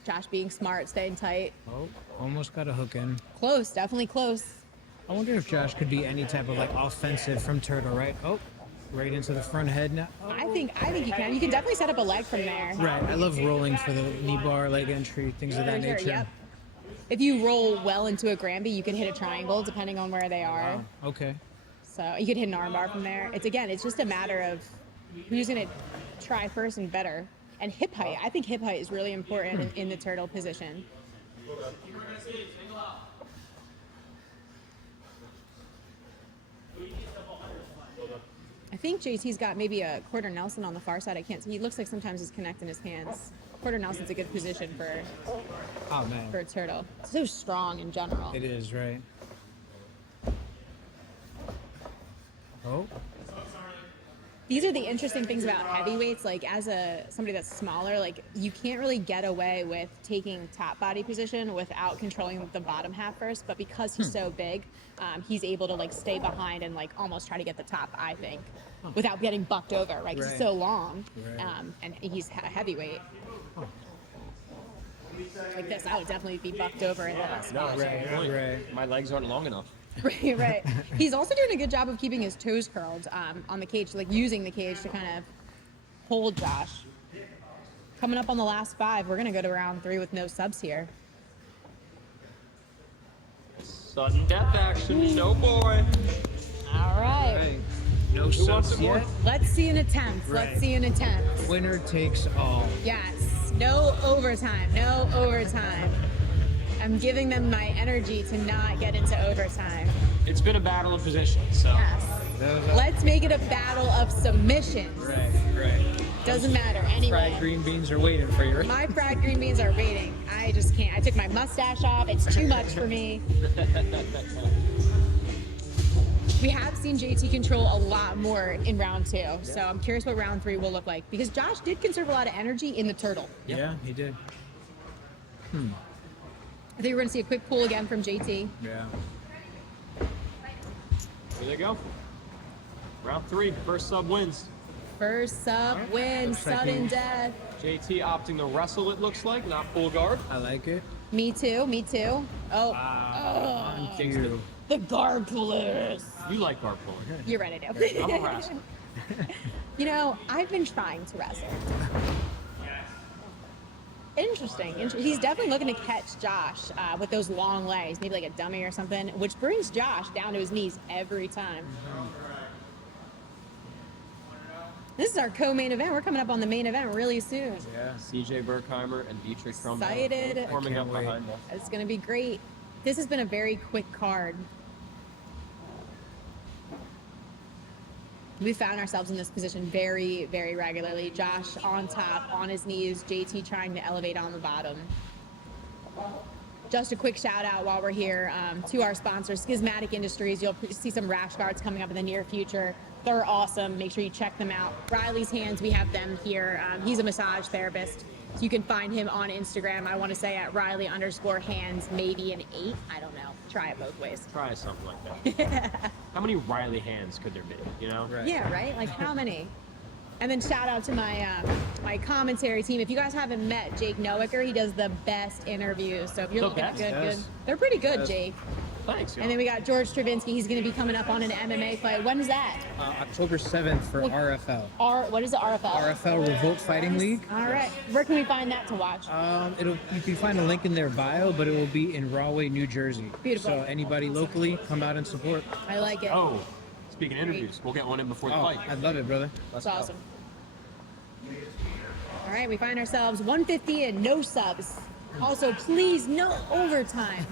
Josh being smart, staying tight. Oh, almost got a hook in. Close, definitely close. I wonder if Josh could be any type of like offensive from turtle, right? Oh, right into the front head now. Oh. I think you can. You can definitely set up a leg from there. Right. I love rolling for the knee bar, leg entry, things of that For sure, nature. yep. If you roll well into a Granby, you can hit a triangle depending on where they are. Wow. Okay. So you could hit an armbar from there. It's just a matter of who's gonna try first and better. And hip height. I think hip height is really important in the turtle position. I think JT's got maybe a quarter Nelson on the far side. I can't see. He looks like sometimes he's connecting his hands. Quarter Nelson's a good position for Oh man. a turtle. So strong in general. It is, right? Oh, These are the interesting things about heavyweights. Like as somebody that's smaller, like you can't really get away with taking top body position without controlling the bottom half first. But because he's so big, he's able to like stay behind and like almost try to get the top. I think, without getting bucked over, right? 'Cause he's Right. so long, Right. and he's a heavyweight. Like this, I would definitely be bucked over in that spot. right, right. My legs aren't long enough. Right, right. He's also doing a good job of keeping his toes curled on the cage, like using the cage to kind of hold Josh. Coming up on the last 5, we're gonna go to round 3 with no subs here. Sudden death action, no boy. All right. Right. No wants subs it more? yet. Let's see an attempt. Right. Let's see an attempt. Winner takes all. Yes. No overtime. No overtime. I'm giving them my energy to not get into overtime. It's been a battle of positions, so. Yes. Those are- Let's make it a battle of submissions. Right. Doesn't matter. Anyway. Fried green beans are waiting for you. My fried green beans are waiting. I just can't. I took my mustache off. It's too much for me. We have seen JT control a lot more in round 2, so I'm curious what round 3 will look like, because Josh did conserve a lot of energy in the turtle. Yeah, he did. I think we're going to see a quick pull again from JT. Yeah. Here they go. Round 3, first sub wins. First sub wins, Looks like sudden he- death. JT opting to wrestle, it looks like, not full guard. I like it. Me too, me too. Oh, Thank you. the guard pullers. You like guard pulling. You're right, I do. I'm a wrestler. You know, I've been trying to wrestle. Interesting. He's definitely looking to catch Josh with those long legs, maybe like a dummy or something, which brings Josh down to his knees every time. This is our co-main event. We're coming up on the main event really soon. Yeah. CJ Berkheimer and Dietrich Trumbo Excited. forming I up can't wait. behind us. It's going to be great. This has been a very quick card. We found ourselves in this position very, very regularly. Josh on top, on his knees, JT trying to elevate on the bottom. Just a quick shout out while we're here to our sponsor, Schismatic Industries. You'll see some rash guards coming up in the near future. They're awesome. Make sure you check them out. Riley's Hands, we have them here. He's a massage therapist. So you can find him on Instagram. I want to say at Riley_hands, maybe an 8. I don't know. Try it both ways. Try something like that. How many Riley hands could there be, you know? Right. Yeah, right? Like how many? And then shout out to my my commentary team. If you guys haven't met Jake Nowicker, he does the best interviews. So if you're The looking at best? good, Yes. they're pretty good, Yes. Jake. Thanks, And then we got George Stravinsky. He's going to be coming up on an MMA fight. When is that? October 7th for Well- RFL. What is it? RFL? RFL Revolt Fighting League. All right. Where can we find that to watch? You can find a link in their bio, but it will be in Rahway, New Jersey. Beautiful. So anybody locally, come out and support. I like it. Oh, speaking of interviews, we'll get one in before the Oh, fight. I'd love it, brother. That's awesome. All right, we find ourselves 150 and no subs. Also, please, no overtime.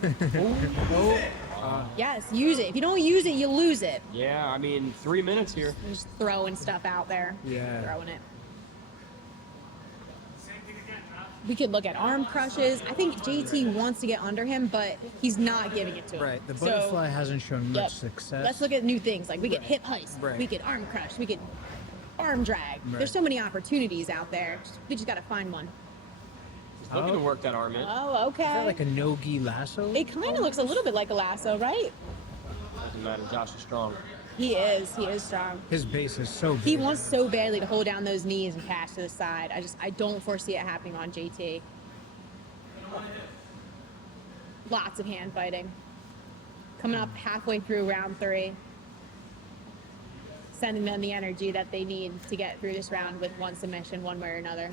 Yes, use it. If you don't use it, you lose it. Yeah, I mean, 3 minutes here. Just throwing stuff out there. Yeah. Throwing it. We could look at arm crushes. I think JT wants to get under him, but he's not giving it to him. Right. The So, butterfly hasn't shown much yep. success. Let's look at new things. Like we could hip heist. Right. We could arm crush. We could arm drag. Right. There's so many opportunities out there. We just got to find one. He's looking to work that arm in. Oh, okay. Is that like a no-gi lasso? It kind of looks a little bit like a lasso, right? Doesn't matter, Josh is strong. He is. He is strong. His base is so big. He wants so badly to hold down those knees and pass to the side. I don't foresee it happening on JT. Lots of hand fighting. Coming up halfway through round 3. Sending them the energy that they need to get through this round with one submission, one way or another.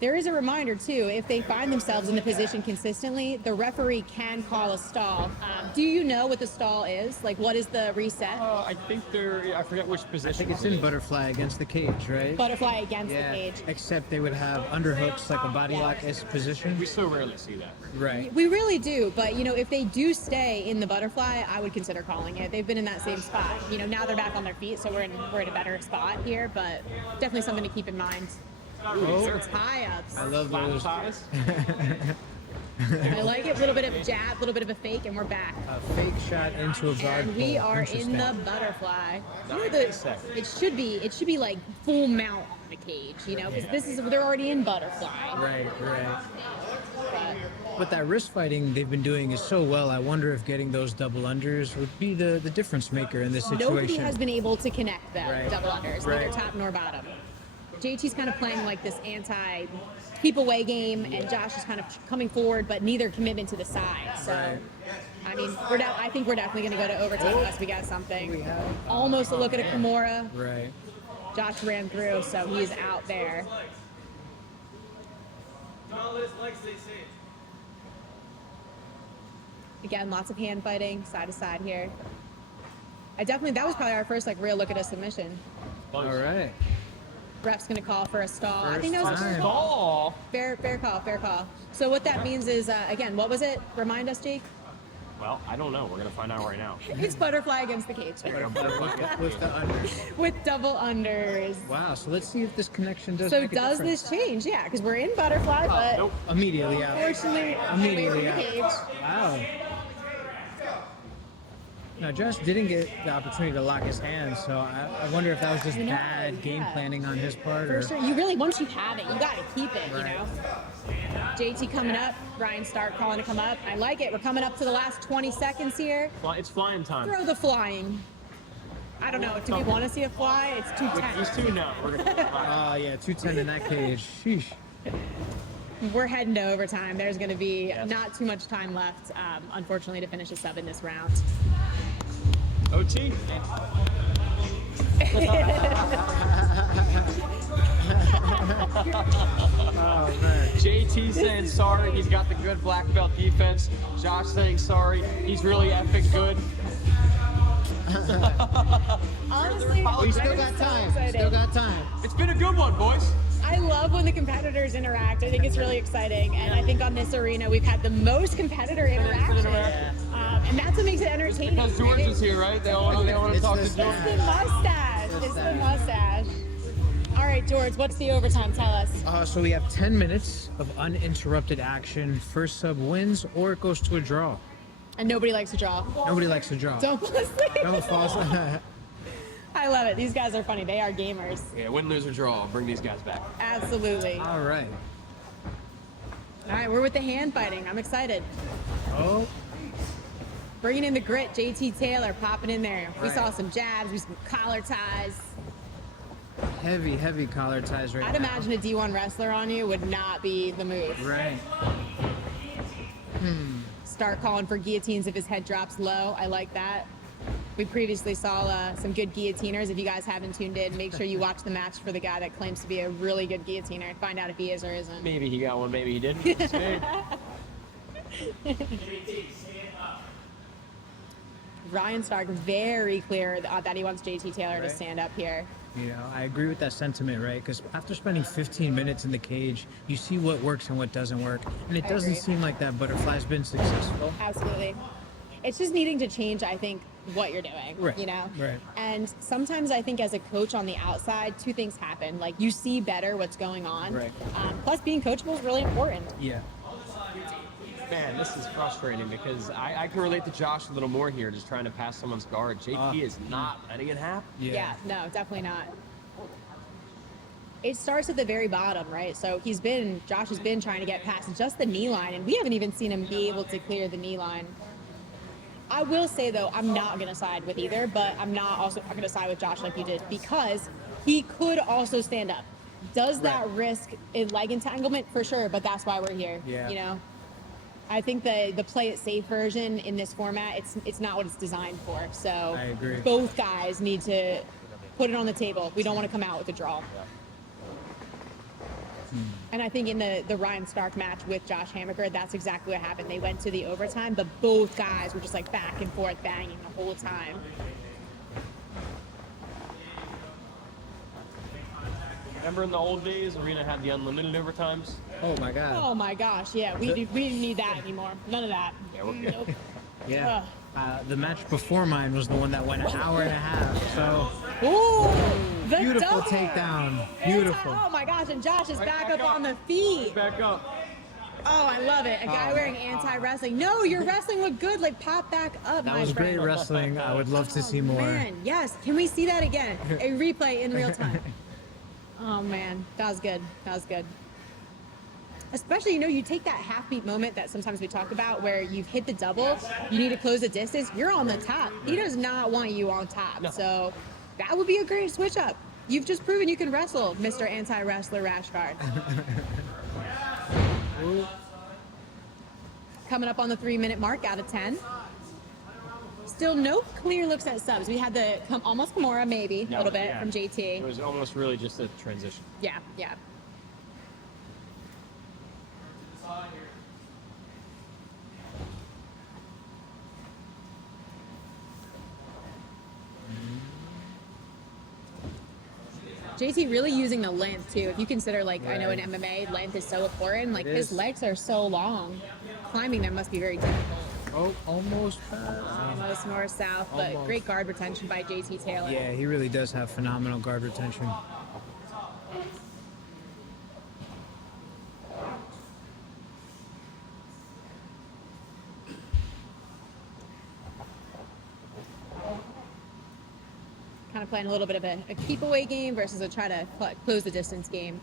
There is a reminder too, if they find themselves in the position consistently, the referee can call a stall. Do you know what the stall is? Like what is the reset? I think I forget which I position. think it's in butterfly against the cage, right? Butterfly against Yeah. the cage. Except they would have underhooks like a body lock-esque position. We so rarely see that. Right. We really do, but you know, if they do stay in the butterfly, I would consider calling it. They've been in that same spot. You know, now they're back on their feet, so we're in a better spot here, but definitely something to keep in mind. Oh, Tie-ups. I love Flat those. ties. I like it. A little bit of jab, a little bit of a fake, and we're back. A fake shot into a guard And we pull. are in the Interesting. butterfly. You know, 90 seconds. it should be like full mount on the cage, you know, because they're already in butterfly. Right. But But that wrist fighting they've been doing is so well. I wonder if getting those double unders would be the difference maker in this situation. nobody has been able to connect them Right. double unders, Right. neither top nor bottom. JT's kind of playing like this anti keep away game, and Josh is kind of coming forward, but neither commitment to the side. So, Right. I mean, I think we're definitely going to go to overtime unless we got something. We have, Almost a look at a Kimura. Right. Josh ran through, so he's out there. Again, lots of hand fighting, side to side here. That was probably our first like real look at a submission. All right. Ref's gonna call for a stall. I First think that was a time. stall. Fair call. So what that means is, again, what was it? Remind us, Jake. Well, I don't know. We're gonna find out right now. It's butterfly against the cage. With the unders. With double unders. Wow. So let's see if this connection does. So make a does difference. this change? Yeah, because we're in butterfly, but Nope. Immediately out. unfortunately, Immediately away from the out. cage. Wow. Now, Josh didn't get the opportunity to lock his hands, so I wonder if that was just I know, bad game yeah. planning on his part. For Or... sure. You really, once you have it, you got to keep it, you Right. know? JT coming up, Ryan Stark calling to come up. I like it. We're coming up to the last 20 seconds here. It's flying time. Throw the flying. I don't know. Do we want to see a fly? It's too These tense. two, no. We're gonna Yeah, 210 in that cage. Sheesh. We're heading to overtime. There's going to be Yes. not too much time left, unfortunately, to finish a sub in this round. OT. Oh, man. JT saying sorry. He's got the good black belt defense. Josh saying sorry. He's really epic good. Honestly, We still I'm got so time. excited. Still got time. It's been a good one, boys. I love when the competitors interact. I think it's really exciting. And I think on this arena, we've had the most competitor interaction. And that's what makes it entertaining. Because George right? is here, right? They all want to It's talk the to George. It's the mustache. It's the mustache. All right, George, what's the overtime? Tell us. So we have 10 minutes of uninterrupted action. First sub wins, or it goes to a draw. And nobody likes to draw. Nobody likes to draw. Don't fall asleep. Don't fall asleep. I love it. These guys are funny. They are gamers. Yeah, win, lose, or draw. Bring these guys back. Absolutely. All right. All right, we're with the hand fighting. I'm excited. Oh, Bringing in the grit, JT Taylor popping in there. We Right. saw some jabs, we some collar ties. heavy collar ties right I'd now. imagine a D1 wrestler on you would not be the move. Right. Start calling for guillotines if his head drops low. I like that. We previously saw some good guillotiners. If you guys haven't tuned in, make sure you watch the match for the guy that claims to be a really good guillotiner and find out if he is or isn't. Maybe he got one, maybe he didn't. Hey. Ryan Stark very clear that he wants JT Taylor to Right. stand up here. You know, I agree with that sentiment, right? Because after spending 15 minutes in the cage, you see what works and what doesn't work. And it I doesn't agree. seem like that butterfly's been successful. Absolutely. It's just needing to change, I think, what you're doing, Right, you know? right. And sometimes I think as a coach on the outside, two things happen. Like you see better what's going on. Right. Plus being coachable is really important. Yeah. Man, this is frustrating because I can relate to Josh a little more here, just trying to pass someone's guard. JT is not letting it happen. Yeah, no, definitely not. It starts at the very bottom, right? So Josh has been trying to get past just the knee line, and we haven't even seen him be able to clear the knee line. I will say though, I'm not gonna side with either, but I'm gonna side with Josh like you did, because he could also stand up. Does that risk a leg entanglement? For sure, but that's why we're here. Yeah. You know? I think the play it safe version in this format, it's not what it's designed for. So I agree. both guys need to put it on the table. We don't want to come out with a draw. And I think in the Ryan Stark match with Josh Hammaker, that's exactly what happened. They went to the overtime, but both guys were just like back and forth banging the whole time. Remember in the old days, Arena had the unlimited overtimes? Oh my God. Oh my gosh, yeah, we didn't need that anymore. None of that. Yeah, we're good. Nope. Yeah. The match before mine was the one that went an hour and a half. So Ooh, the beautiful double. takedown. Beautiful. Oh my gosh, and Josh is back up up. on the feet. Back up. Oh, I love it. A guy wearing anti-wrestling. No, your wrestling looked good. Like, pop back up, That my was friend. great wrestling. I would love to see more. Man, yes. Can we see that again? A replay in real time. Oh man, that was good. That was good. Especially, you take that half beat moment that sometimes we talk about where you've hit the double, you need to close the distance, you're on the top. He does not want you on top. No. So that would be a great switch up. You've just proven you can wrestle, Mr. Anti-Wrestler Rash Guard. Coming up on the 3-minute mark out of 10. Still no clear looks at subs. We had the almost Kimura, maybe, a little bit Yeah. from JT. It was almost really just a transition. Yeah, yeah. JT really using the length too. If you consider, like, I know in MMA, length is so important. Like, his legs are so long. Climbing them must be very difficult. Oh, almost. Almost north-south, but Almost. great guard retention by JT Taylor. Yeah, he really does have phenomenal guard retention. Kind of playing a little bit of a keep away game versus a try to close the distance game.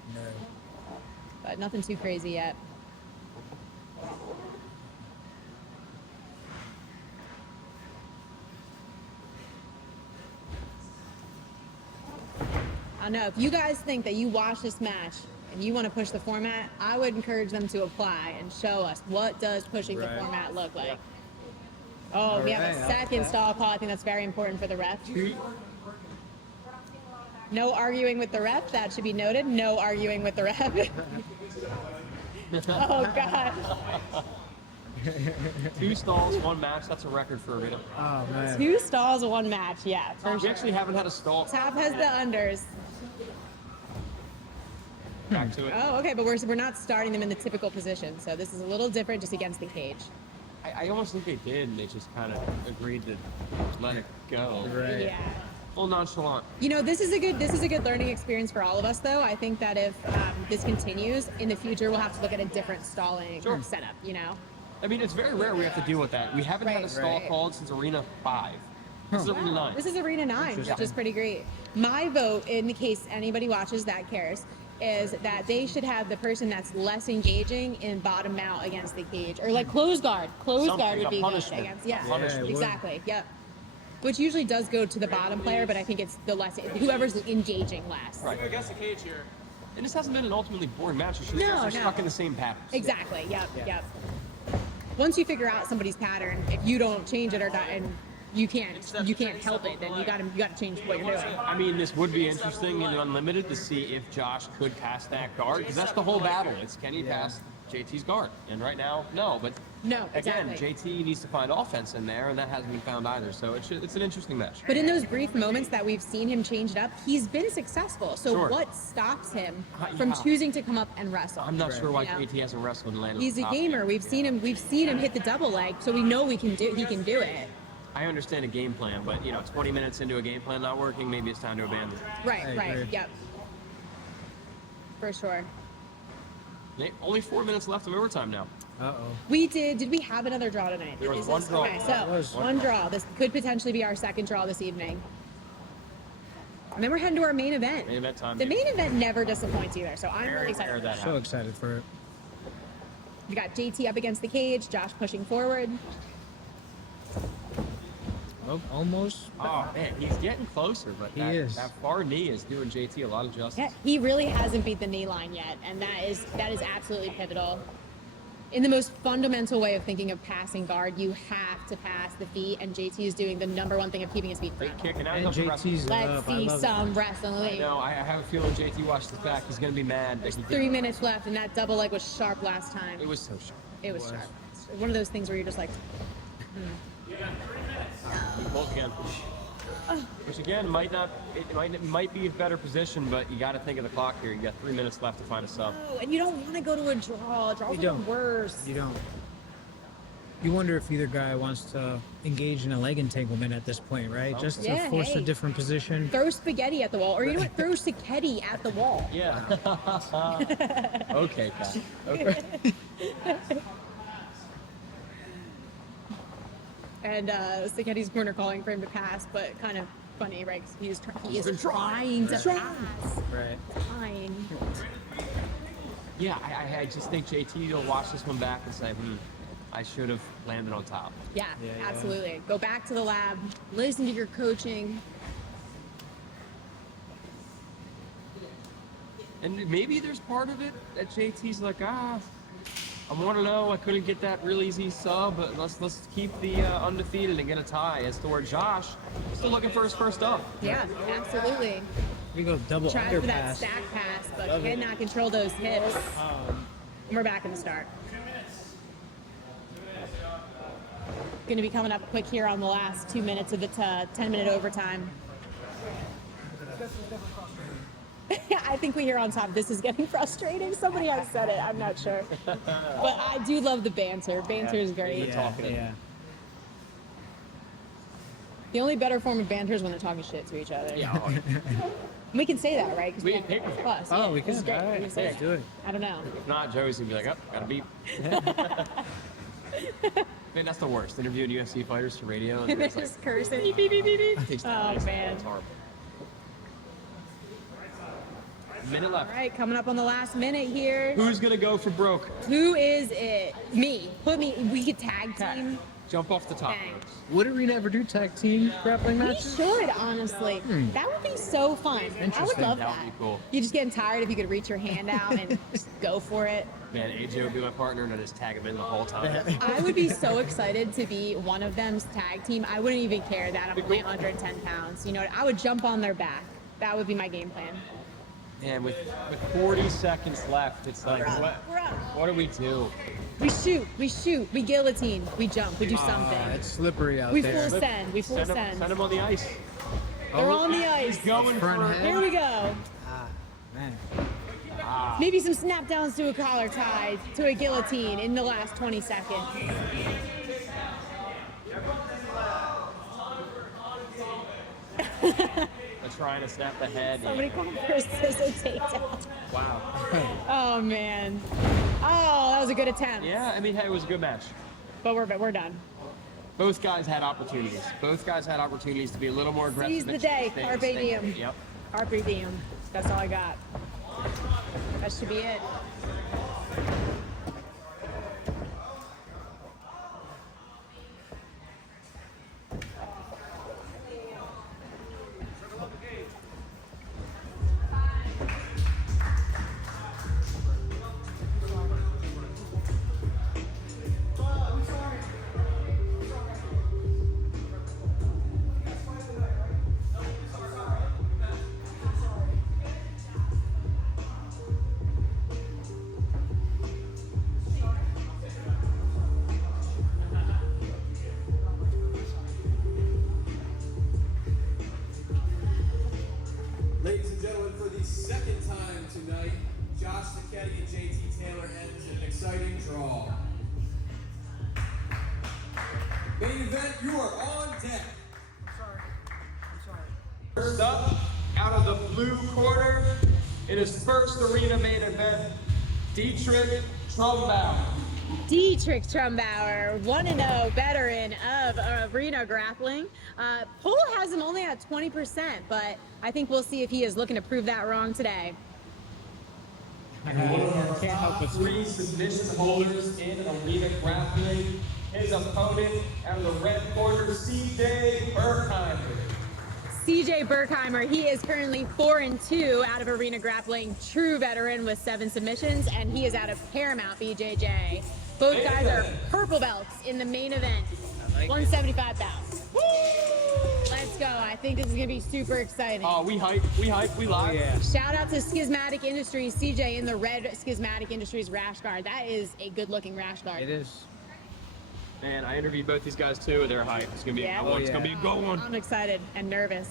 But nothing too crazy yet. I don't know, if you guys think that you watch this match and you want to push the format, I would encourage them to apply and show us what does pushing the format look like. Oh, we have a second stall call. I think that's very important for the ref. No arguing with the ref. That should be noted. No arguing with the ref. Oh, God. 2 stalls, 1 match. That's a record for Arena. Oh, man. 2 stalls, 1 match. Yeah, for We sure. actually haven't had a stall. Top has the unders. Back to it. Oh, okay, but we're not starting them in the typical position, so this is a little different just against the cage. I almost think they did, and they just kind of agreed to let it go. Right. Yeah. Full nonchalant. You know, this is a good learning experience for all of us, though. I think that if this continues in the future, we'll have to look at a different stalling setup. You know. I mean, it's very rare we have to deal with that. We haven't had a Right. stall Right. called since Arena 5. This is Arena 9. This is Arena 9, which is pretty great. My vote, in case anybody watches that cares, is that they should have the person that's less engaging in bottom mount against the cage, or like close guard. Close guard Something, would a be good punishment. against. Yeah, A punishment. Yeah, it would. exactly. Yep. Which usually does go to the bottom player, but I think it's the less whoever's engaging less. Right. Against the cage here. And this hasn't been an ultimately boring match. It's just No, they're no. stuck in the same patterns. Exactly. Yep. Yep. Once you figure out somebody's pattern, if you don't change it or not, and you can't help it, then you gotta change what you're doing. I mean, this would be interesting in Unlimited to see if Josh could pass that guard, because that's the whole battle. It's can he pass JT's guard? And right now, no. But No, again, exactly. JT needs to find offense in there, and that hasn't been found either. So it's an interesting match. But in those brief moments that we've seen him change it up, he's been successful. So Sure. what stops him Yeah. from choosing to come up and wrestle? I'm not sure why You know? JT hasn't wrestled and landed. He's a on top gamer. yet. We've seen him hit the double leg, so we know he can do it. I understand a game plan, but 20 minutes into a game plan not working, maybe it's time to abandon it. Right, I right, agree. yep. For sure. Only 4 minutes left of overtime now. Uh-oh. We did we have another draw tonight? There was Is one this- draw. Okay, so There was one draw. This could potentially be our second draw this evening. And then we're heading to our main event. Main event time. The main event never disappoints either, so I'm really excited. Rare for that that. So happens. excited for it. We got JT up against the cage, Josh pushing forward. Oh, almost. Oh man, he's getting closer, but He that, is. that far knee is doing JT a lot of justice. Yeah, he really hasn't beat the knee line yet, and that is absolutely pivotal. In the most fundamental way of thinking of passing guard, you have to pass the feet, and JT is doing the number one thing of keeping his feet free. Great kick, and now And he's up for wrestling. JT's Let's up. I see love some it. wrestling. No, I have a feeling JT watched this back. He's going to be mad. That he 3 didn't- minutes left, and that double leg was sharp last time. It was so sharp. It was sharp. It's one of those things where you're just like, Both again. Which again might be a better position, but you got to think of the clock here. You got 3 minutes left to find a sub. oh, and you don't want to go to a draw. Draws are the don't. worst. You don't. You wonder if either guy wants to engage in a leg entanglement at this point, right? Just to Yeah, force hey. a different position. Throw spaghetti at the wall, or you know what? Throw spaghetti at the wall. Yeah. Okay, Pat. Okay. And Spaghetti's corner calling for him to pass, but kind of funny, right? 'Cause he is been trying to pass. Right. Trying. Yeah, I just think JT will watch this one back and say, I should have landed on top. Yeah, Yeah. absolutely. Go back to the lab, listen to your coaching. And maybe there's part of it that JT's like, I'm 1-0. I couldn't get that real easy sub, but let's keep the undefeated and get a tie. As to where Josh still looking for his first up. Yeah, absolutely. We go double Tried for that underpass. stack pass, but Love it. cannot control those hips. We're back in the start. Going to be coming up quick here on the last 2 minutes of its 10-minute overtime. I think we hear on top, this is getting frustrating. Somebody has said it, I'm not sure. But I do love the banter. Banter is great. Yeah. The only better form of banter is when they're talking shit to each other. Yeah. We can say that, right? 'Cause We get paid for it. Plus, Oh, yeah, we this is can. great. All We right, say let's it. do it. I don't know. If not, Joey's gonna be like, oh, got a beep. Man, that's the worst. Interviewing UFC fighters for radio. And They're it's like, just cursing. Beep, beep, beep, beep, beep. takes Oh, time. man. It's horrible. Minute left. All right, coming up on the last minute here. Who's gonna go for broke? Who is it? Me. Put me. We could tag team. Jump off the top. Bang. Would Arena ever do tag team grappling We matches? should, honestly. That would be so fun. I would Interesting. love That that. would be cool. You're just getting tired if you could reach your hand out and just go for it. Man, AJ would be my partner, and I just tag him in the whole time. I would be so excited to be one of them's tag team. I wouldn't even care that I'm only 110 pounds. You know what? I would jump on their back. That would be my game plan. And with 40 seconds left, it's like, We're up. what do we do? We shoot, we guillotine, we jump, we do something. It's slippery out We there. full send, we full Send send. him on the ice. They're on the ice. Going Front for head. Here we go. Man. Maybe some snap downs to a collar tie, to a guillotine in the last 20 seconds. trying to snap the head. Somebody called for a scissor takedown. Wow. Oh man. Oh, that was a good attempt. Yeah, I mean, hey, it was a good match. But we're done. Both guys had opportunities. Both guys had opportunities to be a little more aggressive. Seize the and day. stay- Carpe stay- diem. Yep. Carpe diem. That's all I got. That should be it. Ladies and gentlemen, for the second time tonight, Josh Sacchetti and JT Taylor ends in an exciting draw. Main event, you are on deck. First up, out of the blue corner, in his first arena main event, Dietrich Trumbauer. Dietrich Trumbauer, 1-0 veteran of arena grappling. Poll has him only at 20%, but I think we'll see if he is looking to prove that wrong today. One of our top three submission holders in arena grappling. His opponent out of the red corner, CJ Berkheimer. CJ Berkheimer, he is currently 4-2 out of arena grappling, true veteran with 7 submissions, and he is out of Paramount BJJ. Both guys are purple belts in the main event, 175 pounds. Let's go. I think this is going to be super exciting. Oh, we hype, we live. Yeah. Shout out to Schismatic Industries, CJ in the red Schismatic Industries rash guard. That is a good looking rash guard. It is. Man, I interviewed both these guys too. They're hype. It's gonna be Yeah. a good one. It's Oh, gonna be a good one. I'm excited and nervous.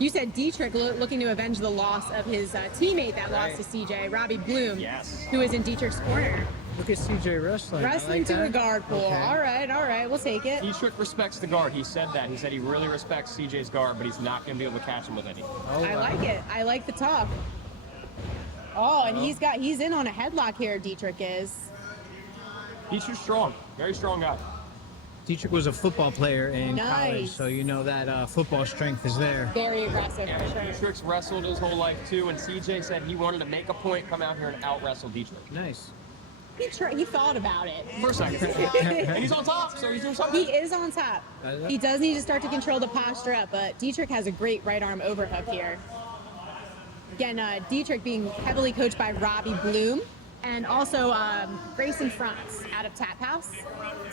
You said Dietrich looking to avenge the loss of his teammate that lost to CJ, Robbie Bloom, Yes. who is in Dietrich's corner. Look at CJ wrestling. I Wrestling like to that. a guard pull. Okay. All right, we'll take it. Dietrich respects the guard. He said that. He said he really respects CJ's guard, but he's not gonna be able to catch him with any. Oh, I wow. like it. I like the talk. Oh, and he's in on a headlock here, Dietrich is. Dietrich's strong. Very strong guy. Dietrich was a football player in Nice. college, so you know that football strength is there. Very aggressive Yeah, for sure. Dietrich's wrestled his whole life too, and CJ said he wanted to make a point, come out here and out wrestle Dietrich. Nice. He thought about it. For a second. And he's on top, so he's doing something. He is on top. He does need to start to control the posture up, but Dietrich has a great right arm overhook here. Again, Dietrich being heavily coached by Robbie Bloom, And also Grayson Fronts out of Tap House.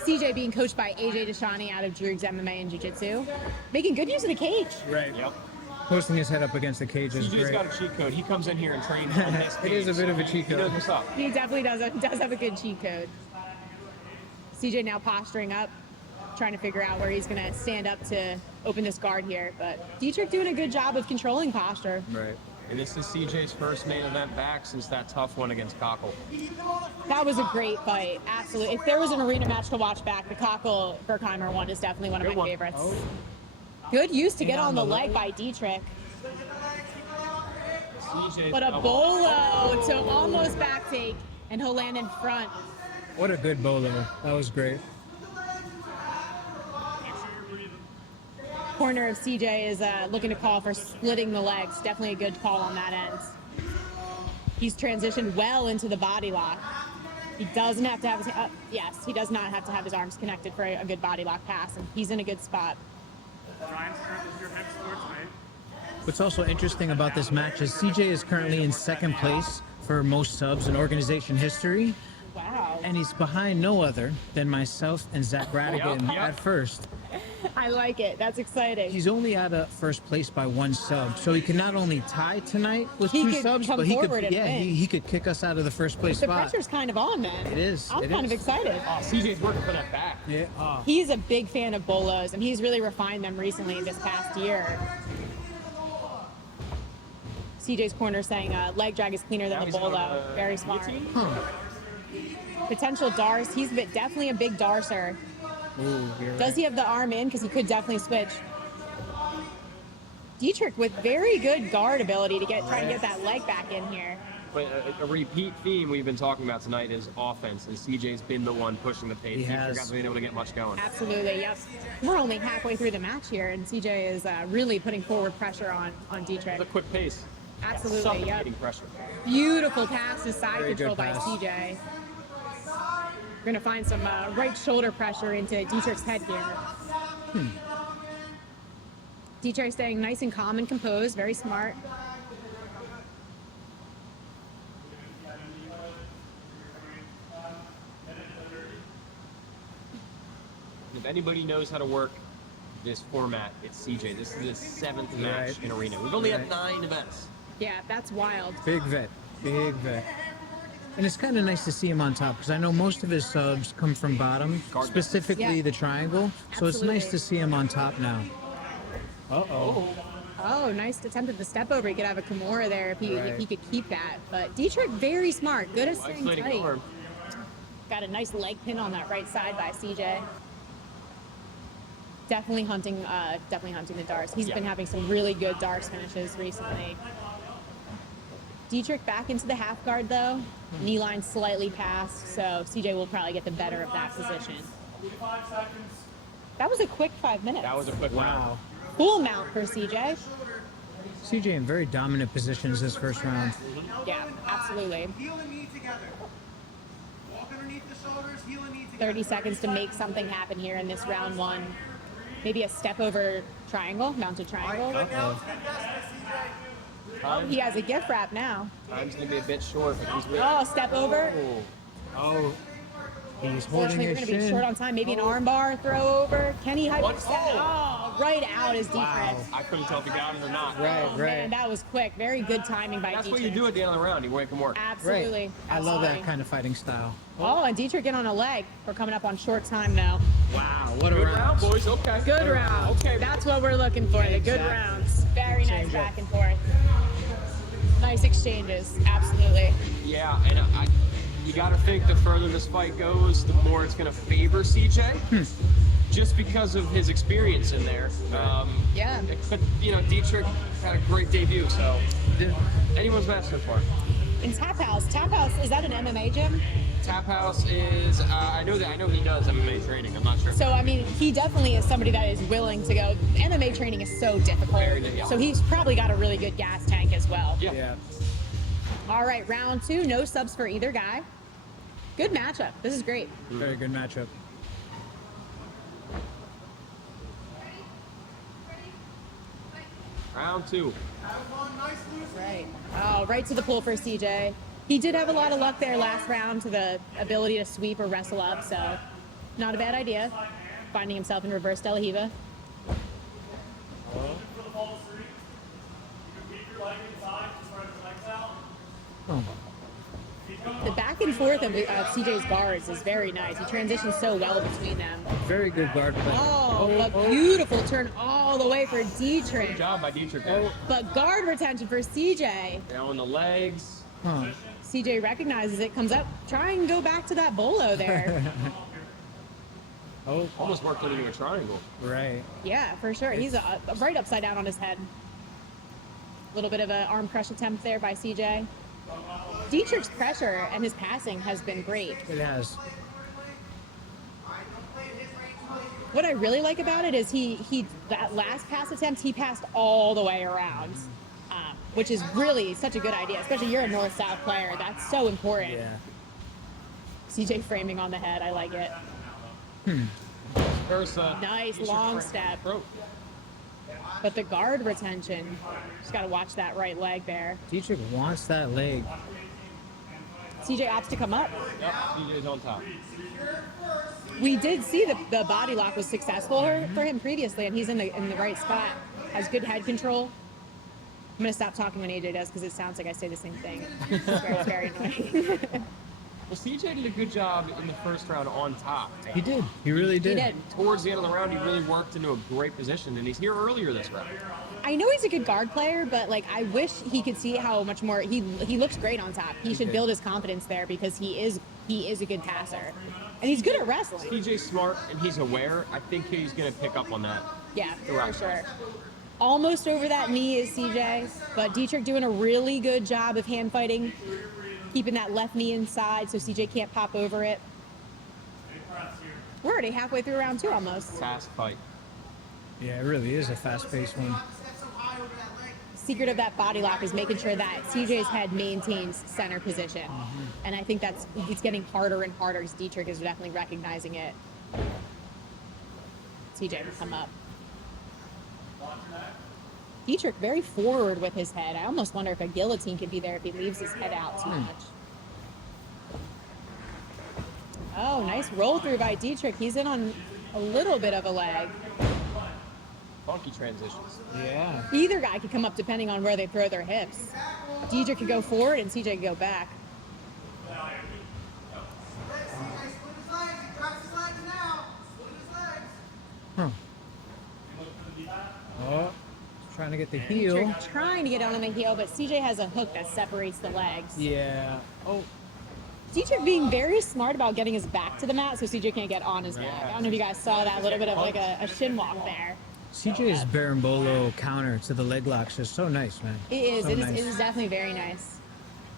CJ being coached by AJ Deshani out of Droogs MMA and Jiu Jitsu. Making good use of the cage. Right. Yep. Posting his head up against the cage is CJ's great. got a cheat code. He comes in here and trains on this It is a cage, bit so of a cheat He knows code. what's up. He definitely does have a good cheat code. CJ now posturing up, trying to figure out where he's going to stand up to open this guard here. But Dietrich doing a good job of controlling posture. Right. And this is CJ's first main event back since that tough one against Cockle. That was a great fight, absolutely. If there was an arena match to watch back, the Cockle Berkheimer one is definitely one of Good my one. favorites. Oh. Good use to get And on on the the leg leg. by Dietrich. CJ, But a bolo to almost back take, and he'll land in front. What a good bolo. That was great. Corner of CJ is looking to call for splitting the legs. Definitely a good call on that end. He's transitioned well into the body lock. He doesn't have to have his, yes, he does not have to have his arms connected for a good body lock pass, and he's in a good spot. What's also interesting about this match is CJ is currently in second place for most subs in organization history, Wow. and he's behind no other than myself and Zach Radigan Yep. at first. I like it. That's exciting. He's only out of first place by one sub, so he can not only tie tonight with He two could subs, come but he forward could, and yeah, win. he could kick us out of the first place The spot. pressure's kind of on, man. It is. I'm It kind is. of excited. Oh, CJ's working for that back. Yeah. He's a big fan of bolos, and he's really refined them recently this past year. CJ's corner saying leg drag is cleaner than Now the he's on bolo. a Very smart. guillotine? Potential Dars. He's definitely a big Darcer. Ooh, you're Does he have the arm in? Because he could definitely switch. Dietrich with very good guard ability to try and get that leg back in here. But a repeat theme we've been talking about tonight is offense, and CJ's been the one pushing the pace. He Dietrich has. hasn't been able to get much going. Absolutely, yep. We're only halfway through the match here, and CJ is really putting forward pressure on Dietrich. It's a quick pace. Absolutely, yep. Suffocating pressure. Beautiful passes, side Very control good by pass. CJ. We're going to find some right shoulder pressure into Dietrich's head here. Dietrich staying nice and calm and composed, very smart. If anybody knows how to work this format, it's CJ. This is his seventh match Right. in Arena. We've only had Right. 9 events. Yeah, that's wild. Big vet. Big vet. And it's kind of nice to see him on top because I know most of his subs come from bottom, Guard. specifically Yeah. the triangle. So it's nice Absolutely. to see him on top now. Uh-oh. Oh, nice attempt at the step over. He could have a Kimura there if Right. he could keep that. But Dietrich, very smart. Good at staying Isolating tight. arm. Got a nice leg pin on that right side by CJ. Definitely hunting the darts. He's Yeah. been having some really good darts finishes recently. Dietrich back into the half guard though. Knee line slightly past, so CJ will probably get the better of that position. That was a quick 5 minutes. That was a quick round. Wow. Full mount for CJ. CJ in very dominant positions this first round. Yeah, absolutely. Heel and knee together. Walk underneath the shoulders, heel and knee together. 30 seconds to make something happen here in this round one. Maybe a step over triangle, mounted triangle. Oh, he has a gift wrap now. Time's going to be a bit short, but he's really... Oh, step over. Oh, he's holding Fortunately, we're his going to be shin. short on time. Maybe an arm bar throw over. Can he hype What? Oh, right out is Dietrich. Wow. I couldn't tell if he got it or not. Right, Oh, right. man, that was quick. Very good timing by That's Dietrich. what you do at the end of the round. You make him work. Absolutely. Right. I love that Absolutely. kind of fighting style. Oh, and Dietrich in on a leg. We're coming up on short time now. Wow, what a Good round. round, boys. Okay. Good round. Okay. That's what we're looking for, the good Exactly. rounds. Very nice Change up. back and forth. Nice exchanges. Absolutely. Yeah, and you got to think the further this fight goes, the more it's going to favor CJ, just because of his experience in there. Yeah. But Dietrich had a great debut, so anyone's match so far. In Tap House, is that an MMA gym? Tap House is I know he does MMA training. I'm not sure. So, I mean, he definitely is somebody that is willing to go. MMA training is so difficult. Yeah. So he's probably got a really good gas tank as well. Yeah. Yeah. All right, round 2, no subs for either guy. Good matchup. This is great. Very good matchup. Round 2. Right. Oh, right to the pool for CJ. He did have a lot of luck there last round to the ability to sweep or wrestle up, so not a bad idea. Finding himself in reverse De La Riva. Oh. The back and forth of CJ's guards is very nice. He transitions so well between them. Very good guard play. Oh, a beautiful turn all the way for Dietrich. Good job by Dietrich there. But guard retention for CJ. Down the legs. Huh. CJ recognizes it, comes up, try and go back to that bolo there. Oh, Almost worked it into a triangle. right. Yeah, for sure. He's right upside down on his head. A little bit of an arm crush attempt there by CJ. Dietrich's pressure and his passing has been great. It has. What I really like about it is that last pass attempt, he passed all the way around, which is really such a good idea, especially you're a north-south player. That's so important. Yeah. CJ framing on the head, I like it. Versa. Nice long step. Throat. But the guard retention, just got to watch that right leg there. Dietrich wants that leg. CJ opts to come up. Yep, CJ's on top. We did see the body lock was successful for him previously, and he's in the right spot. Has good head control. I'm gonna stop talking when AJ does because it sounds like I say the same thing. It's very annoying. Well, CJ did a good job in the first round on top. He did. He really He did. did. Towards the end of the round, he really worked into a great position, and he's here earlier this round. I know he's a good guard player, but like I wish he could see how much more he looks great on top. He should build his confidence there because he is a good passer, and he's good at wrestling. CJ's smart, and he's aware. I think he's going to pick up on that. Yeah, for Right. sure. Almost over that knee is CJ, but Dietrich doing a really good job of hand fighting, keeping that left knee inside so CJ can't pop over it. We're already halfway through round 2 almost. Fast fight. Yeah, it really is a fast-paced one. Secret of that body lock is making sure that CJ's head maintains center position. And I think it's getting harder and harder because Dietrich is definitely recognizing it. CJ will come up. Dietrich very forward with his head. I almost wonder if a guillotine could be there if he leaves his head out too much. Oh, nice roll through by Dietrich. He's in on a little bit of a leg. Funky transitions. Yeah. Either guy could come up depending on where they throw their hips. Dietrich could go forward and CJ could go back. Huh. Oh, trying to get the heel. Dietrich trying to get out on the heel, but CJ has a hook that separates the legs. Yeah. Oh, Dietrich being very smart about getting his back to the mat so CJ can't get on his back. I don't know if you guys saw that little bit of like a shin walk there. CJ's Berimbolo counter to the leg locks is so nice, man. It is. So It nice. is definitely very nice.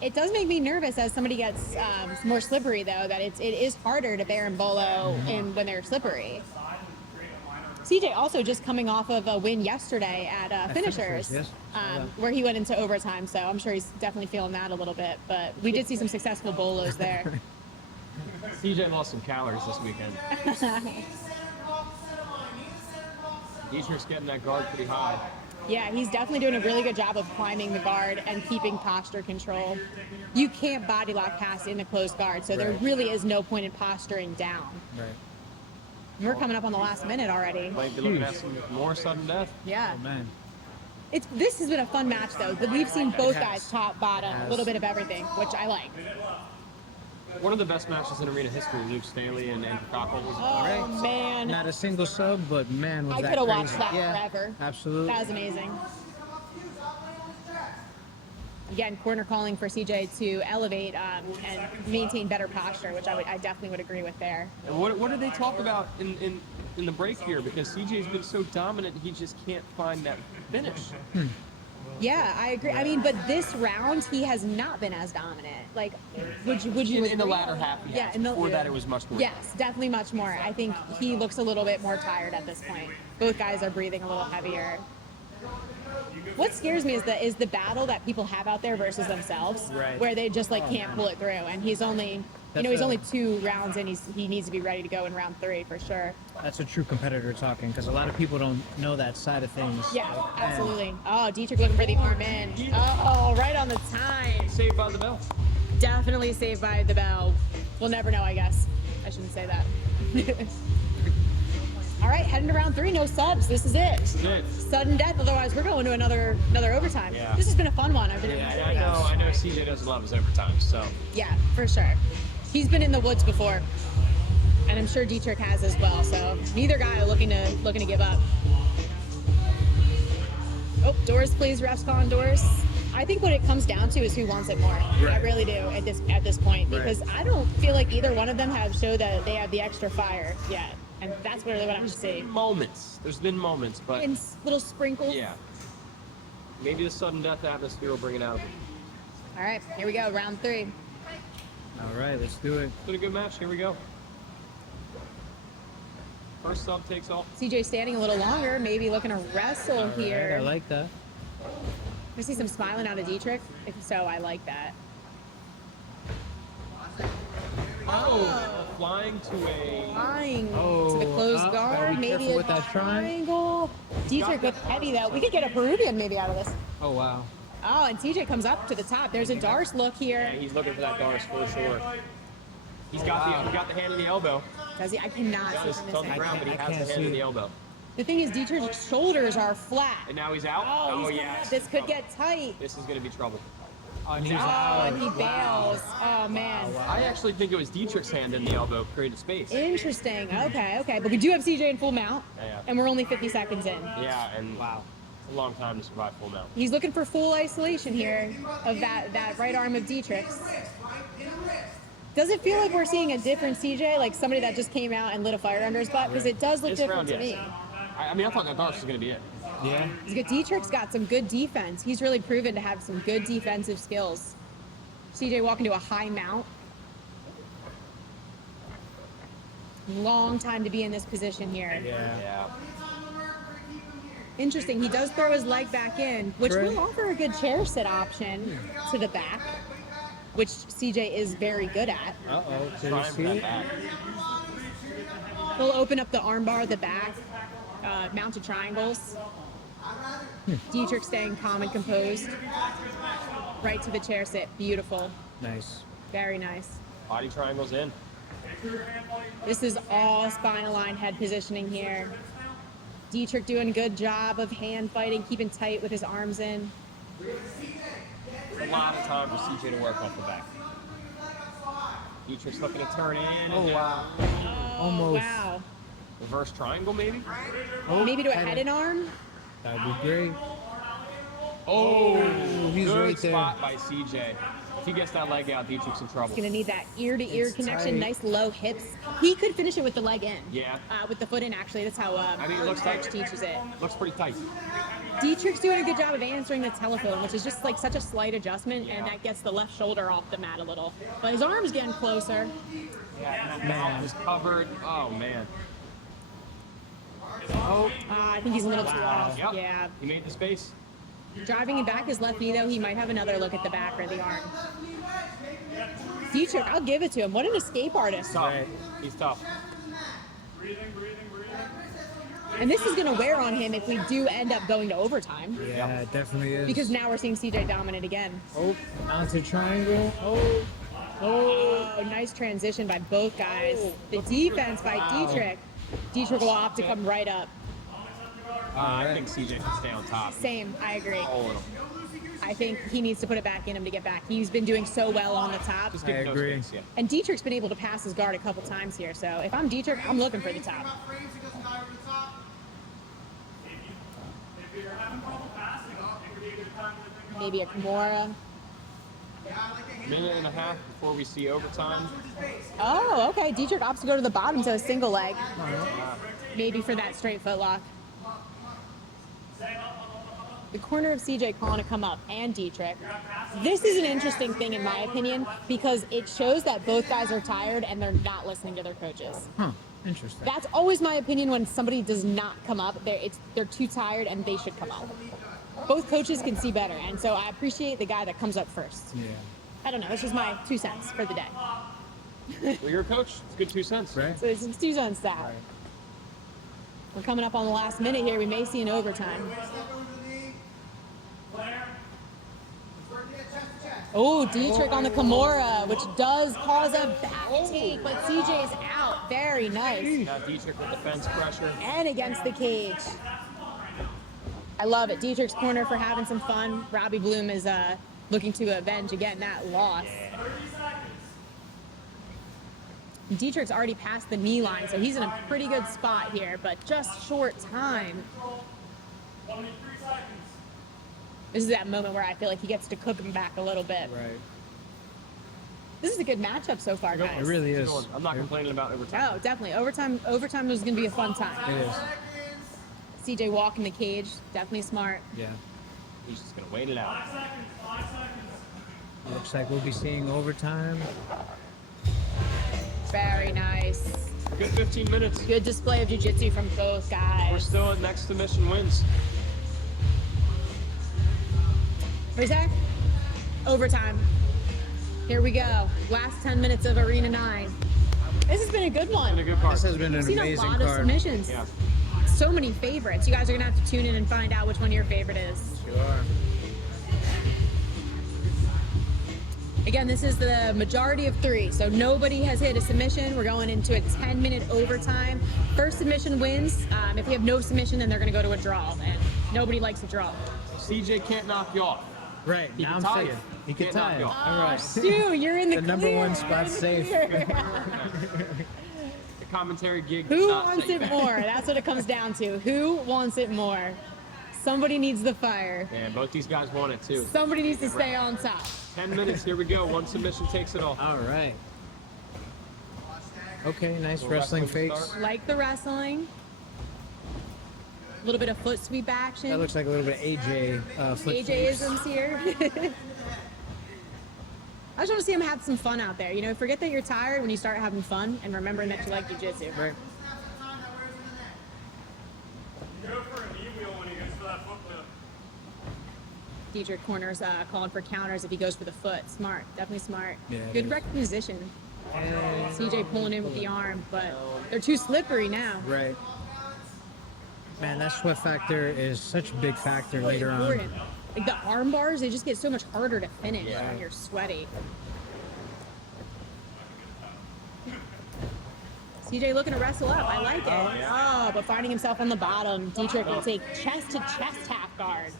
It does make me nervous as somebody gets more slippery, though, that it is harder to berimbolo when they're slippery. CJ also just coming off of a win yesterday at Finishers, Yes. where he went into overtime, so I'm sure he's definitely feeling that a little bit. But we did see some successful bolos there. CJ lost some calories this weekend. Dietrich's getting that guard pretty high. Yeah, he's definitely doing a really good job of climbing the guard and keeping posture control. You can't body lock pass in the closed guard, so there Right. really is no point in posturing down. Right. We're coming up on the last minute already. Might be looking at some more sudden death. Yeah. Oh, man. This has been a fun match, though. We've seen both has. guys top, bottom, a little bit of everything, which I like. One of the best matches in arena history, Luke Staley and Andrew Cockle. Oh, man. Not a single sub, but man, was I that could have crazy. watched that Yeah, forever. absolutely. That was amazing. Again, corner calling for CJ to elevate and maintain better posture, which I definitely would agree with there. And what did they talk about in the break here? Because CJ's been so dominant, he just can't find that finish. Yeah, I agree. I mean, but this round he has not been as dominant. Like, would you In the agree? latter half, Yeah, in the before that it was much more. Yes, definitely much more. I think he looks a little bit more tired at this point. Both guys are breathing a little heavier. What scares me is the battle that people have out there versus themselves, Right. where they just like can't pull it through. And he's only, he's only 2 rounds in. He needs to be ready to go in round 3 for sure. That's a true competitor talking, because a lot of people don't know that side of things. Yeah, Man. absolutely. Oh, Dietrich looking for the arm in. Oh, right on the time. Saved by the bell. Definitely Saved by the Bell. We'll never know, I guess. I shouldn't say that. All right, heading to round 3, no subs. This is it. Sudden death, otherwise we're going to another overtime. Yeah. This has been a fun one. I've been Yeah, I know CJ doesn't love his overtime, so. Yeah, for sure. He's been in the woods before. And I'm sure Dietrich has as well, so neither guy are looking to give up. Oh, doors please, refs calling doors. I think what it comes down to is who wants it more. Right. I really do at this point, because I don't feel like either one of them have showed that they have the extra fire yet. And that's really what I'm seeing. There's been moments, but In little sprinkles. yeah. Maybe the sudden death atmosphere will bring it out. All right, here we go, round 3. All right, let's do it. It's been a good match. Here we go. First sub takes all. CJ standing a little longer, maybe looking to wrestle All right, here. I like that. I see some smiling out of Dietrich. If so, I like that. Oh, flying to a. Flying to the Oh, closed gotta guard, be maybe careful a with that triangle. Dietrich with heavy though. We could get a Peruvian maybe out of this. Oh, wow. Oh, and TJ comes up to the top. There's a Darce look Yeah, here. he's looking for that Darce for sure. He's got the hand in the elbow. Does he? I cannot see It's from on this the ground, but he I has can't the hand see in the it. elbow. The thing is, Dietrich's shoulders are flat. And now he's out. Oh, he's coming yeah. up. This could get tight. This is gonna be trouble. Oh, and he's Oh, out. and he bails. Oh, man. I actually think it was Dietrich's hand in the elbow created space. Interesting. Okay. But we do have CJ in full mount, Yeah. and we're only 50 seconds in. Yeah, and wow, it's a long time to survive full mount. He's looking for full isolation here of that right arm of Dietrich's. Does it feel like we're seeing a different CJ, like somebody that just came out and lit a fire under his butt? Because it does look This different round, to yes. me. I mean, I thought that Darce was gonna be it. Yeah. Dietrich's got some good defense. He's really proven to have some good defensive skills. CJ walking to a high mount. Long time to be in this position here. Yeah. Interesting. He does throw his leg back in, which Right. will offer a good chair sit option to the back, which CJ is very good at. Uh-oh. Did you Trying for see that it? back. He'll open up the armbar at the back, mounted triangles. Dietrich staying calm and composed. Right to the chair sit. Beautiful. Nice. Very nice. Body triangles in. This is all spine aligned head positioning here. Dietrich doing a good job of hand fighting, keeping tight with his arms in. A lot of time for CJ to work off the back. Dietrich's looking to turn in. Oh, wow. Oh, Almost. wow. Reverse triangle, maybe? Oh, Maybe to a head and arm. That'd be great. Oh, he's good right there. spot by CJ. If he gets that leg out, Dietrich's in trouble. He's gonna need that ear-to-ear It's connection, tight. nice low hips. He could finish it with the leg in. Yeah. With the foot in, actually. That's how I mean, it looks Coach tight. teaches it. Looks pretty tight. Dietrich's doing a good job of answering the telephone, which is just like such a slight adjustment, and Yeah. that gets the left shoulder off the mat a little. But his arm's getting closer. Yeah, and that mouth is covered. Oh, man. I think he's a little too off. Yep. Yeah. He made the space. Driving him back his left knee, though, he might have another look at the back or the arm. Dietrich, I'll give it to him. What an escape artist. Tough. He's tough. And this is going to wear on him if we do end up going to overtime. Yeah, it definitely is. Because now we're seeing CJ dominant again. Oh, mounted triangle. Oh, nice transition by both guys. The defense by Dietrich. Dietrich will opt to come right up. I think CJ can stay on top. Same, I agree. Hold him. I think he needs to put it back in him to get back. He's been doing so well on the top. Just give him no agree. space, yeah. And Dietrich's been able to pass his guard a couple times here. So if I'm Dietrich, I'm looking for the top. Maybe a Kimura. Minute and a half before we see overtime. Oh, okay. Dietrich opts to go to the bottom to a single leg. Maybe for that straight foot lock. The corner of CJ calling to come up and Dietrich. This is an interesting thing in my opinion because it shows that both guys are tired and they're not listening to their coaches. Huh. Interesting. That's always my opinion when somebody does not come up. They're too tired and they should come up. Both coaches can see better, and so I appreciate the guy that comes up first. Yeah. I don't know. It's just my 2 cents for the day. Well, you're a coach. It's a good 2 cents. Right. So it's 2 cents that. We're coming up on the last minute here. We may see an overtime. Oh, Dietrich on the Kimura, which does cause a back take, but CJ's out. Very nice. Now Dietrich with the fence pressure. And against the cage. I love it. Dietrich's corner for having some fun. Robbie Bloom is looking to avenge again that loss. Dietrich's already passed the knee line, so he's in a pretty good spot here, but just short time. This is that moment where I feel like he gets to cook him back a little bit. Right. This is a good matchup so far, guys. It really is. I'm not complaining about overtime. Oh, definitely. Overtime was going to be a fun time. It is. CJ walking the cage, definitely smart. Yeah. He's just gonna wait it out. Looks like we'll be seeing overtime. Very nice. Good 15 minutes. Good display of jiu-jitsu from both guys. We're still at next submission wins. What is that? Overtime. Here we go. Last 10 minutes of Arena 9. This has been a good one. Been a good card. This has been an I've seen amazing a lot of card. submissions. Yeah. So many favorites. You guys are going to have to tune in and find out which one your favorite is. Sure. Again, this is the majority of 3, so nobody has hit a submission. We're going into a 10-minute overtime. First submission wins. If we have no submission, then they're going to go to a draw, and nobody likes a draw. CJ can't knock you off. Right. He Now can I'm tie thinking. you. He can Can't tie knock it. you All off. right. Stu, you're in the The number clear. one spot's safe. The commentary gig. Who does not wants set you it back. more? That's what it comes down to. Who wants it more? Somebody needs the fire. Yeah, both these guys want it too. Somebody needs to stay on top. 10 minutes. Here we go. One submission takes it all. All right. Okay, nice Little wrestling wrestling fakes. start. Like the wrestling. A little bit of foot sweep action. That looks like a little bit of AJ flip sweeps. AJ-isms here. I just want to see him have some fun out there. You know, forget that you're tired when you start having fun and remembering that you like jiu-jitsu. Right. Dietrich corners calling for counters if he goes for the foot. Smart, definitely smart. Yeah, it Good is. recognition. CJ pulling in with the arm, but they're too slippery now. Right. Man, that sweat factor is such a big factor later on. Important. Like the arm bars, they just get so much harder to finish when you're sweaty. CJ looking to wrestle up. I like it. Oh, but finding himself on the bottom, Dietrich will take chest to chest half guard.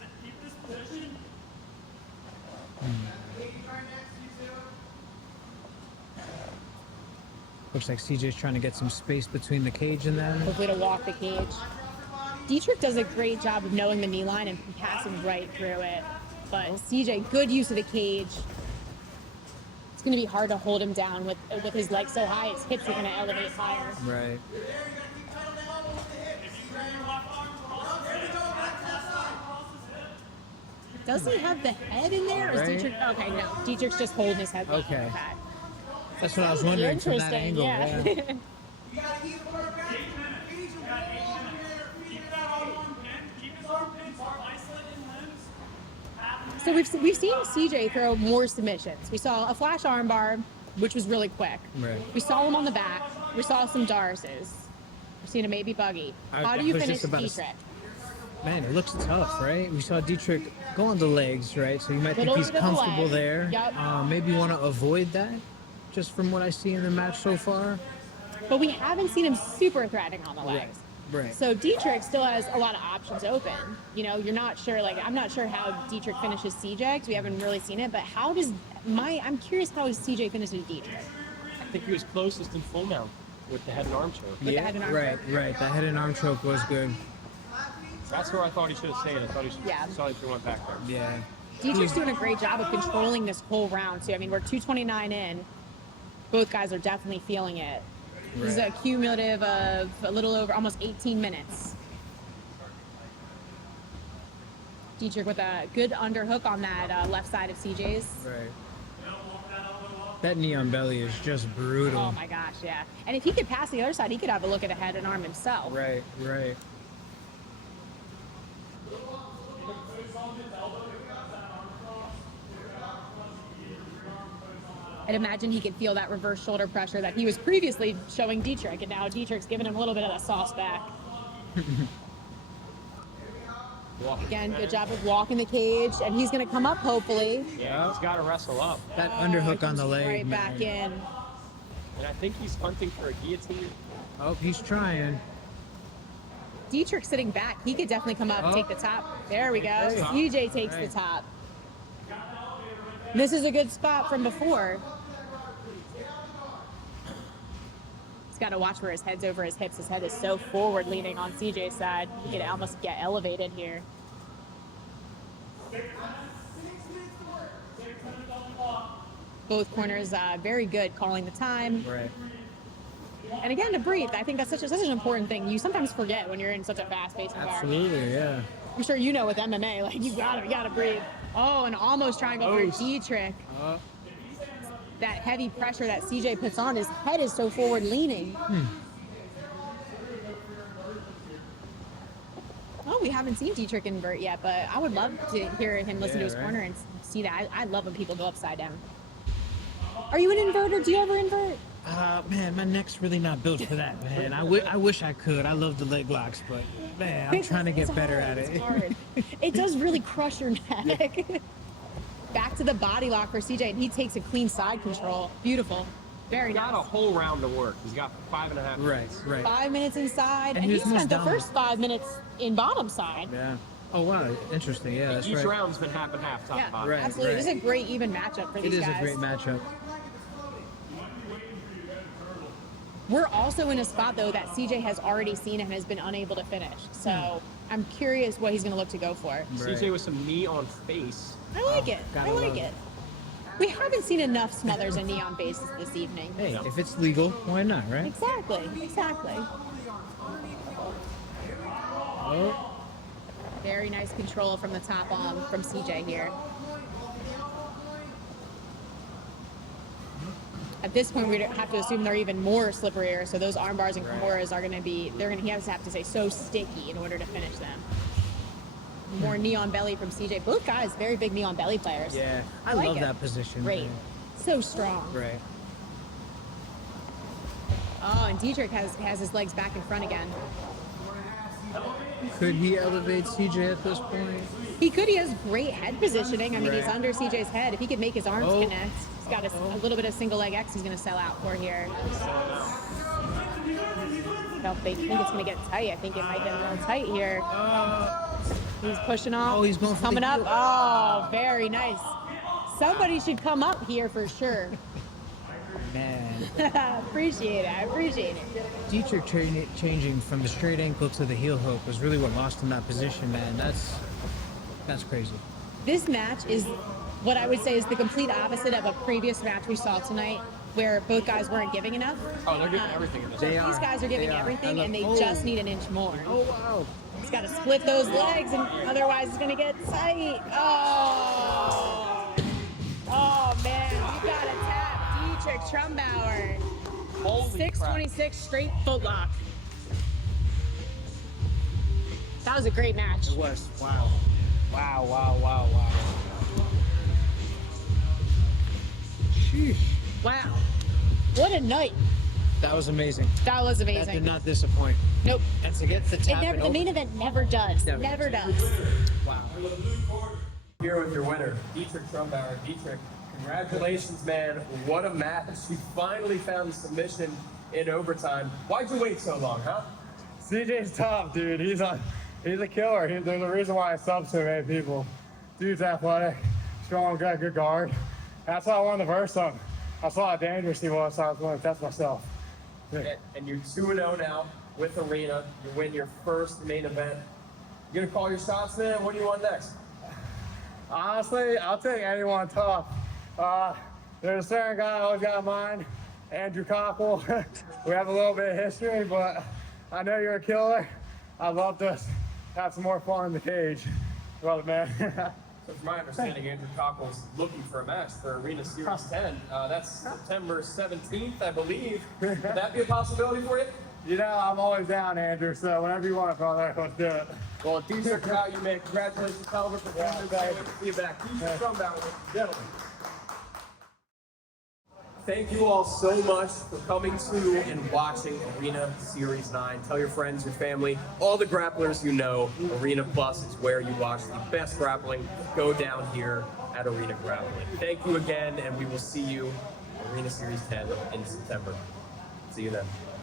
Looks like CJ's trying to get some space between the cage and them. Hopefully to walk the cage. Dietrich does a great job of knowing the knee line and passing right through it. But CJ, good use of the cage. It's going to be hard to hold him down with his legs so high. His hips are going to elevate higher. Right. Does he have the head in there? Or is Right. Dietrich? Okay, no. Dietrich's just holding his head. down. Okay. That's what I was wondering from that Interesting, angle. yeah. You gotta keep the work back. Feed your wall in there. Feed that on one pin. Keep his armpits isolating limbs. So we've seen CJ throw more submissions. We saw a flash armbar, which was really quick. Right. We saw him on the back. We saw some darces. We've seen a maybe buggy. How do you was finish just about to Dietrich? Man, it looks tough, right? We saw Dietrich go on the legs, right? So you might think Little he's bit of the comfortable leg. there. Yep. Maybe you want to avoid that, just from what I see in the match so far. But we haven't seen him super threatening on the legs. Right. So Dietrich still has a lot of options open. You know, you're not sure, like, I'm not sure how Dietrich finishes CJ, because we haven't really seen it, but how does I'm curious how CJ finishes Dietrich. I think he was closest in full mount with the head and arm choke. With the head and arm right, choke. right. That head and arm choke was good. That's where I thought he should have stayed. I thought he should Yeah. saw if he went back there. Yeah. Dietrich's doing a great job of controlling this whole round, too. I mean, we're 2:29 in. Both guys are definitely feeling it. This is a cumulative of a little over almost 18 minutes. Dietrich with a good underhook on that left side of CJ's. Right. That knee on belly is just brutal. Oh my gosh, yeah. And if he could pass the other side, he could have a look at a head and arm himself. Right, right. I'd imagine he could feel that reverse shoulder pressure that he was previously showing Dietrich, and now Dietrich's giving him a little bit of the sauce back. Again, good job of walking the cage, and he's going to come up, hopefully. Yeah, he's got to wrestle up. That underhook on the leg. Right back in. And I think he's hunting for a guillotine. Oh, he's trying. Dietrich sitting back. He could definitely come up and take the top. There we go. CJ takes the top. This is a good spot from before. He's got to watch where his head's over his hips. His head is so forward leaning on CJ's side. He could almost get elevated here. Both corners very good calling the time. Right. And again, to breathe. I think that's such an important thing. You sometimes forget when you're in such a fast-paced environment. Absolutely, yeah. I'm sure you know with MMA, like you gotta breathe. Oh, and almost trying to go for Dietrich. That heavy pressure that CJ puts on, his head is so forward leaning. Oh, we haven't seen Dietrich invert yet, but I would love to hear him listen to his corner and see that. I love when people go upside down. Are you an inverter? Do you ever invert? Man, my neck's really not built for that, man. I wish I could. I love the leg locks, but man, I'm trying to get better at it. It's hard. It does really crush your neck. Back to the body lock for CJ, and he takes a clean side control. Beautiful. Very nice. Got a whole round to work. He's got 5.5 minutes. Right. 5 minutes inside, and he he was most spent the dominant. first 5 minutes in bottom side. Yeah. Oh, wow. Interesting. Yeah, that's Each right. round's been half and half, top Yeah, and bottom. Right. absolutely. This is a great even matchup for It these is guys. a great matchup. We're also in a spot, though, that CJ has already seen and has been unable to finish. So I'm curious what he's going to look to go for. CJ with some knee on face. I like it. I gotta like love it. it. We haven't seen enough smothers and neon bases this evening. Hey, if it's legal, why not, right? Exactly. Oh, Very nice control from the top from CJ here. At this point, we have to assume they're even more slipperier, so those arm bars and kimuras are going to be, he has to have to stay so sticky in order to finish them. More knee on belly from CJ. Both guys, very big knee on belly players. yeah. I like love it. that position. Great. man. So strong. Right. Oh, and Dietrich has his legs back in front again. Could he elevate CJ at this point? He could. He has great head positioning. I mean, he's Right. under CJ's head. If he could make his arms Oh. connect, he's got a little bit of single leg X he's going to sell out for here. I don't think it's going to get tight. I think it might get a little tight here. He's pushing off. Oh, he's going for coming the up. heel. Oh, very nice. Somebody should come up here for sure. Man. Appreciate it. I appreciate it. Dietrich changing from the straight ankle to the heel hook was really what lost him that position, man. That's crazy. This match is what I would say is the complete opposite of a previous match we saw tonight, where both guys weren't giving enough. Oh, they're giving everything in this. They These are. guys are giving They are. everything, I and they love- just need an inch more. Oh, wow. He's got to split those legs, and otherwise it's going to get tight. Oh man, you got to tap Dietrich Trumbauer. Holy crap. 626 straight foot lock. That was a great match. It was. Wow. Wow. Sheesh. Wow. What a night. That was amazing. That was That amazing. did not disappoint. Nope. And to get the It tap never, and the main event never does. Never Never does. does. Wow. Here with your winner, Dietrich Trumbauer. Dietrich, congratulations, man. What a match. You finally found the submission in overtime. Why'd you wait so long, huh? CJ's tough, dude. He's a killer. There's a reason why I sub so many people. Dude's athletic, strong, got good guard. That's why I wanted to verse him. I saw how dangerous he was, so I was going to test myself. And you're 2-0 now with Arena. You win your first main event. You gonna call your shots, man? What do you want next? Honestly, I'll take anyone tough. There's a certain guy I always got in mind, Andrew Cockle. We have a little bit of history, but I know you're a killer. I'd love to have some more fun in the cage. Brother, man. So from my understanding, Andrew Cockle's looking for a match for Arena Series 10. That's September 17th, I believe. Would that be a possibility for you? You know, I'm always down, Andrew, so whenever you want, brother, let's do it. Well, Dietrich, how you make. Congratulations, Calvin, for coming today. See you back. Dietrich Trumbauer, ladies and gentlemen. Thank you all so much for coming to and watching Arena Series 9. Tell your friends, your family, all the grapplers you know, Arena Plus is where you watch the best grappling go down here at Arena Grappling. Thank you again, and we will see you Arena Series 10 in September. See you then.